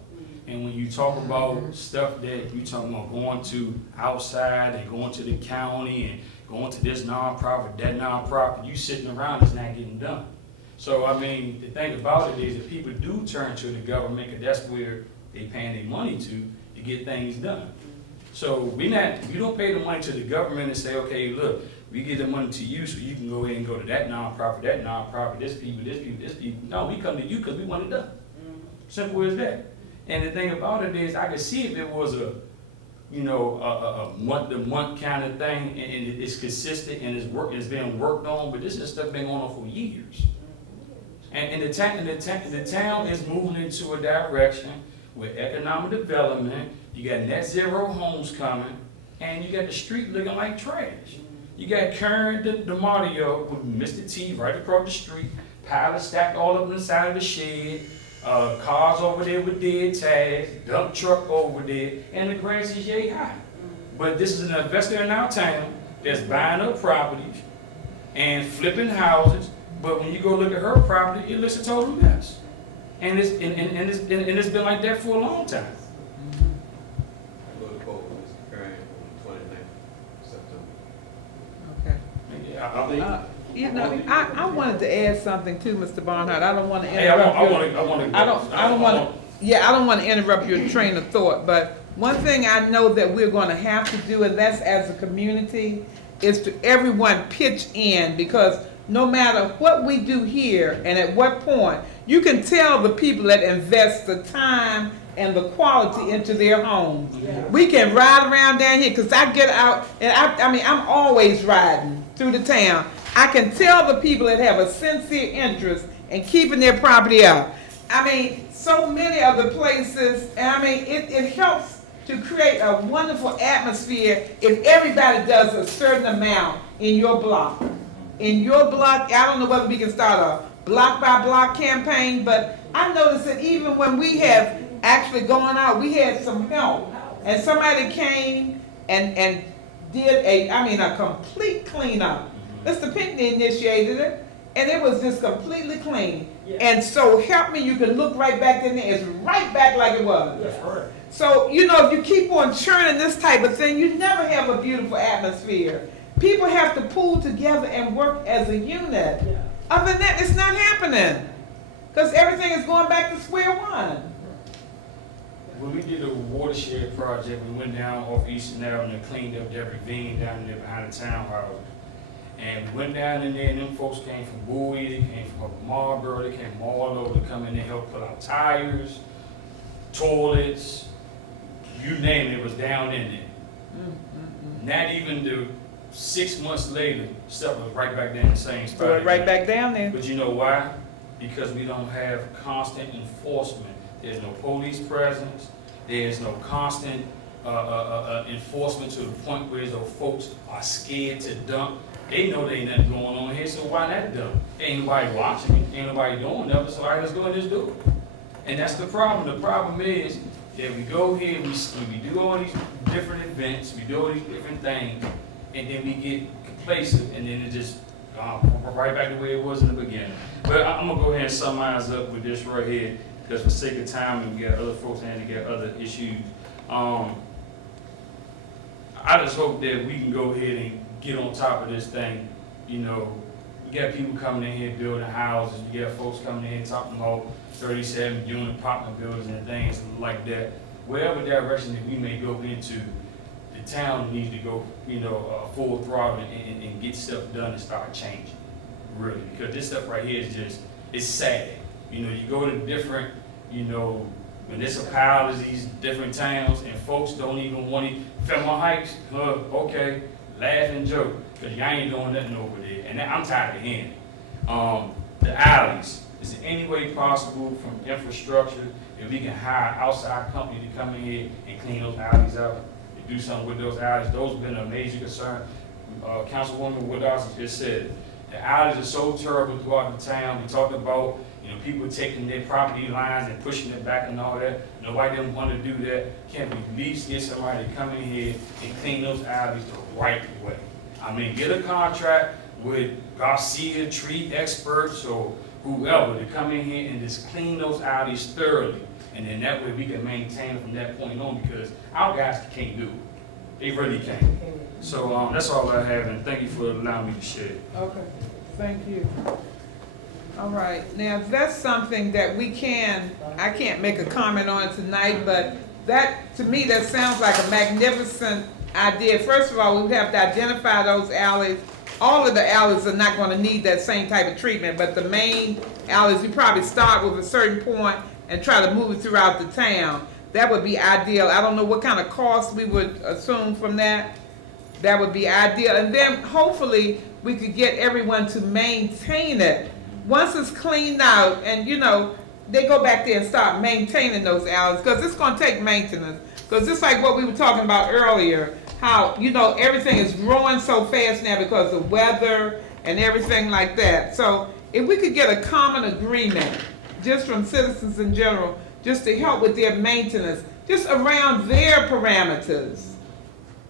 And when you talk about stuff that you talking about going to outside and going to the county and going to this nonprofit, that nonprofit, you sitting around, it's not getting done. So, I mean, the thing about it is that people do turn to the government because that's where they paying their money to get things done. So we don't pay the money to the government and say, okay, look, we give the money to you so you can go ahead and go to that nonprofit, this people. No, we come to you because we want it done. Simple as that. And the thing about it is, I could see if it was a month-to-month kind of thing, and it's consistent and it's being worked on. But this is stuff been going on for years. And the town is moving into a direction with economic development. You got net zero homes coming, and you got the street looking like trash. You got Kern DeMario with Mr. T right across the street, pile stacked all up on the side of the shed, cars over there with dead tags, dump truck over there, and the grass is yay high. But this is an investor in our town that's buying up properties and flipping houses. But when you go look at her property, it looks a total mess. And it's been like that for a long time. I go to vote with Mr. Curran on the 29th of September. Okay. Yeah, I wanted to add something too, Mr. Barnhart. I don't want to hey, interrupt I don't want to interrupt your train of thought, but one thing I know that we're going to have to do, and that's as a community, is to everyone pitch in, because no matter what we do here and at what point, you can tell the people that invest the time and the quality into their homes. Yeah. We can ride around down here, because I get out, and I'm always riding through the town. I can tell the people that have a sincere interest in keeping their property out. I mean, so many of the places, and I mean, it helps to create a wonderful atmosphere if everybody does a certain amount in your block. In your block, I don't know whether we can start a block by block campaign, but I noticed that even when we have actually gone out, we had some help, and somebody came and did a complete cleanup. Mr. Pinckney initiated it, and it was just completely clean. Yeah. And so help me, you can look right back in there, it's right back like it was. That's right. So, if you keep on churning this type of thing, you never have a beautiful atmosphere. People have to pull together and work as a unit. Yeah. Other than that, it's not happening. Because everything is going back to square one. When we did the watershed project, we went down off Eastern Avenue and cleaned up that ravine down there behind the townhouse. And we went down in there, and them folks came from Bowie, they came from Marlboro, they came from all over to come in there and help put out tires, toilets, you name it, was down in there. Not even 6 months later, stuff was right back there in the same spot. Right back down there. But you know why? Because we don't have constant enforcement. There's no police presence. There's no constant enforcement to the point where those folks are scared to dump. They know there ain't nothing going on here, so why not dump? Ain't nobody watching it, ain't nobody doing nothing, so all right, let's go and just do it. And that's the problem. The problem is that we go here, we do all these different events, we do all these different things, and then we get complacent, and then it just right back the way it was in the beginning. But I'm gonna go ahead and summarize up with this right here, because for sake of time, and we got other folks and we got other issues. I just hope that we can go ahead and get on top of this thing. We got people coming in here building houses. We got folks coming in here talking about 37 unit apartment buildings and things like that. Whatever direction that we may go into, the town needs to go, full throttle and get stuff done and start changing, really. Because this stuff right here is just, it's sad. You go to different, municipalities, these different towns, and folks don't even want to, Fairmount Heights, okay, laugh and joke, because y'all ain't doing nothing over there. And I'm tired of hearing it. The alleys, is there any way possible from infrastructure if we can hire outside company to come in here and clean those alleys out, and do something with those alleys? Those have been a major concern. Councilwoman Woodhouse just said, the alleys are so terrible throughout the town. We talked about, You know, people taking their property lines and pushing it back and all that. Nobody didn't want to do that. Can't we at least get somebody to come in here and clean those alleys the right way? I mean, get a contract with Garcia tree experts or whoever to come in here and just clean those alleys thoroughly. And then that way we can maintain it from that point on, because our guys can't do it. They really can't. So that's all I have, and thank you for allowing me to share. Okay, thank you. All right, now that's something that I can't make a comment on tonight, but that, to me, that sounds like a magnificent idea. First of all, we would have to identify those alleys. All of the alleys are not gonna need that same type of treatment, but the main alleys, you probably start with a certain point and try to move it throughout the town. That would be ideal. I don't know what kind of cost we would assume from that. That would be ideal. And then hopefully we could get everyone to maintain it. Once it's cleaned out and, you know, they go back there and start maintaining those alleys, because it's gonna take maintenance. Because just like what we were talking about earlier, how, you know, everything is growing so fast now because of weather and everything like that. So if we could get a common agreement, just from citizens in general, just to help with their maintenance, just around their parameters,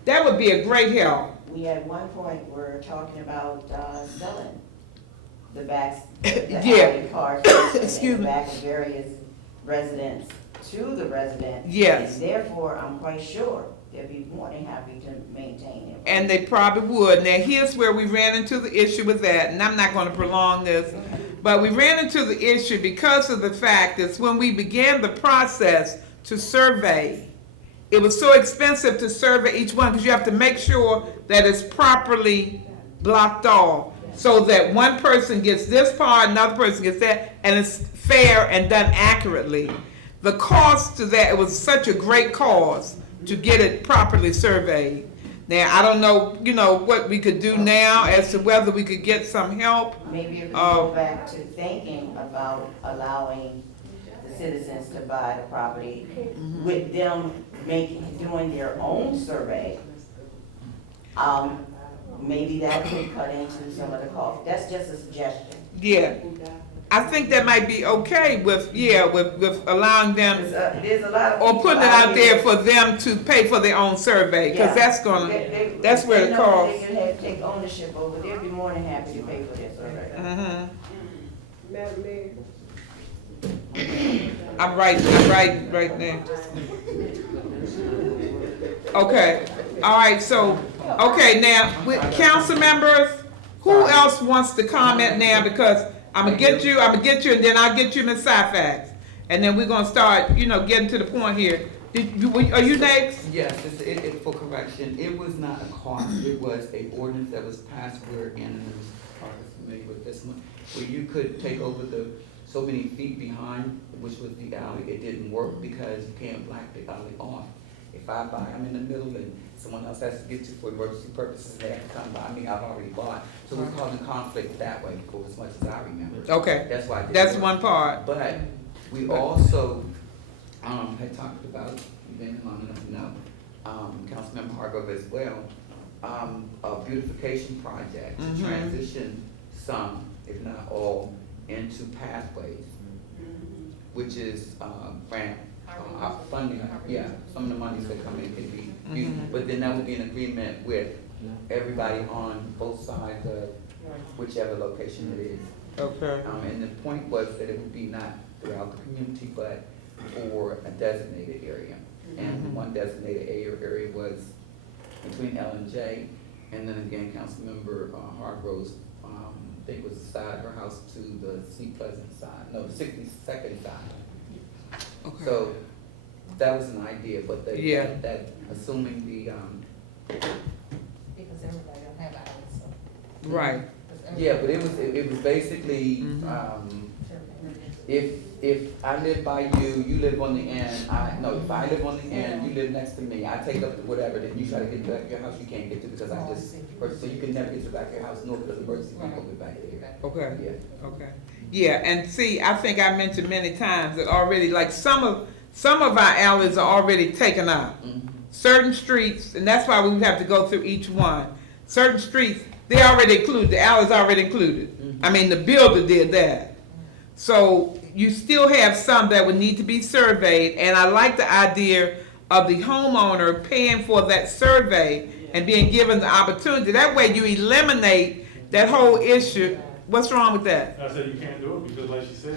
that would be a great help. We at one point were talking about selling the backs, Yeah. the cars Excuse in the me. back of various residents to the residents. Yes. And therefore, I'm quite sure they'll be more than happy to maintain it. And they probably would. Now, here's where we ran into the issue with that, and I'm not going to prolong this, but we ran into the issue because of the fact that when we began the process to survey, it was so expensive to survey each one because you have to make sure that it's properly blocked off so that one person gets this part, another person gets that, and it's fair and done accurately. The cost to that, it was such a great cause to get it properly surveyed. Now, I don't know, you know, what we could do now as to whether we could get some help. Maybe if we go back to thinking about allowing the citizens to buy the property with them doing their own survey. Maybe that could cut into some of the cost. That's just a suggestion. Yeah. I think that might be okay with allowing them, There's a lot of or people putting it out there here. for them to pay for their own survey, because Yeah. that's where they the know cost. They can have, take ownership over, they'll be more than happy to pay for their survey. Mhm. Madam Mayor, I'm writing right now. Okay, all right, so, okay, now, with council members, who else wants to comment now? Because I'm gonna get you, and then I'll get you Ms. Syfax. And then we're gonna start, you know, getting to the point here. Are you next? Yes, it, for correction, it was not a cost, it was a ordinance that was passed where, again, and it was probably familiar with this one, where you could take over the so many feet behind, which was the alley. It didn't work because you can't block the alley off. If I'm in the middle and someone else has to get to for emergency purposes, they have to come by me, I've already bought. So it's causing conflict that way, for as much as I remember. Okay, That's why it didn't that's work. one part. But we also, had talked about, you've been long enough to know, Councilmember Hargrove as well, a beautification project to transition some, if not all, into pathways, which is, grant, funding, yeah, some of the monies that come in can be used. But then that would be an agreement with everybody on both sides of whichever location it is. Okay. And the point was that it would be not throughout the community, but for a designated area. And one designated area was between L and J, and then again, Councilmember Hargrove's, I think it was the side of her house to the Sea Pleasant side, no, the 62nd side. Okay. So that was an idea, but that assuming the, Because everybody don't have outlets, so. Right. yeah, but it was basically, if I live by you, you live on the end, if I live on the end, you live next to me, I take up whatever, then you try to get to the back of your house, you can't get to because I just, so you can never get to the back of your house, nor because emergency people get back there. Okay. Yeah. Okay. Yeah, and see, I think I mentioned many times that already, like some of our alleys are already taken up. Certain streets, and that's why we have to go through each one. Certain streets, they already included, the alley's already included. I mean, the builder did that. So you still have some that would need to be surveyed, and I like the idea of the homeowner paying for that survey and being given the opportunity. That way you eliminate that whole issue. What's wrong with that? I said you can't do it because like she said,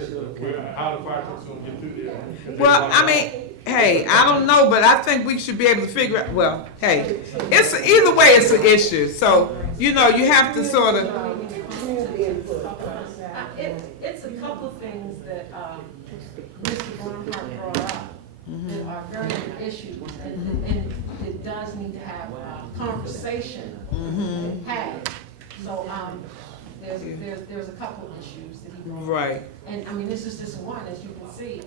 how the fire truck's gonna get through there? If they Well, block I it mean, hey, I don't know, but I think we should be able to figure out, well, hey, it's, either way it's an issue. So, you know, you have to sort of, Community input. It's a couple of things that, Mr. Barnhart brought up that are very big issues, and it does need to have a conversation had. So, there's a couple of issues that he brought up. right. And, I mean, this is just one, as you can see,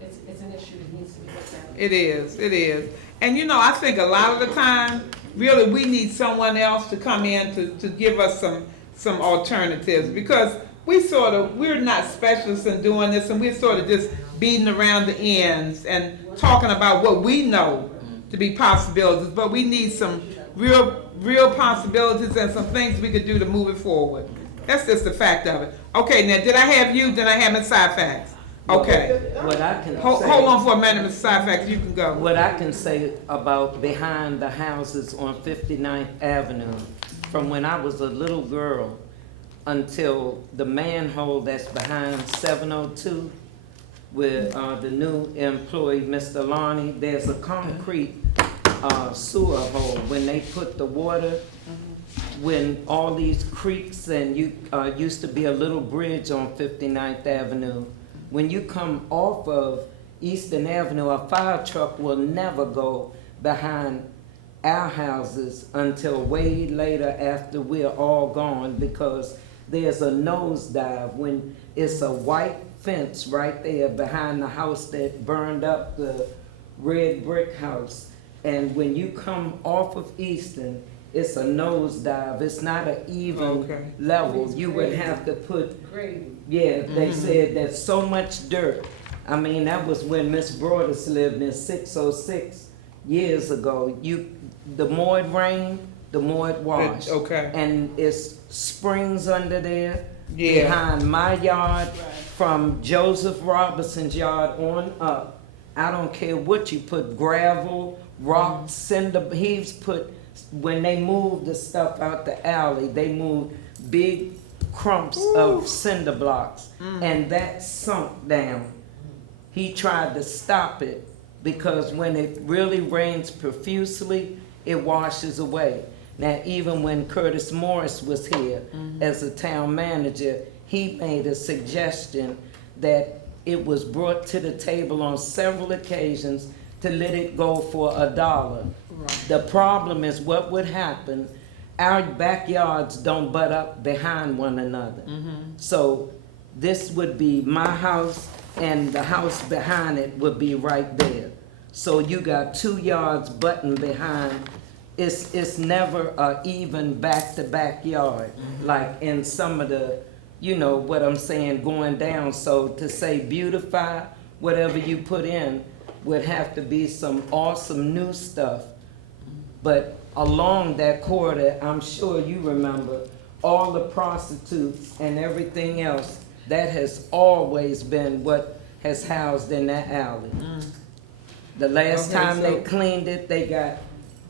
it's an issue that needs to be looked at. It is. And you know, I think a lot of the time, really, we need someone else to come in to give us some alternatives, because we're not specialists in doing this, and we're sort of just beating around the ends and talking about what we know to be possibilities, but we need some real possibilities and some things we could do to move it forward. That's just the fact of it. Okay, now, did I have you, then I have Ms. Syfax? Okay. What I can Hold say, on for a minute, Ms. Syfax, you can go. what I can say about behind the houses on 59th Avenue, from when I was a little girl until the manhole that's behind 702 with the new employee, Mr. Lonnie, there's a concrete sewer hole. When they put the water, when all these creeks and used to be a little bridge on 59th Avenue, when you come off of Eastern Avenue, a fire truck will never go behind our houses until way later after we're all gone, because there's a nosedive when it's a white fence right there behind the house that burned up, the red brick house. And when you come off of Eastern, it's a nosedive. It's not an even level. You would have to put, yeah, they said there's so much dirt. I mean, that was when Miss Broadus lived in 606 years ago. The more it rained, the more it washed. Okay. And it's springs under there. Yeah. Behind my yard, from Joseph Robinson's yard on up. I don't care what you put, gravel, rock, cinder, he's put, when they moved the stuff out the alley, they moved big clumps of cinder blocks, and that sunk down. He tried to stop it, because when it really rains profusely, it washes away. Now, even when Curtis Morris was here as a town manager, he made a suggestion that it was brought to the table on several occasions to let it go for $1. Right. The problem is what would happen, our backyards don't butt up behind one another. So this would be my house, and the house behind it would be right there. So you got 2 yards butting behind. It's never a even back-to-back yard, like in some of the, you know what I'm saying, going down. So to say beautify, whatever you put in, would have to be some awesome new stuff. But along that corridor, I'm sure you remember, all the prostitutes and everything else, that has always been what has housed in that alley. The last time they cleaned it, they got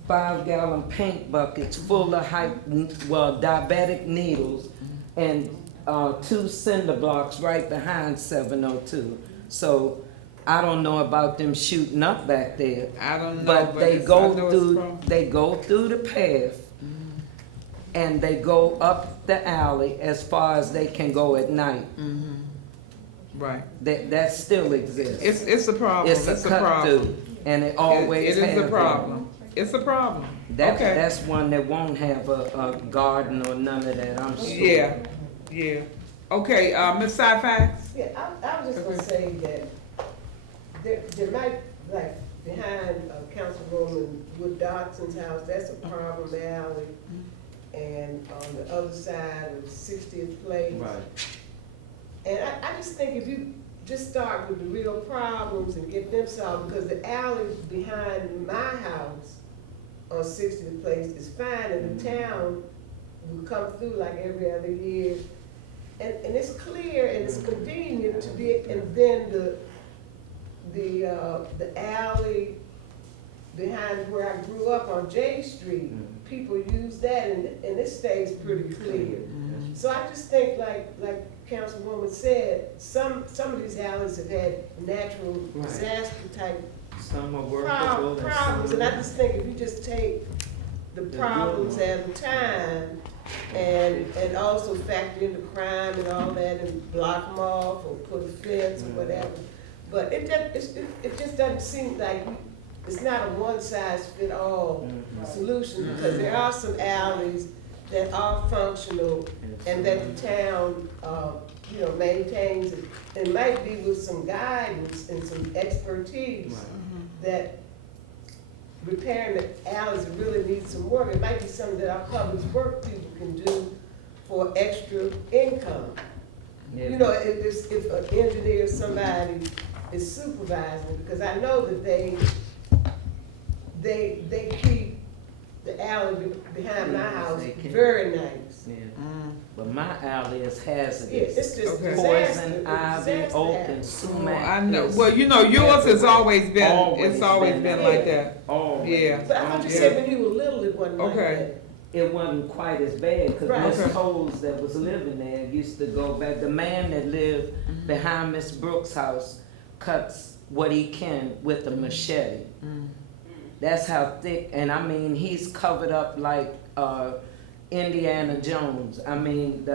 5-gallon paint buckets full of diabetic needles, and 2 cinder blocks right behind 702. So I don't know about them shooting up back there. I don't know, but they go through the path, and they go up the alley as far as they can go at night. Right. That still exists. It's a problem. It's a cut through, and it always it is has a problem. It's a problem. That's one that won't have a garden or none of that, I'm sure. Yeah. Okay, Ms. Syfax? Yeah, I was just gonna say that there might, like, behind Councilwoman Wood Dodson's house, that's a problem alley. And on the other side of 60th Place. Right. And I just think if you just start with the real problems and get them solved, because the alley behind my house on 60th Place is fine, and the town will come through like every other year and it's clear and it's convenient to be, and then the alley behind where I grew up on J Street, people use that and it stays pretty clear. So I just think like Councilwoman said, some of these alleys have had natural disaster type Some are workable problems, and I just think if you just take the problems at a time and also factor in the crime and all that and block them off or put a fence or whatever. But it just doesn't seem like it's not a one-size-fit-all solution, because there are some alleys that are functional and that the town, maintains. It might be with some guidance and some expertise that repairing the alleys really needs some work. It might be something that our public works people can do for extra income. Yeah. You know, if an engineer or somebody is supervising, because I know that they keep the alley behind my house very nice. Yeah. But my alley is hazardous. Yeah, it's just Okay. Poison, ivy, disaster oak, happens. and Oh, sumac. I know. is Well, yours has always been, it's always been that like way. that. Always. Yeah. But I thought you said when you were little, it wasn't like Okay. that. It wasn't quite as bad, because Right. Miss Okay. Coles that was living there used to go back. The man that lived behind Miss Brooks' house cuts what he can with a machete. That's how thick, and I mean, he's covered up like Indiana Jones. I mean,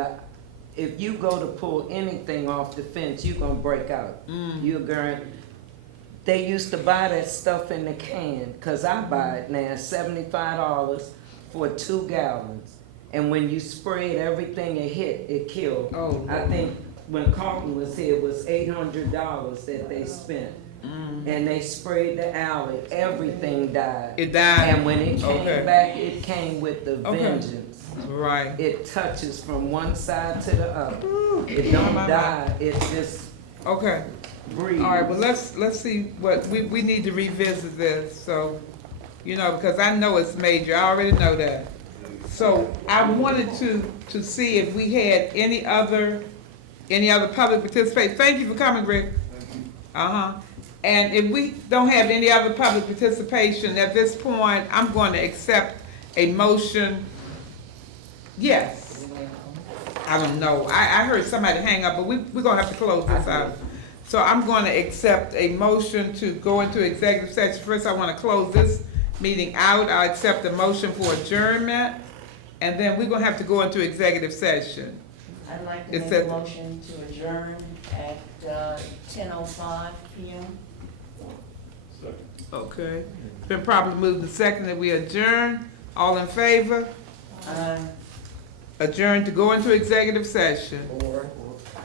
if you go to pull anything off the fence, you're gonna break out. You're going. They used to buy that stuff in the can, cause I buy it now, $75 for 2 gallons. And when you sprayed everything it hit, it killed. Oh, I think when Carlton was here, it was $800 that they spent. And they sprayed the alley, everything died. It died. And when it came Okay. back, it came with the Okay. vengeance. Right. It touches from one side to the other. It don't die, it just Okay. breathes. All right, well, let's see what, we need to revisit this, so, because I know it's major, I already know that. So I wanted to see if we had any other public participation. Thank you for coming, Rick. And if we don't have any other public participation at this point, I'm going to accept a motion. Yes. I don't know. I heard somebody hang up, but we're going to have to close this out. So I'm going to accept a motion to go into executive session. First, I want to close this meeting out. I'll accept a motion for adjournment, and then we're going to have to go into executive session. I'd like to It's make a at- motion to adjourn at 10:05 p.m. Okay. It's been properly moved and seconded. We adjourn. All in favor? Adjourn to go into executive session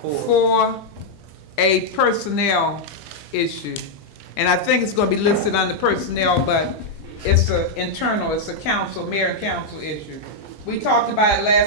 for a personnel issue. And I think it's going to be listed under personnel, but it's it's a council, mayor and council issue. We talked about it last